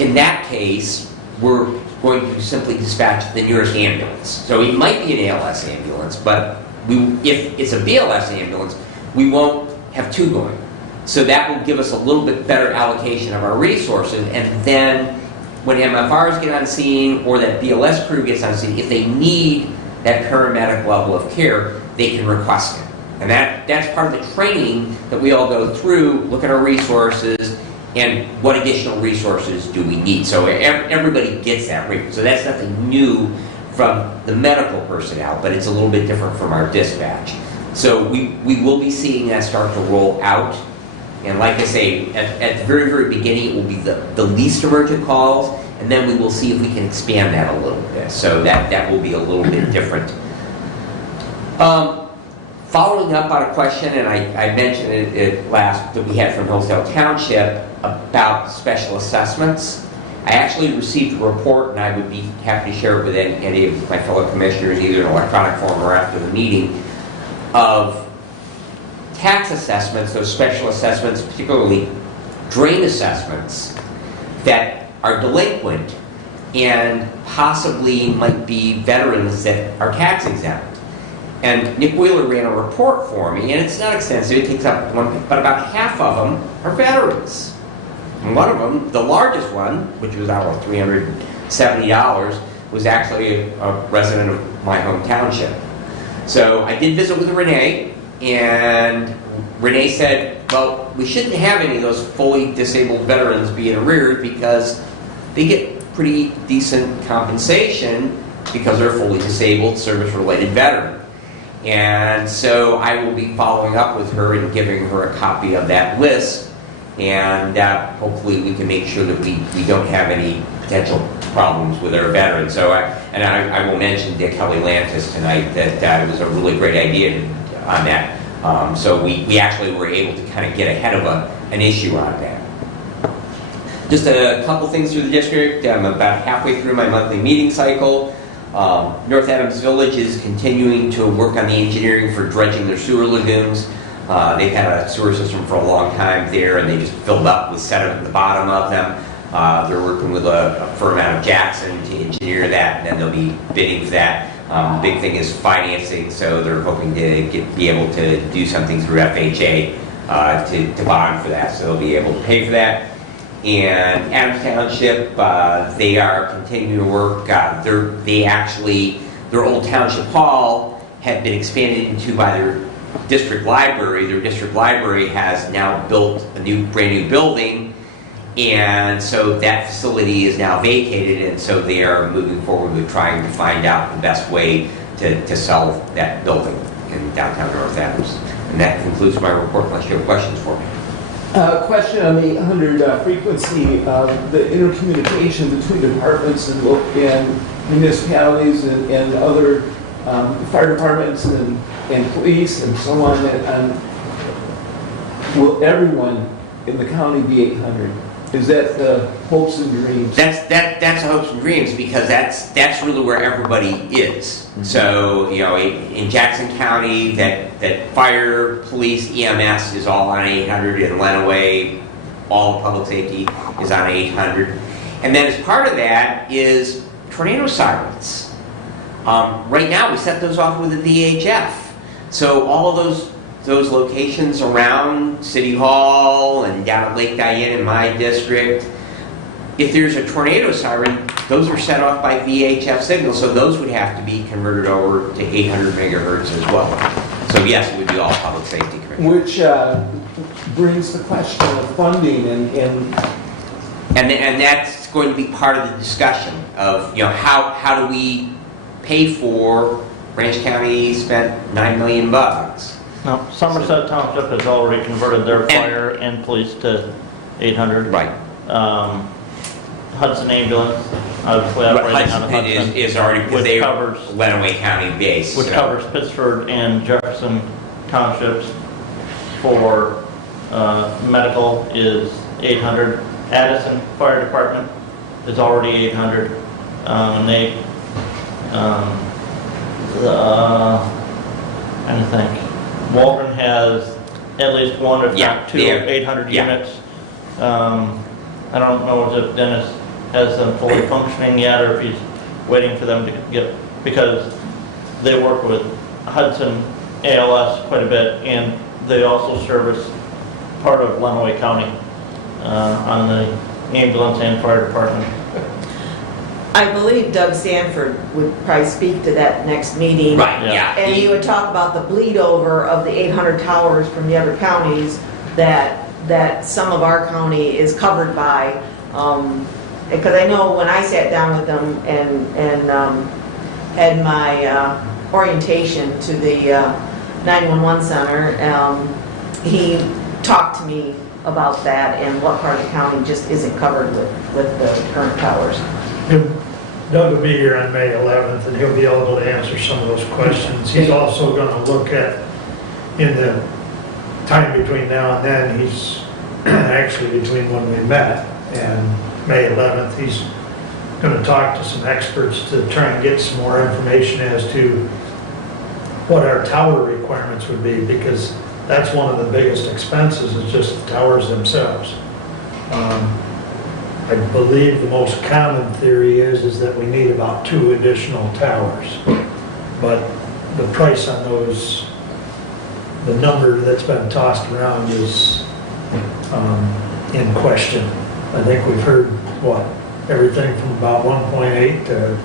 In that case, we're going to simply dispatch the nearest ambulance. So it might be an ALS ambulance, but if it's a BLS ambulance, we won't have 2 going. So that will give us a little bit better allocation of our resources, and then when MFRs get on scene, or that BLS crew gets on scene, if they need that paramedic level of care, they can request it. And that's part of the training that we all go through, look at our resources, and what additional resources do we need. So everybody gets that. So that's nothing new from the medical personnel, but it's a little bit different from our dispatch. So we will be seeing that start to roll out. And like I say, at the very, very beginning, it will be the least emergent calls, and then we will see if we can expand that a little bit. So that will be a little bit different. Following up on a question, and I mentioned it last, that we had from Hillsdale Township about special assessments. I actually received a report, and I would be happy to share it with any of my fellow commissioners, either in electronic form or after the meeting, of tax assessments, those special assessments, particularly drain assessments, that are delinquent and possibly might be veterans that are tax exempt. And Nick Wheeler ran a report for me, and it's not extensive, it takes up but about half of them are veterans. And one of them, the largest one, which was, I don't know, $370, was actually a resident of my home township. So I did visit with Renee, and Renee said, well, we shouldn't have any of those fully disabled veterans being arreared because they get pretty decent compensation because they're fully disabled, service-related veteran. And so I will be following up with her and giving her a copy of that list, and hopefully we can make sure that we don't have any potential problems with our veterans. So I will mention Dick Kelly Lantis tonight that it was a really great idea on that. So we actually were able to kind of get ahead of an issue on that. Just a couple things through the district. I'm about halfway through my monthly meeting cycle. North Adams Village is continuing to work on the engineering for dredging their sewer lagoons. They've had a sewer system for a long time there, and they just filled up with sediment at the bottom of them. They're working with a firm out of Jackson to engineer that, and then they'll be bidding for that. The big thing is financing, so they're hoping to be able to do something through FHA to bond for that, so they'll be able to pay for that. And Adams Township, they are continuing to work. Their old township hall had been expanded into by their district library. Their district library has now built a brand new building, and so that facility is now vacated, and so they are moving forward with trying to find out the best way to sell that building in downtown North Adams. And that concludes my report, unless you have questions for me. Question on the 800 frequency of the intercommunication between departments and municipalities and other fire departments and police and so on. And will everyone in the county be 800? Is that the hopes and dreams? That's the hopes and dreams, because that's really where everybody is. So, you know, in Jackson County, that fire, police, EMS is all on 800. In Lenawee, all of public safety is on 800. And then as part of that is tornado sirens. Right now, we set those off with the VHF. So all of those locations around City Hall and down at Lake Diane in my district, if there's a tornado siren, those are set off by VHF signals, so those would have to be converted over to 800 megahertz as well. So yes, it would be all public safety commission. Which brings the question of funding and that's going to be part of the discussion of, you know, how do we pay for, Branch County spent $9 million. No, Somerset Township has already converted their fire and police to 800. Right. Hudson Ambulance, obviously operating out of Hudson. Is already, because which they covers Lenawee County base. Which covers Pittsford and Jefferson Townships. For medical is 800. Addison Fire Department is already 800. And they, I think Waldron has at least one, if not two, 800 units. I don't know if Dennis has them fully functioning yet, or if he's waiting for them to get, because they work with Hudson ALS quite a bit, and they also service part of Lenawee County on the ambulance and fire department. I believe Doug Stanford would probably speak to that next meeting. Right, yeah. And he would talk about the bleed over of the 800 towers from the other counties that some of our county is covered by. Because I know when I sat down with them and had my orientation to the 911 center, he talked to me about that and what part of the county just isn't covered with the current towers. Doug will be here on May 11th, and he'll be able to answer some of those questions. He's also going to look at, in the time between now and then, he's actually between when we met and May 11th, he's going to talk to some experts to try and get some more information as to what our tower requirements would be, because that's one of the biggest expenses, is just the towers themselves. I believe the most common theory is that we need about 2 additional towers. But the price on those, the number that's been tossed around is in question. I think we've heard, everything from about 1.8 to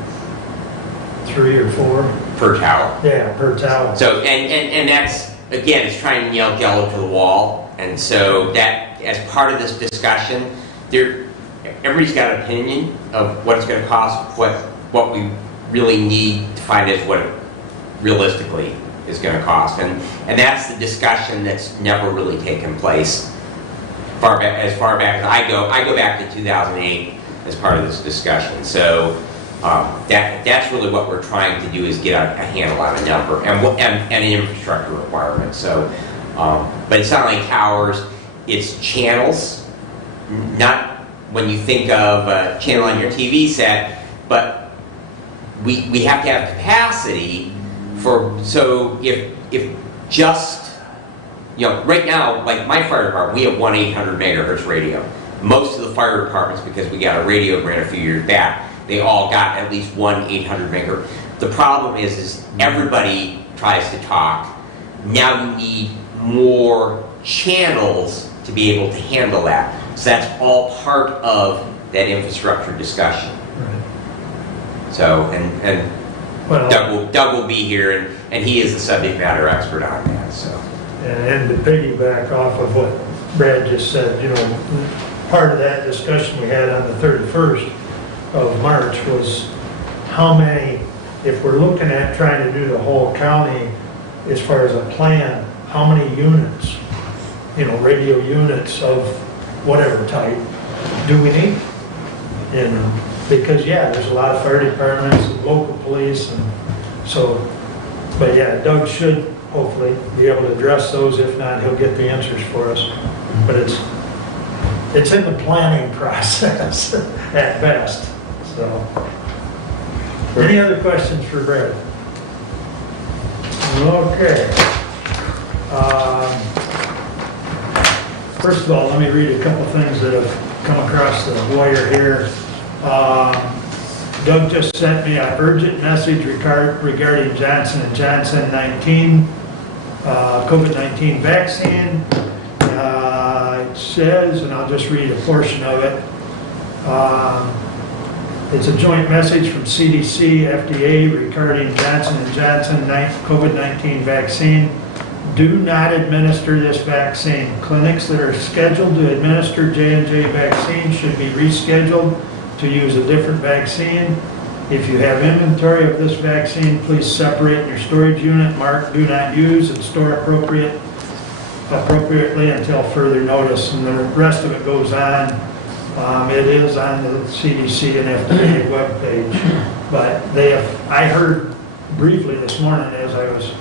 3 or 4? per tower. Yeah, per tower. So, and that's, again, it's trying to nail jello to the wall. And so that, as part of this discussion, everybody's got an opinion of what it's going to cost, what we really need to find is what it realistically is going to cost. And that's the discussion that's never really taken place as far back as I go back to 2008 as part of this discussion. So that's really what we're trying to do, is get a handle on a number and an infrastructure requirement. So, but it's not like towers, it's channels. Not when you think of a channel on your TV set, but we have to have capacity so if just, right now, like my fire department, we have one 800 megahertz radio. Most of the fire departments, because we got a radio grant a few years back, they all got at least one 800 megahertz. The problem is everybody tries to talk. Now you need more channels to be able to handle that. So that's all part of that infrastructure discussion. Right. So, and Well, Doug will be here, and he is the subject matter expert on that, so. and to piggyback off of what Brad just said, part of that discussion we had on the 31st of March was how many, if we're looking at trying to do the whole county as far as a plan, how many units, radio units of whatever type do we need? Because there's a lot of fire departments and local police, and so, but Doug should hopefully be able to address those. If not, he'll get the answers for us. But it's in the planning process at best. So, any other questions for Brad? Okay. First of all, let me read a couple things that have come across the wire here. Doug just sent me an urgent message regarding Johnson & Johnson COVID-19 vaccine. It says, and I'll just read a portion of it. It's a joint message from CDC, FDA regarding Johnson & Johnson COVID-19 vaccine. Do not administer this vaccine. Clinics that are scheduled to administer J&J vaccine should be rescheduled to use a different vaccine. If you have inventory of this vaccine, please separate in your storage unit, mark do not use, and store appropriately until further notice. And the rest of it goes on. It is on the CDC and FDA webpage. But I heard briefly this morning as I was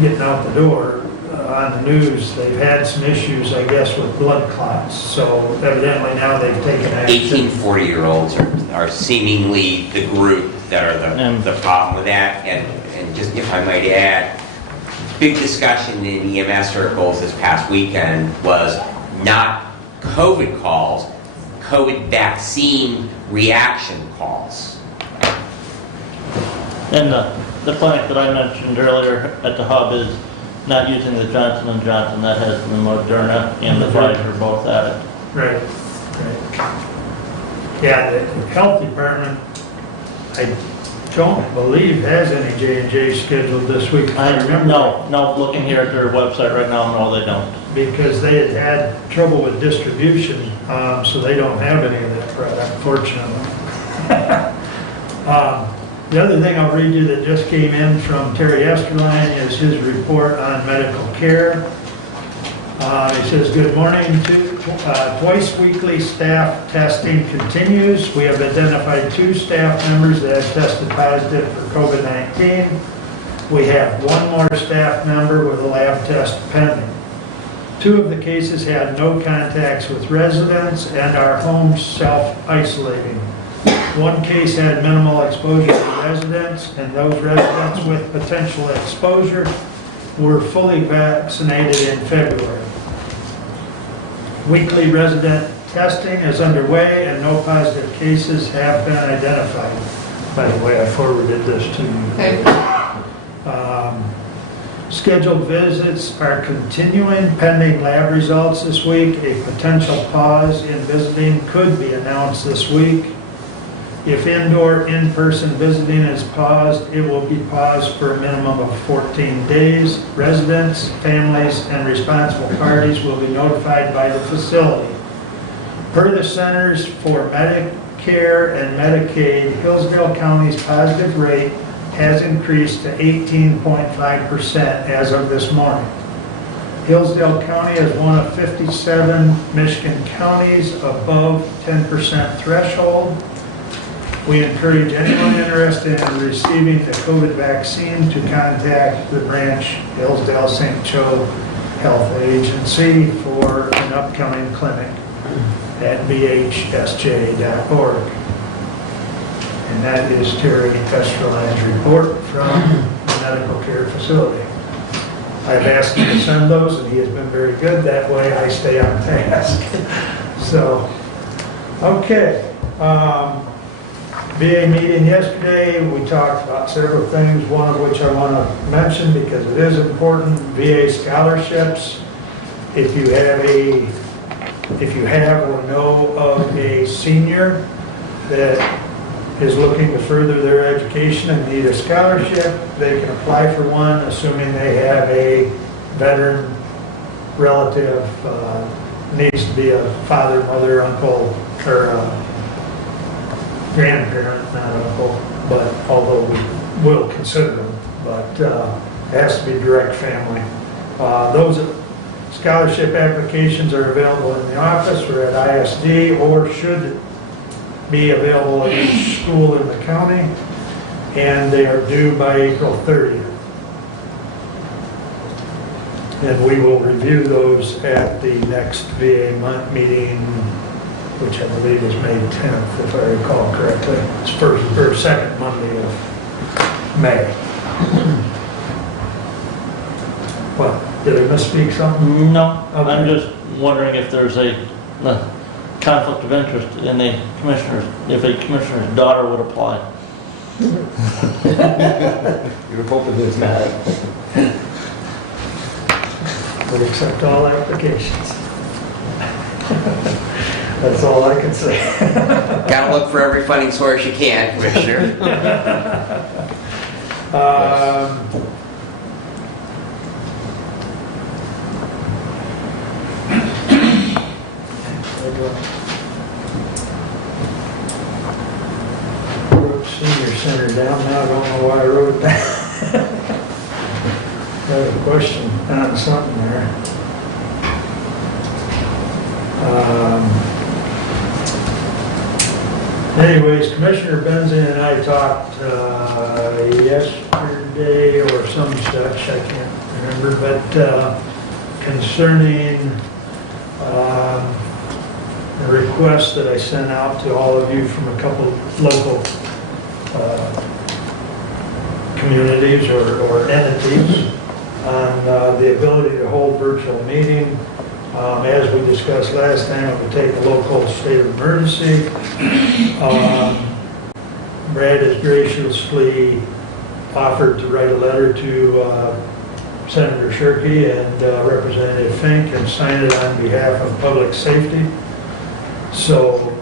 getting out the door on the news, they've had some issues, I guess, with blood clots. So evidently now they've taken action. 18, 40-year-olds are seemingly the group that are the problem with that. And just, if I might add, big discussion in EMS circles this past weekend was not COVID calls, COVID vaccine reaction calls. And the clinic that I mentioned earlier at the hub is not using the Johnson & Johnson, that has the Moderna and the Pfizer both at it. Right. Yeah, the health department, I don't believe has any J&J scheduled this week. I remember. No, looking here at their website right now, no, they don't. Because they had trouble with distribution, so they don't have any of that product, unfortunately. The other thing I'll read you that just came in from Terry Esterline is his report on medical care. He says, good morning. Twice weekly staff testing continues. We have identified 2 staff members that have tested positive for COVID-19. We have 1 more staff member with a lab test pending. 2 of the cases had no contacts with residents and are home self-isolating. 1 case had minimal exposure to residents, and those residents with potential exposure were fully vaccinated in February. Weekly resident testing is underway, and no positive cases have been identified. By the way, I forwarded this to you. Okay. Scheduled visits are continuing pending lab results this week. A potential pause in visiting could be announced this week. If indoor, in-person visiting is paused, it will be paused for a minimum of 14 days. Residents, families, and responsible parties will be notified by the facility. Per the Centers for Medicare and Medicaid, Hillsdale County's positive rate has increased to 18.5% as of this morning. Hillsdale County is one of 57 Michigan counties above 10% threshold. We encourage anyone interested in receiving the COVID vaccine to contact the branch Hillsdale St. Joe Health Agency for an upcoming clinic at bhsj.org. And that is Terry Estrela's report from the medical care facility. I've asked him to send those, and he has been very good. That way I stay on task. So, okay. VA meeting yesterday, we talked about several things, one of which I want to mention because it is important, VA scholarships. If you have or know of a senior that is looking to further their education and need a scholarship, they can apply for one, assuming they have a veteran relative, needs to be a father, mother, uncle, or grandparent, not uncle, but although we will consider them, but it has to be direct family. Those scholarship applications are available in the office or at ISD, or should be available at each school in the county, and they are due by April 30th. And we will review those at the next VA meeting, which I believe is May 10th, if I recall correctly. It's first or second Monday of May. What, did I misspeak something? No, Okay. I'm just wondering if there's a conflict of interest in a commissioner's, if a commissioner's daughter would apply. You're hoping there's not. We accept all applications. That's all I can say. Gotta look for every funding source you can, Commissioner. Wrote senior center down now, I don't know why I wrote it down. Got a question on something there. Anyways, Commissioner Benzin and I talked yesterday or some such, I can't remember, but concerning the request that I sent out to all of you from a couple local communities or entities on the ability to hold virtual meeting. As we discussed last time, it would take a local state of emergency. Brad has graciously offered to write a letter to Senator Shirkey and Representative Fink and sign it on behalf of public safety. So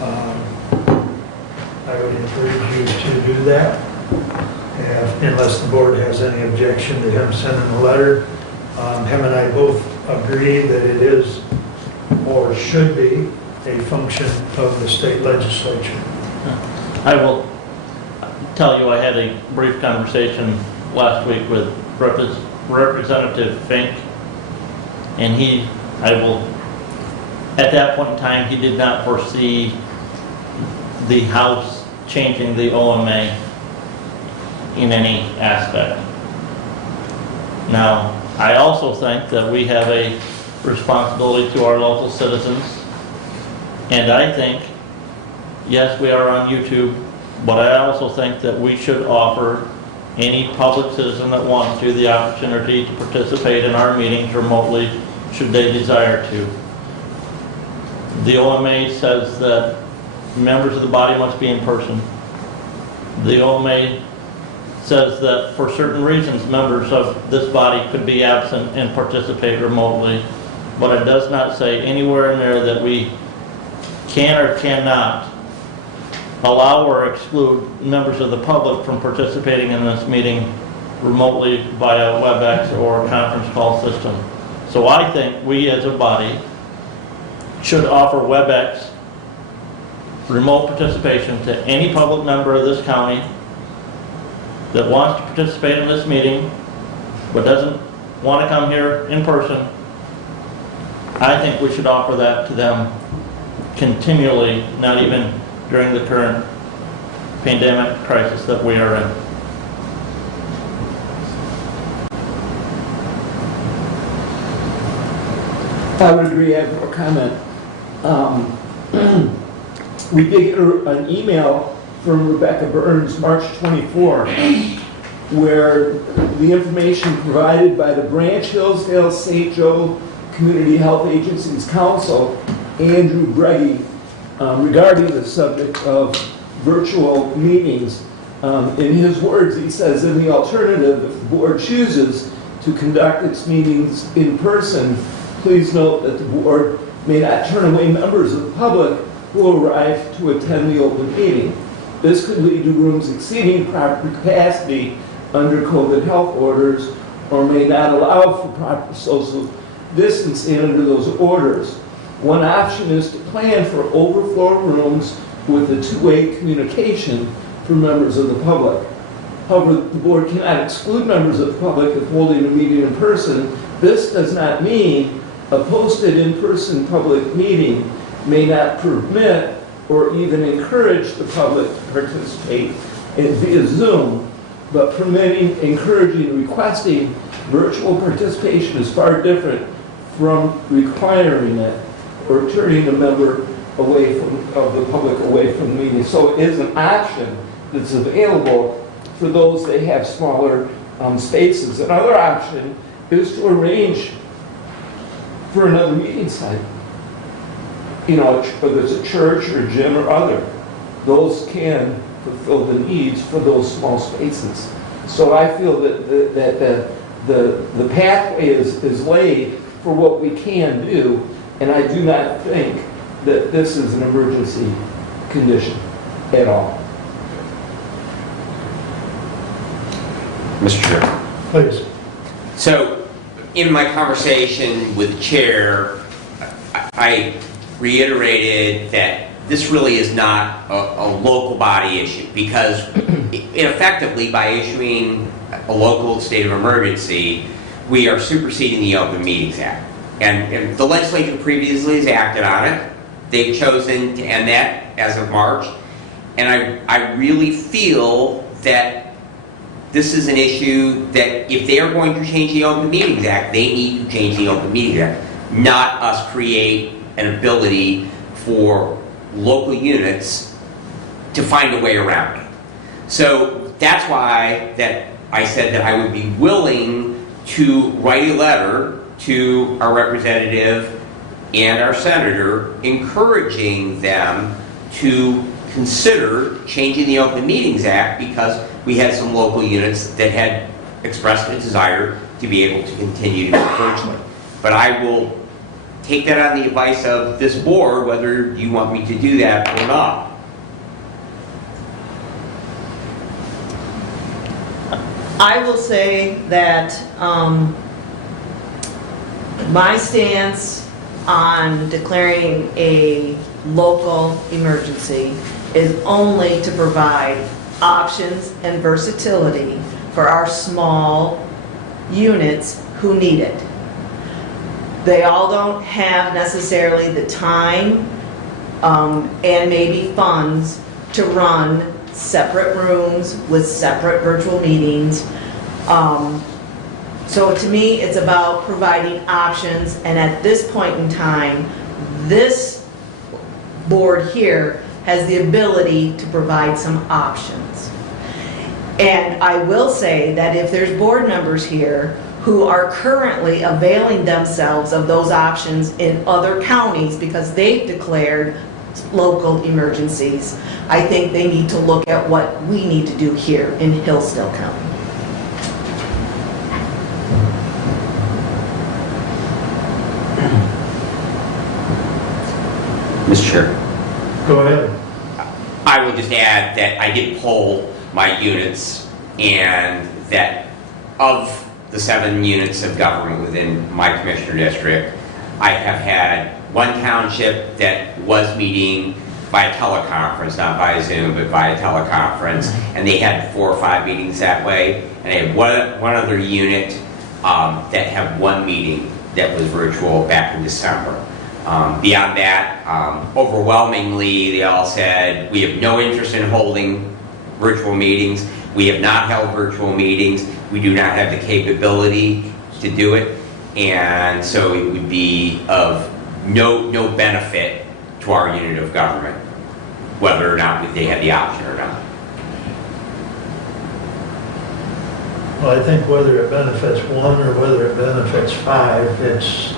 I would encourage you to do that, unless the board has any objection to him sending a letter. Him and I both agree that it is or should be a function of the state legislature. I will tell you, I had a brief conversation last week with Representative Fink, and at that point in time, he did not foresee the House changing the OMA in any aspect. Now, I also think that we have a responsibility to our local citizens, and I think, yes, we are on YouTube, but I also think that we should offer any public citizen that wants to the opportunity to participate in our meetings remotely, should they desire to. The OMA says that members of the body must be in person. The OMA says that for certain reasons, members of this body could be absent and participate remotely, but it does not say anywhere in there that we can or cannot allow or exclude members of the public from participating in this meeting remotely via WebEx or conference call system. So I think we as a body should offer WebEx remote participation to any public member of this county that wants to participate in this meeting but doesn't want to come here in person. I think we should offer that to them continually, not even during the current pandemic crisis that we are in. I would agree. I have a comment. We did get an email from Rebecca Burns, March 24, where the information provided by the Branch Hillsdale St. Joe Community Health Agency's Council, Andrew Breggy, regarding the subject of virtual meetings. In his words, he says, in the alternative, if the board chooses to conduct its meetings in person, please note that the board may not turn away members of the public who arrive to attend the open meeting. This could lead to rooms exceeding proper capacity under COVID health orders, or may not allow for proper social distancing under those orders. One option is to plan for overflow rooms with a two-way communication for members of the public. However, the board cannot exclude members of the public if holding a meeting in person. This does not mean a posted in-person public meeting may not permit or even encourage the public to participate via Zoom, but permitting, encouraging, and requesting virtual participation is far different from requiring it or turning a member away of the public away from the meeting. So it is an option that's available for those that have smaller spaces. Another option is to arrange for another meeting site. You know, whether it's a church or a gym or other, those can fulfill the needs for those small spaces. So I feel that the pathway is laid for what we can do, and I do not think that this is an emergency condition at all. Mr. Chair. Please. So, in my conversation with the chair, I reiterated that this really is not a local body issue, because effectively, by issuing a local state of emergency, we are superseding the Open Meetings Act. And the legislature previously has acted on it. They've chosen to end that as of March. And I really feel that this is an issue that if they are going to change the Open Meetings Act, they need to change the Open Meetings Act, not us create an ability for local units to find a way around it. So that's why that I said that I would be willing to write a letter to our representative and our senator encouraging them to consider changing the Open Meetings Act, because we had some local units that had expressed a desire to be able to continue to meet virtually. But I will take that on the advice of this board, whether you want me to do that or not. I will say that my stance on declaring a local emergency is only to provide options and versatility for our small units who need it. They all don't have necessarily the time and maybe funds to run separate rooms with separate virtual meetings. So to me, it's about providing options, and at this point in time, this board here has the ability to provide some options. And I will say that if there's board members here who are currently availing themselves of those options in other counties because they've declared local emergencies, I think they need to look at what we need to do here in Hillsdale County. Mr. Chair. Go ahead. I would would just add that I did poll my units, and that of the 7 units of government within my commissioner district, I have had one township that was meeting by a teleconference, not by Zoom, but by a teleconference, and they had 4 or 5 meetings that way. And I had one other unit that had 1 meeting that was virtual back in December. Beyond that, overwhelmingly, they all said, we have no interest in holding virtual meetings. We have not held virtual meetings. We do not have the capability to do it. And so it would be of no benefit to our unit of government, whether or not they had the option or not. Well, I think whether it benefits 1 or whether it benefits 5, it's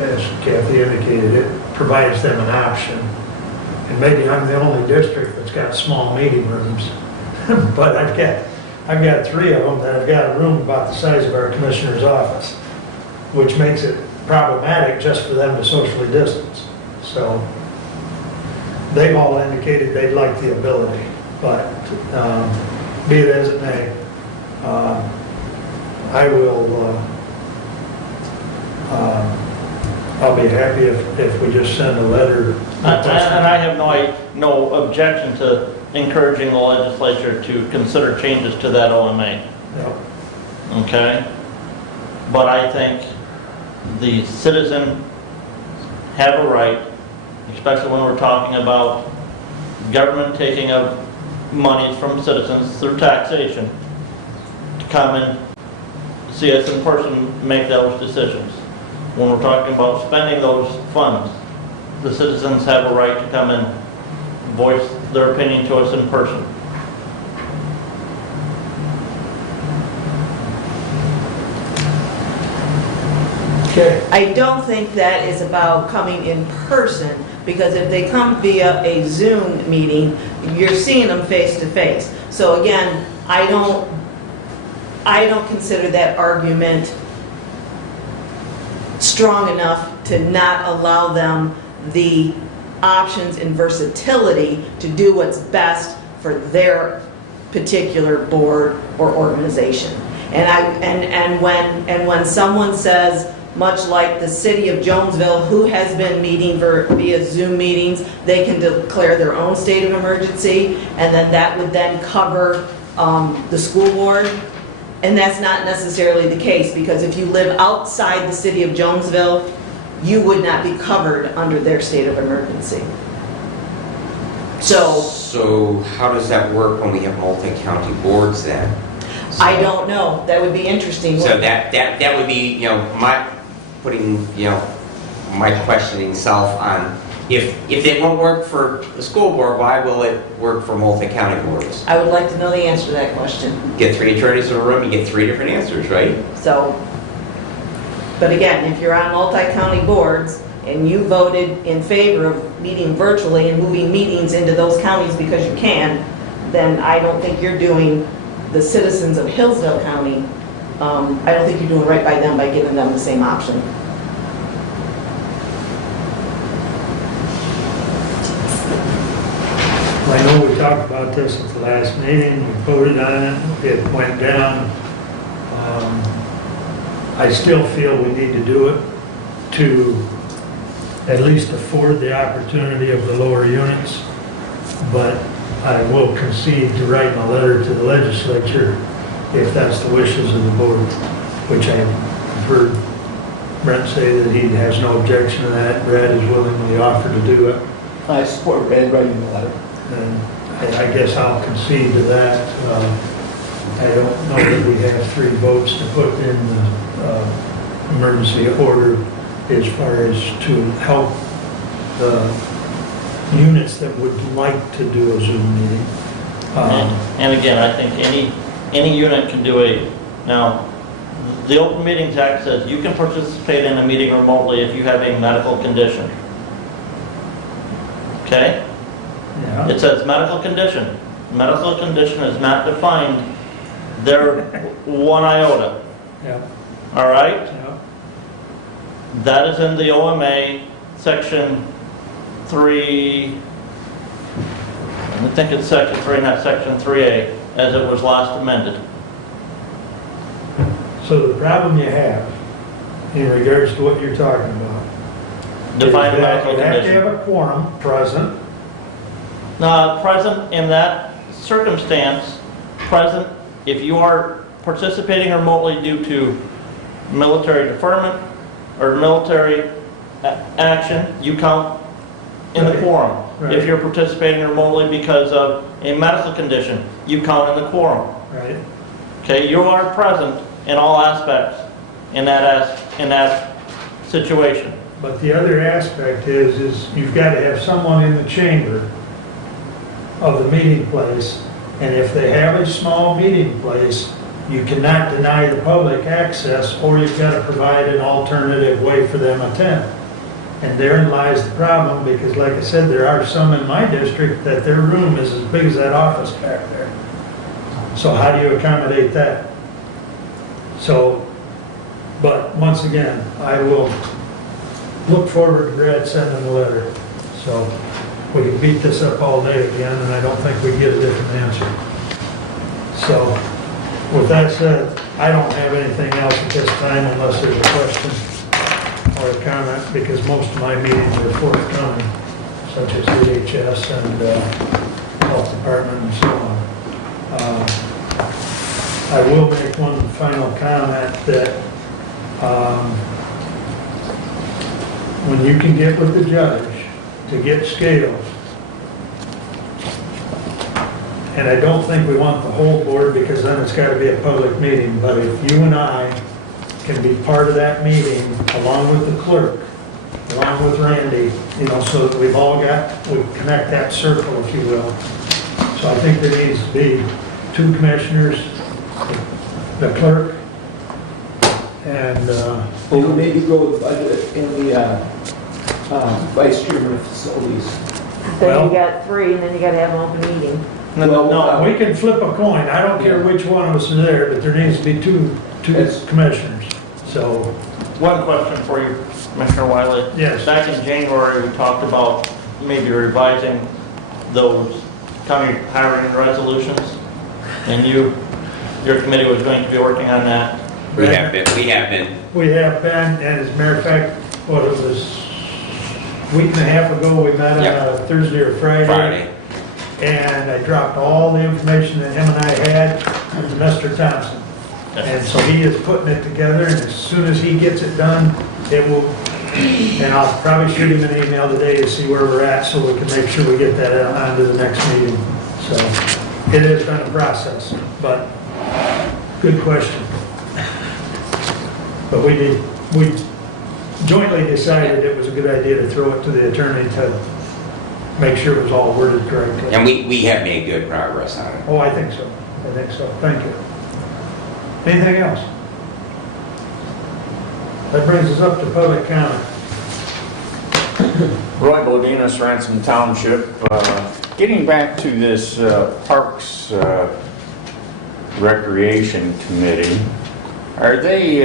as Kathy indicated, it provides them an option. And maybe I'm the only district that's got small meeting rooms, but I've got 3 of them that have got a room about the size of our commissioner's office, which makes it problematic just for them to socially distance. So they've all indicated they'd like the ability, but be it as it may, I will, I'll be happy if we just send a letter. And I have no objection to encouraging the legislature to consider changes to that OMA. Yep. Okay? But I think the citizen have a right, especially when we're talking about government taking up money from citizens through taxation, to come and see us in person, make those decisions. When we're talking about spending those funds, the citizens have a right to come and voice their opinion to us in person. Okay. I don't think that is about coming in person, because if they come via a Zoom meeting, you're seeing them face to face. So again, I don't consider that argument strong enough to not allow them the options and versatility to do what's best for their particular board or organization. And when someone says, much like the city of Jonesville, who has been meeting via Zoom meetings, they can declare their own state of emergency, and then that would then cover the school board. And that's not necessarily the case, because if you live outside the city of Jonesville, you would not be covered under their state of emergency. So how does that work when we have multi-county boards then? I don't know. That would be interesting. So that would be, my putting, my questioning self on, if it won't work for the school board, why will it work for multi-county boards? I would like to know the answer to that question. Get 3 attorneys in a room, you get 3 different answers, right? So, but again, if you're on multi-county boards and you voted in favor of meeting virtually and moving meetings into those counties because you can, then I don't think you're doing the citizens of Hillsdale County, I don't think you're doing right by them by giving them the same option. I know we talked about this at the last meeting, we voted on it, it went down. I still feel we need to do it to at least afford the opportunity of the lower units, but I will concede to writing a letter to the legislature if that's the wishes of the board, which I've heard Brent say that he has no objection to that. Brad is willingly offered to do it. I support Brad writing the letter. And I guess I'll concede to that. I don't know that we have 3 votes to put in the emergency order as far as to help the units that would like to do a Zoom meeting. And again, I think any unit can do now, the Open Meetings Act says you can participate in a meeting remotely if you have a medical condition. Okay? Yeah. It says medical condition. Medical condition is not defined there 1 iota. Yeah. All right? Yeah. That is in the OMA section 3, I think it's section 3, not section 3A, as it was last amended. So the problem you have in regards to what you're talking about is Define a that medical you have to condition. have a quorum present. Present in that circumstance, present if you are participating remotely due to military deferment or military action, you count in the Right. quorum. Right. If you're participating remotely because of a medical condition, you count in the quorum. Right. Okay, you are present in all aspects in that situation. But the other aspect is you've got to have someone in the chamber of the meeting place, and if they have a small meeting place, you cannot deny the public access, or you've got to provide an alternative way for them to attend. And therein lies the problem, because like I said, there are some in my district that their room is as big as that office back there. So how do you accommodate that? So, but once again, I will look forward to Brad sending a letter. So we can beat this up all day again, and I don't think we get a different answer. So with that said, I don't have anything else at this time unless there's a question or a comment, because most of my meetings are forthcoming, such as DHS and Health Department and so on. I will make one final comment that when you can get with the judge to get scales, and I don't think we want the whole board, because then it's got to be a public meeting, but if you and I can be part of that meeting along with the clerk, along with Randy, so that we connect that circle, if you will. So I think there needs to be 2 commissioners, the clerk, and, Well, maybe go with budget and the vice chairman of facilities. Then Well- you got 3, and then you gotta have an open meeting. No, we can flip a coin. I don't care which one of us is there, but there needs to be two Yes. commissioners. So, one question for you, Commissioner Wiley. yes. Back in January, we talked about maybe revising those county hiring resolutions, and your committee was going to be working on that. We have been. We have been, and as a matter of fact, what, it was a week and a half ago, we met on Yep. a Thursday or Friday. And I dropped all the information that him and I had to Mr. Thompson. And so he is putting it together, and as soon as he gets it done, it will, and I'll probably shoot him an email today to see where we're at, so we can make sure we get that on to the next meeting. So it has been a process, but good question. But we jointly decided it was a good idea to throw it to the attorney to make sure it was all worded correctly. And we have made good progress on it. Oh, I think so. Thank you. Anything else? That brings us up to public comment. Roy Bodinas, Ransom Township. Getting back to this Parks Recreation Committee, are they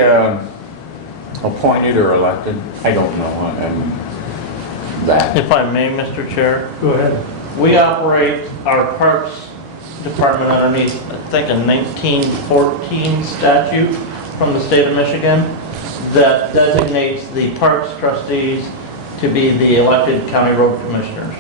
appointed or elected? I don't know. That. If I may, Mr. Chair, Go ahead. we operate our Parks Department underneath, I think, a 1914 statute from the state of Michigan that designates the Parks trustees to be the elected county road commissioners.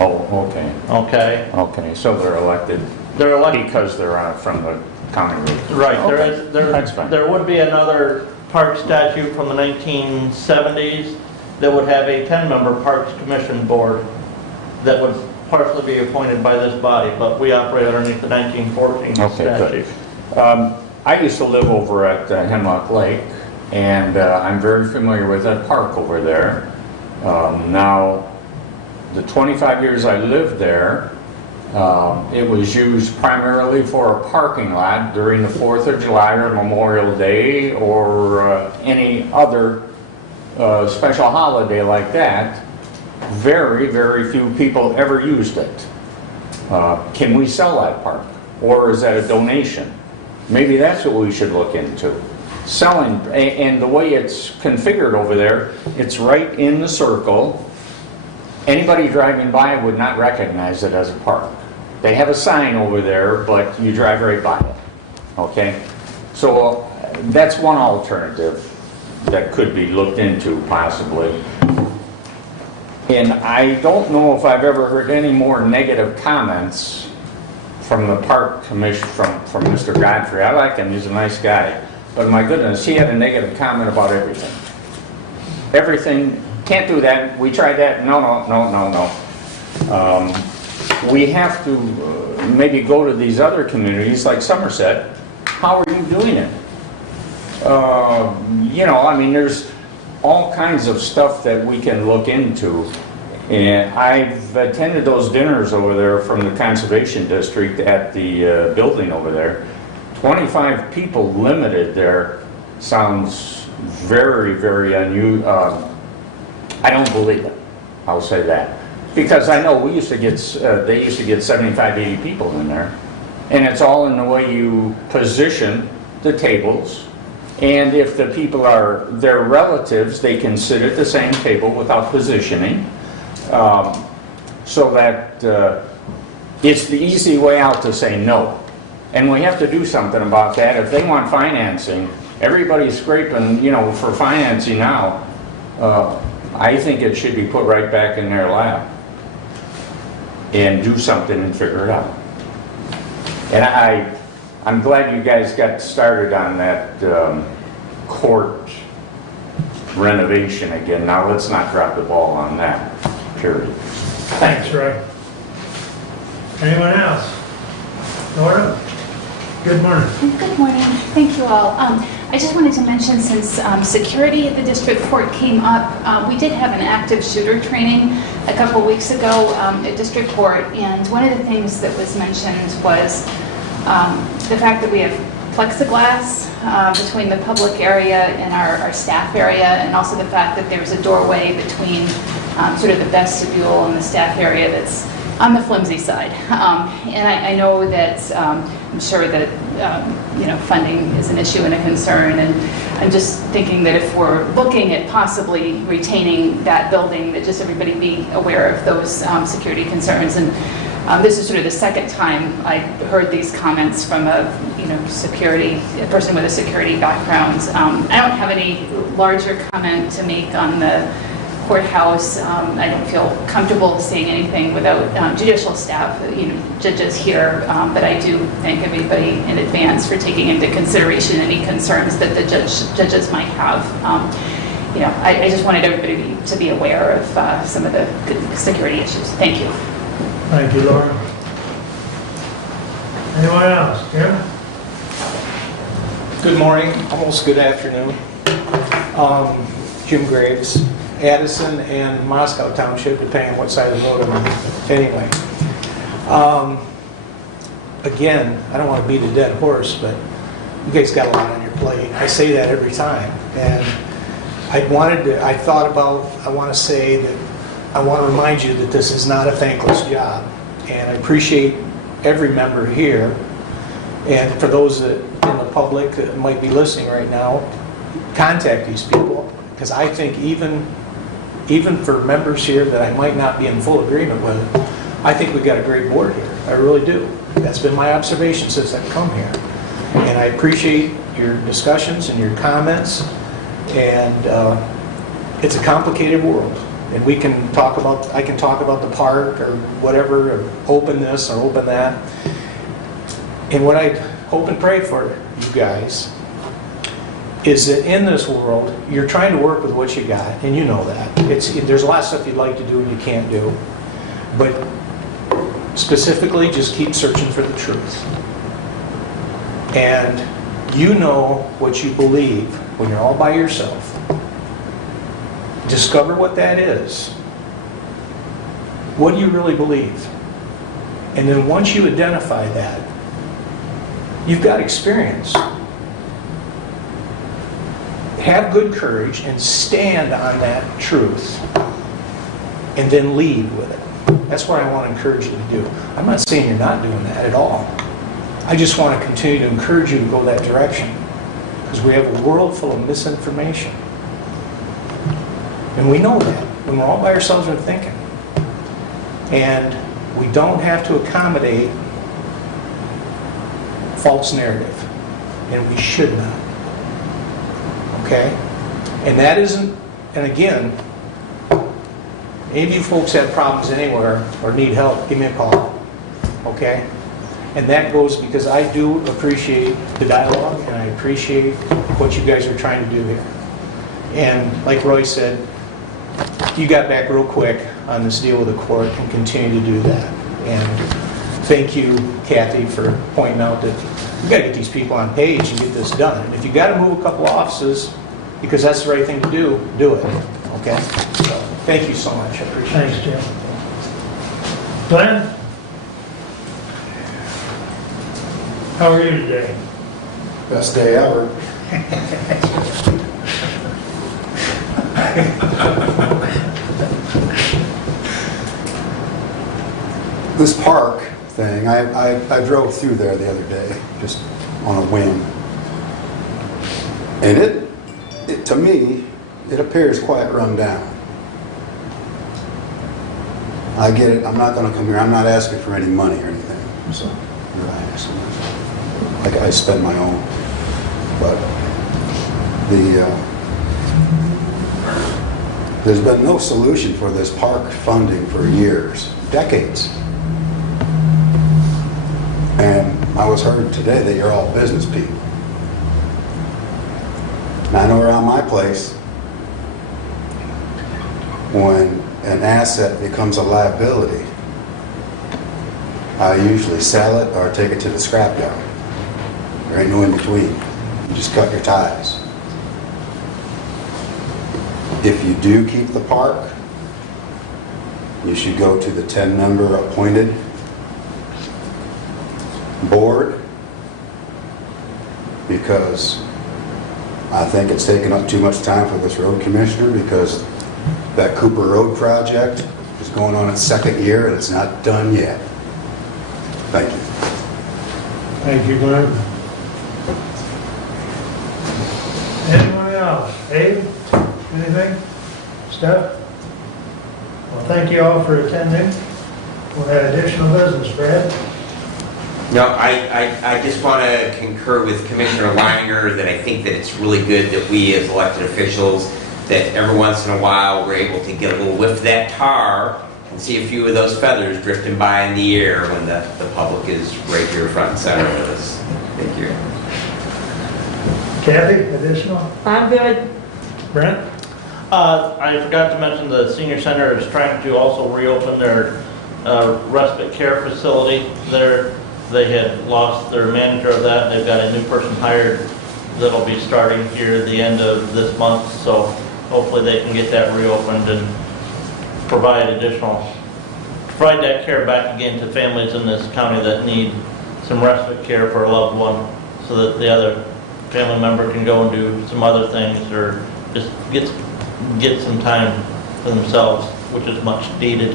Oh, okay. Okay? Okay, so they're elected They're elected. because they're from the county road. Right, Okay, that's fine. there would be another park statute from the 1970s that would have a 10-member Parks Commission board that would partially be appointed by this body, but we operate underneath the 1914 Okay, statute. good. I used to live over at Hemlock Lake, and I'm very familiar with that park over there. Now, the 25 years I lived there, it was used primarily for a parking lot during the 4th of July or Memorial Day or any other special holiday like that. Very, very few people ever used it. Can we sell that park? Or is that a donation? Maybe that's what we should look into. Selling, and the way it's configured over there, it's right in the circle, Anybody driving by would not recognize it as a park. They have a sign over there, but you drive right by it, okay? So that's one alternative that could be looked into possibly. And I don't know if I've ever heard any more negative comments from the park commission, from Mr. Godfrey. I like him, he's a nice guy. But my goodness, he had a negative comment about everything. Everything, can't do that, we tried that, no. We have to maybe go to these other communities like Somerset. How are you doing it? You know, I mean, there's all kinds of stuff that we can look into. And I've attended those dinners over there from the Conservation District at the building over there. 25 people limited there sounds very, very unusual. I don't believe it, I'll say that. Because I know we used to get, they used to get 75, 80 people in there. And it's all in the way you position the tables. And if the people are their relatives, they can sit at the same table without positioning. So that it's the easy way out to say no. And we have to do something about that. If they want financing, everybody's scraping, you know, for financing now. I think it should be put right back in their lap and do something and figure it out. And I'm glad you guys got started on that court renovation again. Now let's not drop the ball on that, period. Thanks, Ray. Anyone else? Laura? Good morning. Good morning. Thank you all. I just wanted to mention, since security at the district court came up, we did have an active shooter training a couple weeks ago at district court, and one of the things that was mentioned was the fact that we have plexiglass between the public area and our staff area, and also the fact that there's a doorway between sort of the vestibule and the staff area that's on the flimsy side. And I know that I'm sure that you know, funding is an issue and a concern, and I'm just thinking that if we're looking at possibly retaining that building, that just everybody be aware of those security concerns. And this is sort of the second time I heard these comments from a person with a security background. I don't have any larger comment to make on the courthouse. I don't feel comfortable saying anything without judicial staff, judges here, but I do thank everybody in advance for taking into consideration any concerns that the judges might have. I just wanted everybody to be aware of some of the security issues. Thank you. Thank you, Laura. Anyone else? Jim? Good morning, almost good afternoon. Jim Graves, Addison and Moscow Township, depending on what side of the road I'm on. Anyway, again, I don't want to beat a dead horse, but you guys got a lot on your plate. I say that every time, and I want to say that I want to remind you that this is not a thankless job, and I appreciate every member here, and for those that in the public that might be listening right now, contact these people, because I think even for members here that I might not be in full agreement with, I think we've got a great board here. I really do. That's been my observation since I've come here. And I appreciate your discussions and your comments, and it's a complicated world. And I can talk about the park or whatever, or open this or open that. And what I hope and pray for you guys is that in this world, you're trying to work with what you got, and you know that. There's a lot of stuff you'd like to do and you can't do. But specifically, just keep searching for the truth. And you know what you believe when you're all by yourself. Discover what that is. What do you really believe? And then once you identify that, you've got experience. Have good courage and stand on that truth, and then lead with it. That's what I want to encourage you to do. I'm not saying you're not doing that at all. I just want to continue to encourage you to go that direction, because we have a world full of misinformation. And we know that when we're all by ourselves and thinking. And we don't have to accommodate false narrative, and we should not. Okay? And that isn't, and again, any of you folks have problems anywhere or need help, give me a call. Okay? And that goes because I do appreciate the dialogue and I appreciate what you guys are trying to do here. And like Roy said, you got back real quick on this deal with the court and continue to do that. And thank you, Kathy, for pointing out that we got to get these people on page and get this done. And if you got to move a couple offices because that's the right thing to do, do it. Okay? So thank you so much. I appreciate it. Thanks, Jim. Glenn? How are you today? Best day ever. This park thing, I drove through there the other day, just on a whim. And it to me, it appears quite run down. I get it, I'm not gonna come here, I'm not asking for any money or anything, so, relax. Like I spend my own, but there's been no solution for this park funding for years, decades. And I was heard today that you're all business people. And I know around my place, when an asset becomes a liability, I usually sell it or take it to the scrapyard. There ain't no in between. You just cut your ties. If you do keep the park, you should go to the 10-member appointed board, because I think it's taken up too much time for this road commissioner, because that Cooper Road project is going on its second year and it's not done yet. Thank you. Thank you, Glenn. Anyone else? Abe? Anything? Steph? Well, thank you all for attending. We'll have additional business, Brad. No, I just want to concur with Commissioner Leininger that I think that it's really good that we as elected officials, that every once in a while we're able to get a little whiff of that tar and see a few of those feathers drifting by in the air when the public is right here front and center with us. Thank you. Kathy, additional? I'm good. Brent? I forgot to mention the senior center is trying to also reopen their respite care facility there. They had lost their manager of that. They've got a new person hired that'll be starting here at the end of this month. So hopefully they can get that reopened and provide that care back again to families in this county that need some respite care for a loved one, so that the other family member can go and do some other things or just get some time for themselves, which is much needed.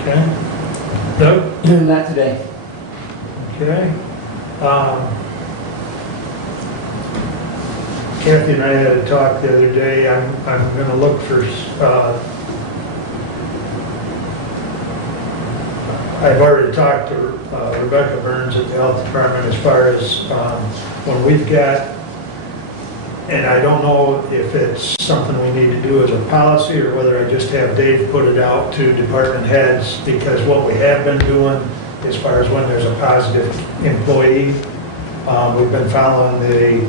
Okay. Doug? Doing that today. Okay. Kathy and I had a talk the other day. I'm going to look for, I've already talked to Rebecca Burns at the health department as far as when we've got, and I don't know if it's something we need to do as a policy or whether I just have Dave put it out to department heads, because what we have been doing as far as when there's a positive employee, we've been following the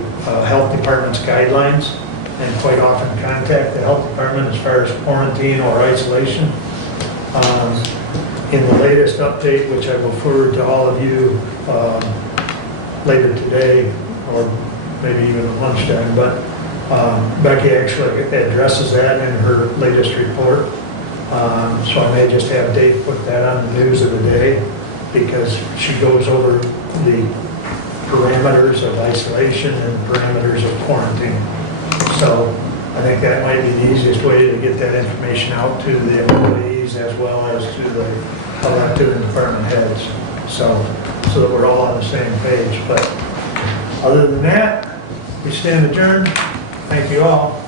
health department's guidelines and quite often contact the health department as far as quarantine or isolation. In the latest update, which I will forward to all of you later today, or maybe even at lunchtime, but Becky actually addresses that in her latest report. So I may just have Dave put that on the news of the day, because she goes over the parameters of isolation and parameters of quarantine. So I think that might be the easiest way to get that information out to the employees as well as to the elected and department heads, so that we're all on the same page. But other than that, we stand adjourned. Thank you all.